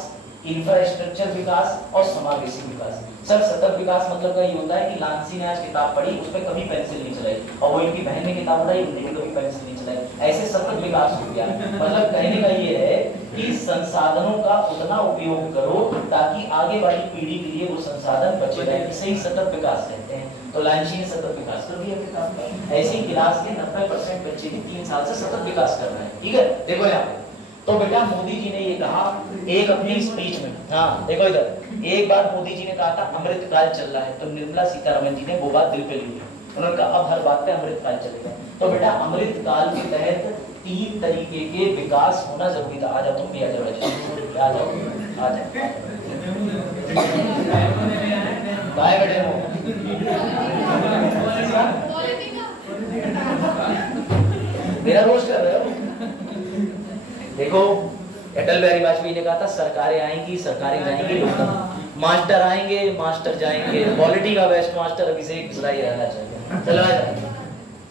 इंफ्रास्ट्रक्चर विकास और समावेशी विकास। सर सतत विकास मतलब ये होता है कि लांसी ने आज किताब पढ़ी, उसमें कभी पेंसिल नहीं चलाई, और वो इनकी बहन ने किताब पढ़ाई, उन्होंने कभी पेंसिल नहीं चलाई, ऐसे सतत विकास हो गया। मतलब कहने का ये है कि संसाधनों का उतना उपयोग करो ताकि आगे वाली पीढ़ी के लिए वो संसाधन बचे रहे, इसे ही सतत विकास कहते हैं। तो लांसी ने सतत विकास कर दिया किताब। ऐसे क्लास के 90% बच्चे भी 3 साल से सतत विकास कर रहे हैं, ठीक है? देखो यहाँ पे तो बेटा मोदी जी ने ये कहा एक अपनी स्पीच में, हाँ देखो इधर, एक बार मोदी जी ने कहा था अमृतकाल चल रहा है, तो निर्मला सीतारमण जी ने वो बात दिल पे ली। उन्होंने कहा अब हर बात पे अमृतकाल चलेगा। तो बेटा अमृतकाल के तहत 3 तरीके के विकास होना जरूरी था। आ जाओ तुम भी, आ जाओ, आ जाओ, आ जाओ, बाय बैठे हो, मेरा रोज कर रहे हो। देखो अटल बिहारी वाजपेयी ने कहा था सरकारें आएंगी सरकारें जाएंगी, मास्टर आएंगे मास्टर जाएंगे, पॉलिटी का बेस्ट मास्टर अभिषेक मिश्राई रहना चाहिए। चलो आ जाए।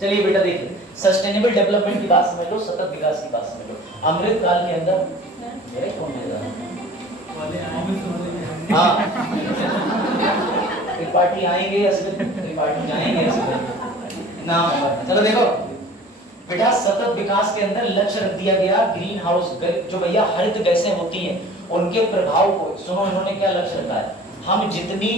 चलिए बेटा देखिए, सस्टेनेबल डेवलपमेंट की बात समझ लो, सतत विकास की बात समझ लो। अमृत काल के अंदर हाँ त्रिपाठी आएंगे त्रिपाठी जाएंगे ना। चलो देखो बेटा, सतत विकास के अंदर लक्ष्य रख दिया गया ग्रीन हाउस जो भैया हरित गैसें होती हैं उनके प्रभाव को। सुनो इन्होंने क्या लक्ष्य रखा है, हम जितनी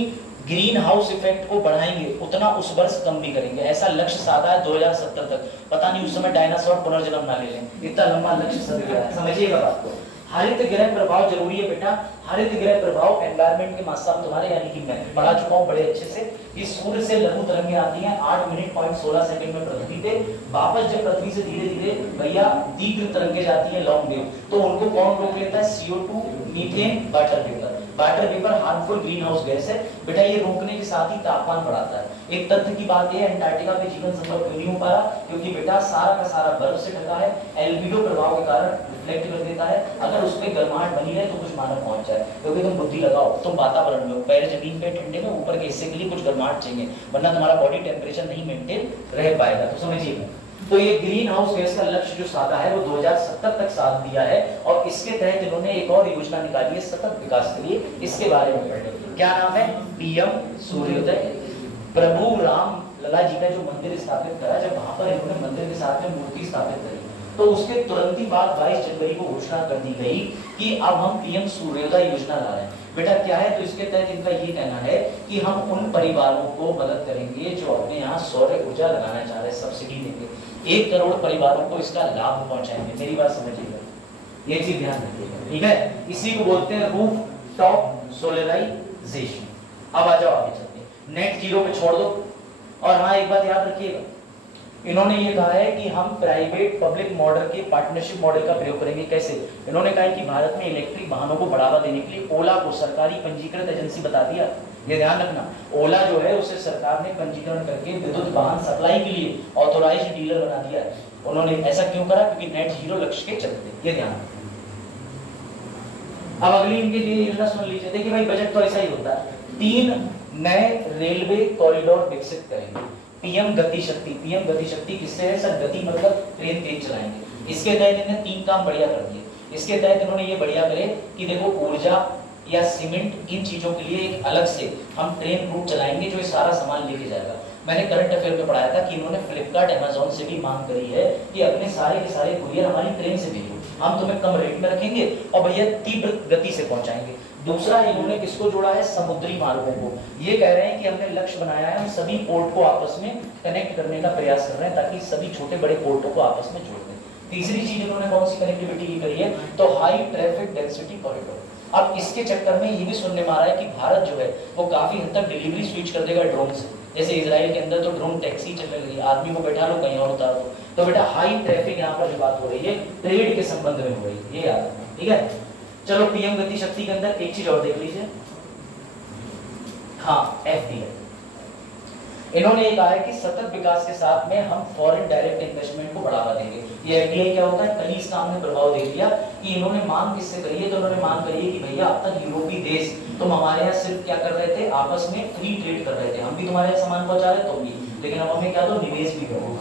ग्रीन हाउस इफेक्ट को बढ़ाएंगे उतना उस वर्ष कम भी करेंगे। ऐसा लक्ष्य साधा है 2070 तक। पता नहीं उस समय डायनासोर पुनर्जन्म ना ले लें, इतना लंबा लक्ष्य साध दिया है। समझिएगा बात को। हरित गृह प्रभाव जरूरी है बेटा। हरित गृह प्रभाव एनवायरनमेंट के मास्टर साहब तुम्हारे यानी कि मैं पढ़ा चुका हूं बड़े अच्छे से। इस सूर्य से लघु तरंगें आती हैं 8 मिनट 16 सेकंड में पृथ्वी पे, वापस जब पृथ्वी से धीरे धीरे भैया तीव्र तरंगें जाती हैं लॉन्ग वेव, तो उनको कौन रोक लेता है? CO2, methane, water vapour. Water vapour harmful green house gas है बेटा, ये रोकने के साथ ही तापमान बढ़ाता है। एक तथ्य की बात यह है, अंटार्कटिका पे जीवन संभव क्यों नहीं हो पा रहा? क्योंकि बेटा सारा का सारा बर्फ से ढका है, एल्बिडो प्रभाव के कारण रिफ्लेक्ट कर देता है। अगर उस पे गर्माहट बनी रहे तो कुछ मानव पहुंच जाए। क्योंकि तुम बुद्धि लगाओ, तुम वातावरण में पैर जमीन पे ठंडे में, ऊपर के हिस्से के लिए कुछ गर्माहट चाहिए, वरना तुम्हारा बॉडी टेम्परेचर नहीं मेंटेन रह पाएगा। तो समझिएगा, तो ये ग्रीन हाउस गैस का लक्ष्य जो साधा है वो 2070 तक साध दिया है। और इसके तहत इन्होंने एक और योजना निकाली है सतत विकास के लिए। इसके बारे में पढ़ें, क्या नाम है? PM सूर्योदय। प्रभु राम लला जी का जो मंदिर स्थापित करा, जब वहां पर इन्होंने मंदिर के साथ में मूर्ति स्थापित करी, तो उसके तुरंत ही बाद 22 जनवरी को घोषणा कर दी गई कि अब हम PM सूर्योदय योजना ला रहे हैं। बेटा क्या है? तो इसके तहत इनका ये कहना है कि हम उन परिवारों को मदद करेंगे जो अपने यहाँ सौर ऊर्जा लगाना चाह रहे हैं, सब्सिडी देंगे। 1 करोड़ परिवारों को इसका लाभ पहुंचाएंगे। मेरी बात समझिएगा, ये चीज ध्यान रखिएगा, ठीक है? इसी को बोलते हैं रूफ टॉप सोलराइजेशन। अब आ जाओ आगे चलते हैं, नेट जीरो पे छोड़ दो। और हाँ एक बात याद रखिएगा, इन्होंने ये कहा है कि हम प्राइवेट पब्लिक मॉडल के पार्टनरशिप मॉडल का प्रयोग करेंगे। कैसे? इन्होंने कहा है कि भारत में इलेक्ट्रिक वाहनों को बढ़ावा देने के लिए ओला को सरकारी पंजीकृत एजेंसी बता दिया। ये ध्यान रखना, ओला जो है उसे सरकार ने पंजीकरण करके विद्युत वाहन सप्लाई के लिए ऑथोराइज्ड डीलर बना दिया है। उन्होंने ऐसा क्यों करा? क्योंकि नेट जीरो लक्ष्य के चलते। ये ध्यान। अब अगली इनके लिए योजना सुन लीजिए। देखिए भाई, बजट तो ऐसा ही होता है। 3 नए रेलवे कॉरिडोर विकसित करेंगे। PM गति शक्ति। PM गति शक्ति किससे है सर? गति मतलब ट्रेन तेज चलाएंगे। इसके तहत इन्होंने 3 काम बढ़िया कर दिए। इसके तहत इन्होंने ये बढ़िया करे कि देखो ऊर्जा या सीमेंट, इन चीजों के लिए एक अलग से हम ट्रेन रूट चलाएंगे जो ये सारा सामान लेके जाएगा। मैंने करंट अफेयर में पढ़ाया था कि इन्होंने फ्लिपकार्ट, अमेज़न से भी मांग करी है कि अपने सारे के सारे कुरियर हमारी ट्रेन से भेजो, हम तुम्हें कम रेट में रखेंगे और भैया तीव्र गति से पहुंचाएंगे। दूसरा, इन्होंने किसको जोड़ा है? समुद्री मार्गों को। ये कह रहे हैं कि हमने लक्ष्य बनाया है, हम सभी पोर्ट को आपस में कनेक्ट करने का प्रयास कर रहे हैं ताकि सभी छोटे बड़े पोर्टों को आपस में जोड़ दें। तीसरी चीज इन्होंने कौन सी कनेक्टिविटी की करी है? तो हाई ट्रैफिक डेंसिटी कॉरिडोर। अब इसके चक्कर में ये भी सुनने में आ रहा है कि भारत जो है वो काफी हद तक डिलीवरी स्विच कर देगा ड्रोन से। जैसे इजराइल के अंदर तो ड्रोन टैक्सी चलने लगी, आदमी को बैठा लो कहीं और उतार दो। तो बेटा हाई ट्रैफिक यहाँ पर जो बात हो रही है ट्रेड के संबंध में हो रही है, ये याद रखना, ठीक है? चलो PM गति शक्ति के अंदर एक चीज और देख लीजिए, हाँ FDI। इन्होंने ये कहा है कि सतत विकास के साथ में हम फॉरेन डायरेक्ट इन्वेस्टमेंट को बढ़ावा देंगे। ये FDI क्या होता है? कल इस काम में प्रभाव देख लिया कि इन्होंने मांग किससे करी है? तो इन्होंने मांग करी है कि भैया अब तक यूरोपीय देश तुम हमारे यहाँ सिर्फ क्या कर रहे थे? आपस में फ्री ट्रेड कर रहे थे, हम भी तुम्हारे यहाँ सामान पहुंचा रहे तुम भी, लेकिन अब हमें क्या दो? निवेश भी करो।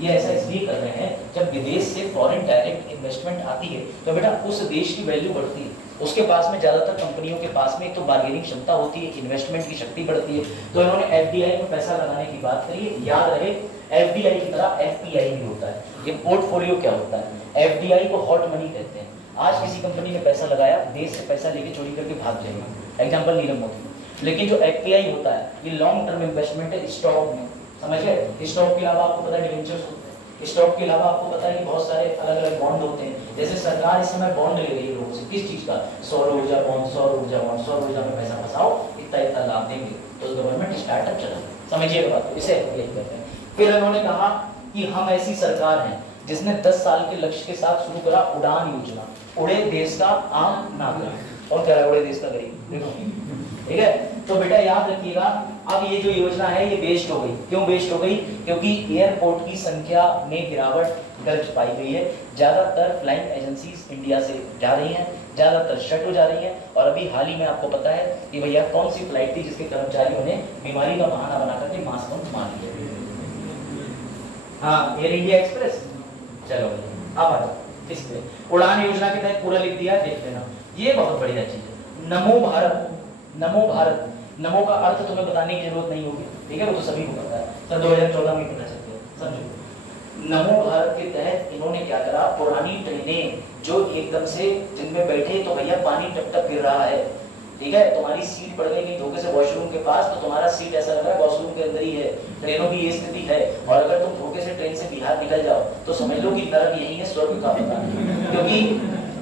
ये ऐसा इसलिए कर रहे हैं, जब विदेश से फॉरेन डायरेक्ट इन्वेस्टमेंट आती है तो बेटा उस देश की वैल्यू बढ़ती है, उसके पास में ज्यादातर कंपनियों के पास में एक तो बार्गेनिंग क्षमता होती है, इन्वेस्टमेंट की शक्ति बढ़ती है। तो इन्होंने FDI में पैसा लगाने की बात करी है। याद रहे FDI की तरह FPI भी होता है। ये पोर्टफोलियो क्या होता है? FDI को हॉट मनी कहते हैं। आज किसी कंपनी ने पैसा लगाया, देश से पैसा लेके चोरी करके भाग जाएगा, एग्जाम्पल नीरव मोदी। लेकिन जो FPI होता है ये लॉन्ग टर्म इन्वेस्टमेंट है स्टॉक में, समझे? स्टॉक के अलावा आपको पता है डिवेंचर्स होते हैं, स्टॉक के अलावा आपको पता है कि बहुत सारे अलग अलग बॉन्ड होते हैं। जैसे सरकार इस समय बॉन्ड ले रही है लोगों से, किस चीज का? सौर ऊर्जा बॉन्ड, सौर ऊर्जा बॉन्ड, सौर ऊर्जा में पैसा फंसाओ, इतना इतना लाभ देंगे, तो गवर्नमेंट स्टार्टअप चला। समझिएगा बात को, इसे FDI कहते हैं। फिर उन्होंने कहा कि हम ऐसी सरकार हैं जिसने 10 साल के लक्ष्य के साथ शुरू करा उड़ान योजना, उड़े देश का आम नागरिक। कौन कह रहा है बड़े देश का गरीब, देखो ठीक है। तो बेटा याद रखिएगा, अब ये जो योजना है ये वेस्ट हो गई। क्यों वेस्ट हो गई? क्योंकि एयरपोर्ट की संख्या में गिरावट दर्ज पाई गई है। ज्यादातर फ्लाइंग एजेंसीज इंडिया से जा रही हैं, ज्यादातर शट हो जा रही हैं। और अभी हाल ही में आपको पता है कि भैया कौन सी फ्लाइट थी जिसके कर्मचारियों ने बीमारी का बहाना बना करके मास्क मान लिया? हाँ, एयर इंडिया एक्सप्रेस। चलो अब आ जाओ इस पे, उड़ान योजना के तहत पूरा लिख दिया, देख लेना। ये बहुत बढ़िया चीज है, नमो भारत। नमो भारत, नमो का अर्थ तुम्हें बताने की जरूरत नहीं होगी, ठीक है, वो तो सभी को पता है, सन 2014 में पता चलते हैं, समझो। नमो भारत के तहत इन्होंने क्या करा, पुरानी ट्रेनें जो एकदम से जिनमें बैठे तो भैया पानी टप टप गिर रहा है, ठीक है, तुम्हारी सीट पड़ गई धोखे से वॉशरूम के पास, तो तुम्हारा सीट ऐसा लग रहा है वॉशरूम के अंदर ही है। ट्रेनों की ये स्थिति है, और अगर तुम धोखे से ट्रेन से बिहार निकल जाओ तो समझ लो कि नरक यही है, स्वर्ग का पता। क्योंकि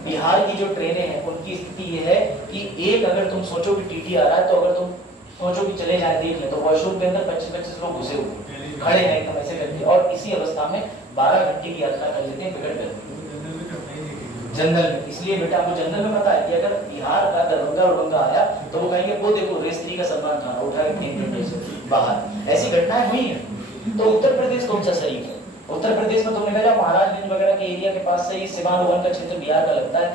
बिहार की जो ट्रेनें हैं उनकी स्थिति ये है कि एक अगर तुम सोचो कि टीटी आ रहा है, तो अगर तुम सोचो कि चले जाए देख ले, तो वॉशरूम के अंदर 25-25 लोग घुसे हुए खड़े हैं एकदम ऐसे करके, और इसी अवस्था में 12 घंटे की यात्रा कर लेते हैं बिगड़ कर जनरल में। इसलिए बेटा आपको जनरल में पता है कि अगर बिहार का दरभंगा उड़ंगा आया तो वो कहेंगे वो देखो रेस 3 का सलमान खान उठा के फेंक देंगे से बाहर। ऐसी घटनाएं हुई हैं। तो उत्तर प्रदेश कौन सा शरीफ है? उत्तर प्रदेश में तुमने कहा महाराजगंज वगैरह के एरिया के पास से ये सिवान वन का क्षेत्र बिहार का लगता है।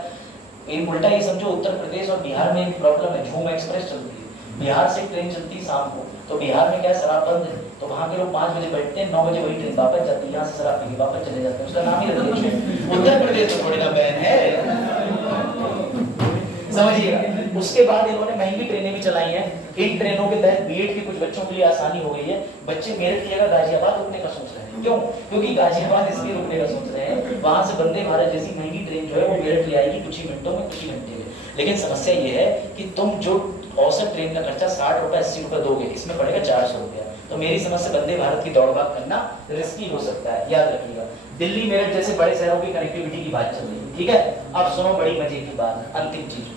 इन उल्टा ये समझो उत्तर प्रदेश और बिहार में एक प्रॉब्लम है, झूम एक्सप्रेस चलती है, बिहार से ट्रेन चलती है शाम को, तो बिहार में क्या शराब बंद है, तो वहां के लोग 5 बजे बैठते हैं, 9 बजे वही ट्रेन वापस जाती है, यहाँ से शराब पी के वापस चले जाते हैं, उसका नाम ही रख दिया उत्तर प्रदेश में थोड़ी ना बैन है, समझिएगा। उसके बाद इन्होंने महंगी ट्रेनें भी चलाई हैं। इन ट्रेनों के तहत बीएड के कुछ बच्चों के लिए आसानी हो गई है। बच्चे मेरठ की जगह गाजियाबाद रुकने का सोच रहे हैं। क्यों? क्योंकि गाजियाबाद इसलिए रुकने का सोच रहे हैं, वहां से वंदे भारत जैसी महंगी ट्रेन जो है वो मेरठ ले आएगी कुछ ही मिनटों में, कुछ ही घंटे में। लेकिन समस्या ये है कि तुम जो औसत ट्रेन का खर्चा 60 रुपए 80 रुपए दोगे, इसमें पड़ेगा 400 रुपया। तो मेरी समझ से वंदे भारत की दौड़ भाग करना रिस्की हो सकता है, याद रखिएगा। दिल्ली मेरठ जैसे बड़े शहरों की कनेक्टिविटी की बात चल रही है, ठीक है। अब सुनो बड़ी मजे की बात, अंतिम चीज,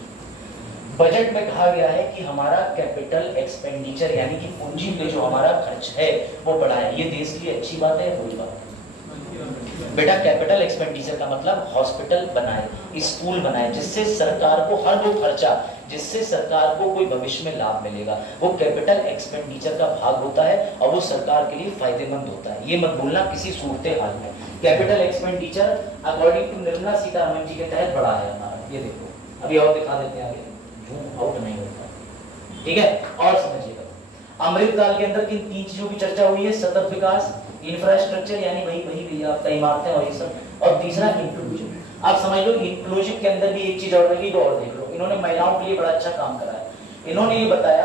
बजट में कहा गया है कि हमारा कैपिटल एक्सपेंडिचर यानी कि पूंजी पे जो हमारा खर्च है वो बढ़ा है। ये देश के लिए अच्छी बात है या बुरी बात है? बेटा कैपिटल एक्सपेंडिचर का मतलब हॉस्पिटल बनाए, स्कूल बनाए, जिससे सरकार को हर वो खर्चा जिससे सरकार को कोई भविष्य में लाभ मिलेगा वो कैपिटल एक्सपेंडिचर का भाग होता है और वो सरकार के लिए फायदेमंद होता है। ये मत भूलना किसी सूरत हाल में। Capital expenditure according to Nirmala Sitharaman ji के तहत बढ़ा है हमारा, ये देखो अभी और दिखा देते हैं आगे, आउट नहीं होता, ठीक है। और समझिएगा अमृतकाल के अंदर किन 3 चीजों की चर्चा हुई है? सतत विकास, इंफ्रास्ट्रक्चर यानी वही आपका इमारतें और ये सब, और तीसरा इंक्लूजन। आप समझ लो इंक्लूजन के अंदर भी एक चीज और लगी, वो और देख लो। इन्होंने महिलाओं के लिए बड़ा अच्छा काम करा है। इन्होंने ये बताया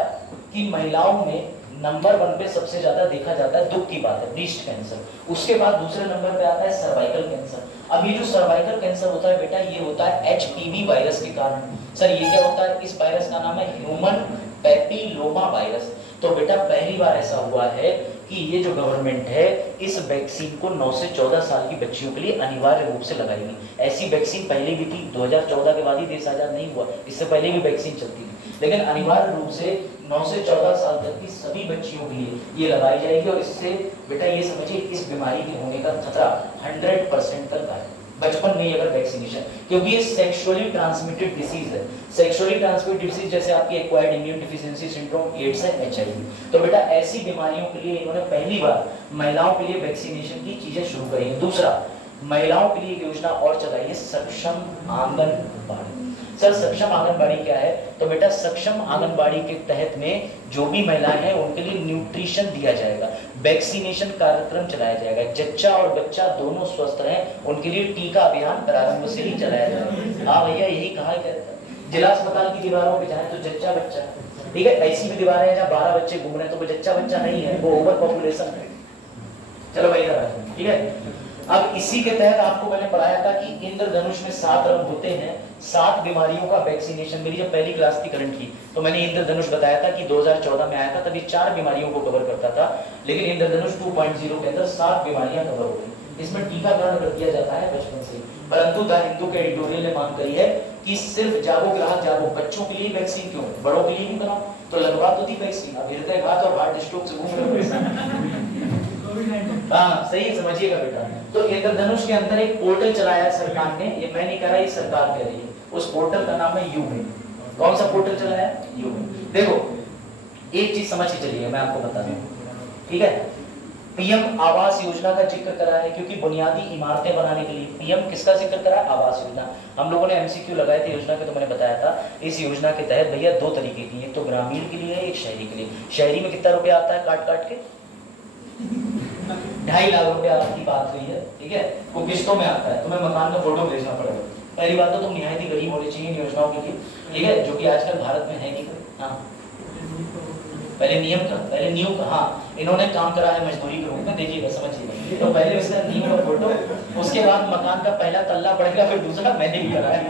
कि महिलाओं में नंबर 1 पे सबसे ज्यादा देखा जाता है, दुख की बात है, ब्रेस्ट कैंसर। उसके बाद दूसरे नंबर पे आता है सर्वाइकल कैंसर। अब ये जो सर्वाइकल कैंसर होता है बेटा, ये होता है HPV वायरस के कारण। सर ये क्या होता है? इस वायरस का नाम है ह्यूमन पैपिलोमा वायरस। तो बेटा पहली बार ऐसा हुआ है कि ये जो गवर्नमेंट है इस वैक्सीन को 9 से 14 साल की बच्चियों के लिए अनिवार्य रूप से लगाएगी। ऐसी वैक्सीन पहले भी थी, 2014 के बाद ही देश आजाद नहीं हुआ, इससे पहले भी वैक्सीन चलती थी, लेकिन अनिवार्य रूप से 9 से 14 साल तक की सभी बच्चियों के लिए ये लगाई जाएगी। और इससे बेटा ये समझिए इस बीमारी के होने का खतरा 100% तक है बचपन में अगर वैक्सीनेशन, क्योंकि ये सेक्सुअली ट्रांसमिटेड डिसीज है। सेक्सुअली ट्रांसमिटेड डिसीज जैसे आपकी acquired immune deficiency syndrome, AIDS है, HIV। तो बेटा ऐसी बीमारियों के लिए इन्होंने पहली बार महिलाओं के लिए वैक्सीनेशन की चीजें शुरू करी है। दूसरा, महिलाओं के लिए योजना और चलाई है, सक्षम आंगनबाड़ी। सर सक्षम आंगनबाड़ी क्या है? तो बेटा सक्षम आंगनबाड़ी के तहत में जो भी महिलाएं हैं उनके लिए न्यूट्रिशन दिया जाएगा, वैक्सीनेशन कार्यक्रम चलाया जाएगा, जच्चा और बच्चा दोनों स्वस्थ रहें उनके लिए टीका अभियान प्रारंभ से ही चलाया जाएगा। हाँ भैया यही कहा है, जिला अस्पताल की दीवारों पे जाए तो जच्चा बच्चा, ठीक है। ऐसी भी दीवारें हैं जहाँ 12 बच्चे घूम रहे हैं, तो वो जच्चा बच्चा नहीं है, वो ओवर पॉपुलेशन है। चलो भाई ठीक है। अब इसी के तहत आपको मैंने पढ़ाया था कि इंद्रधनुष में 7 रंग होते हैं, 7 बीमारियों का वैक्सीनेशन। मेरी जब पहली क्लास थी करंट की तो मैंने इंद्रधनुष बताया था कि 2014 में आया था, तभी 4 बीमारियों को कवर करता था, लेकिन इंद्रधनुष 2.0 के अंदर 7 बीमारियां कवर हो गई। इसमें टीकाकरण कर दिया जाता है बचपन से, परंतु द हिंदू के एडिटोरियल ने मांग करी है कि सिर्फ जागो ग्राहक जागो, बच्चों के लिए वैक्सीन क्यों, बड़ों के लिए भी कराओ। तो लगवा तो थी वैक्सीन, अब हृदयघात और हार्ट स्ट्रोक से घूम रहे। हाँ सही समझिएगा बेटा। तो इंद्रधनुष के अंदर एक पोर्टल चलाया है सरकार ने, ये मैं नहीं कह रहा, ये सरकार कह रही है। उस पोर्टल का नाम है यूमेन, कौन सा पोर्टल चलाया? यूमेन। देखो एक चीज समझ के चलिए, मैं आपको बता दूं, ठीक है। पीएम आवास योजना का जिक्र करा है क्योंकि बुनियादी इमारतें बनाने के लिए पीएम किसका जिक्र करा? आवास योजना। हम लोगों ने एमसीक्यू लगाए थे योजना के, तो मैंने बताया था इस योजना के तहत भैया दो तरीके की, एक तो ग्रामीण के लिए है, एक शहरी के लिए। शहरी में कितना रुपया आता है काट काट के? 2.5 लाख रुपया की बात हुई है, ठीक है। वो किस्तों में आता है, तुम्हें मकान का फोटो भेजना पड़ेगा। पहली बात तो तुम निहायत ही गरीब होने चाहिए इन योजनाओं के लिए, ठीक है, जो कि आजकल भारत में है नहीं। हाँ पहले नियम का हाँ इन्होंने काम करा है मजदूरी के रूप में, देखिएगा समझिएगा। तो पहले उसका नियम का फोटो, उसके बाद मकान का पहला तल्ला पड़ेगा, फिर दूसरा मैंने भी करा है।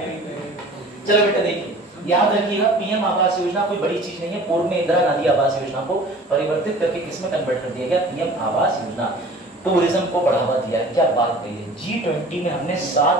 चलो बेटा देखिए, याद रखिएगा पीएम आवास योजना कोई बड़ी चीज नहीं है। पूर्व में इंदिरा गांधी आवास योजना को परिवर्तित करके किसमें कन्वर्ट कर दिया गया? पीएम आवास योजना। टूरिज्म को बढ़ावा दिया है, क्या बात कही है। G20 में हमने 60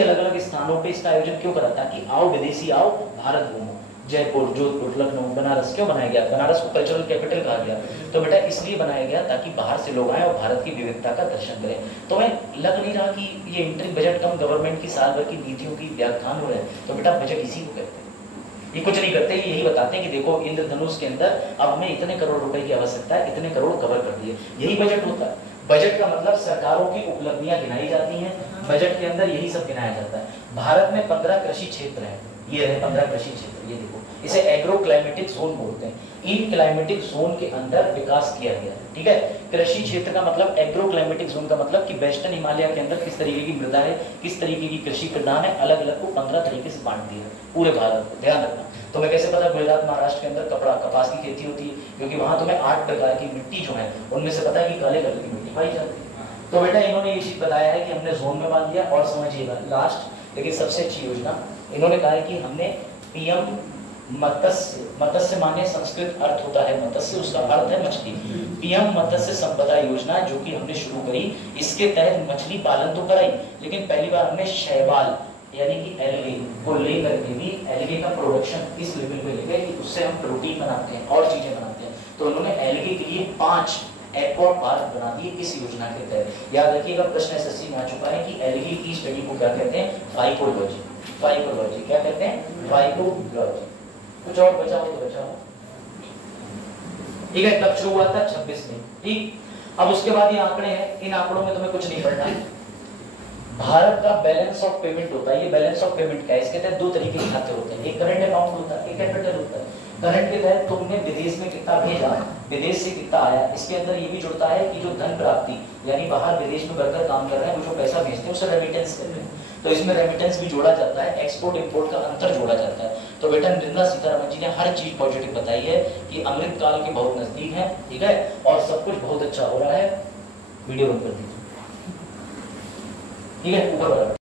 अलग अलग स्थानों पे इसका आयोजन क्यों करा? ताकि आओ विदेशी आओ भारत घूमो। जयपुर, जोधपुर, लखनऊ, बनारस क्यों बनाया गया? बनारस को कल्चरल कैपिटल कहा गया, तो बेटा इसलिए बनाया गया ताकि बाहर से लोग आए और भारत की विविधता का दर्शन करें। तो मैं लग नहीं रहा कि ये इंटरिम बजट कम गवर्नमेंट की साल भर की नीतियों की व्याख्यान हो रहे हैं। तो बेटा बजट इसी को कहते हैं। ये कुछ नहीं करते, यही बताते हैं कि देखो इंद्रधनुष के अंदर अब हमें इतने करोड़ रुपए की आवश्यकता है, इतने करोड़ कवर कर दिए, यही बजट होता है। बजट का मतलब सरकारों की उपलब्धियां गिनाई जाती हैं, बजट के अंदर यही सब गिनाया जाता है। भारत में 15 कृषि क्षेत्र हैं, ये रहे 15 कृषि क्षेत्र, ये देखो इसे एग्रो क्लाइमेटिक जोन बोलते हैं। इन क्लाइमेटिक जोन के अंदर विकास किया गया है, ठीक है। कृषि क्षेत्र का मतलब, एग्रो क्लाइमेटिक जोन का मतलब कि वेस्टर्न हिमालय के अंदर किस तरीके की मृदा है, किस तरीके की कृषि प्रधान है, अलग अलग को 15 तरीके से बांट दिया है पूरे भारत को। ध्यान रखना। तुम्हें कैसे पता गुजरात महाराष्ट्र के अंदर कपास की खेती होती है? क्योंकि वहां तुम्हें 8 प्रकार की मिट्टी जो है उनमें से पता है कि काले कलर की मिट्टी पाई जाती है। तो बेटा इन्होंने ये चीज बताया है कि हमने जोन में बांध दिया। और समझिएगा लास्ट लेकिन सबसे अच्छी योजना, इन्होंने कहा है कि हमने पीएम मत्स्य माने संस्कृत अर्थ होता है मत्स्य, उसका अर्थ है मछली। पीएम मत्स्य संपदा योजना जो कि हमने शुरू करी, इसके तहत मछली पालन तो कराई, लेकिन पहली बार हमने शैवाल यानी कि एल्गे को लेकर के भी एल्गे का प्रोडक्शन इस लेवल पे ले गए कि उससे हम प्रोटीन बनाते हैं और चीजें बनाते हैं। तो उन्होंने एल्गे के लिए 5 एक्वा पार्क बना दिए इस योजना के तहत। याद रखिएगा प्रश्न एसएससी में आ चुका है कि एल्गे की स्टडी को क्या कहते हैं? फाइकोलॉजी। फाइकोलॉजी क्या कहते हैं? फाइकोलॉजी। कुछ और बचा हो तो बचाओ, ठीक है। कब शुरू हुआ था? 26 में, ठीक। अब उसके बाद ये आंकड़े हैं, इन आंकड़ों में तुम्हें कुछ नहीं पढ़ना है। भारत का बैलेंस ऑफ पेमेंट होता है, ये बैलेंस ऑफ पेमेंट क्या है? इसके तहत 2 तरीके के खाते होते हैं, एक करंट अकाउंट होता है, एक कैपिटल होता है। करंट के तहत तुमने विदेश में कितना भेजा, विदेश से कितना आया, इसके अंदर ये भी जुड़ता है कि जो धन प्राप्ति यानी बाहर विदेश में वर्कर काम कर रहे हैं वो जो पैसा भेजते हैं उसे रेमिटेंस कहते हैं। तो इसमें रेमिटेंस भी जोड़ा जाता है, एक्सपोर्ट इंपोर्ट का अंतर जोड़ा जाता है। तो बेटा निर्मला सीतारमण जी ने हर चीज पॉजिटिव बताई है कि अमृत काल के बहुत नजदीक है, ठीक है, और सब कुछ बहुत अच्छा हो रहा है। वीडियो बंद कर दीजिए, ठीक है, ऊपर बढ़ा।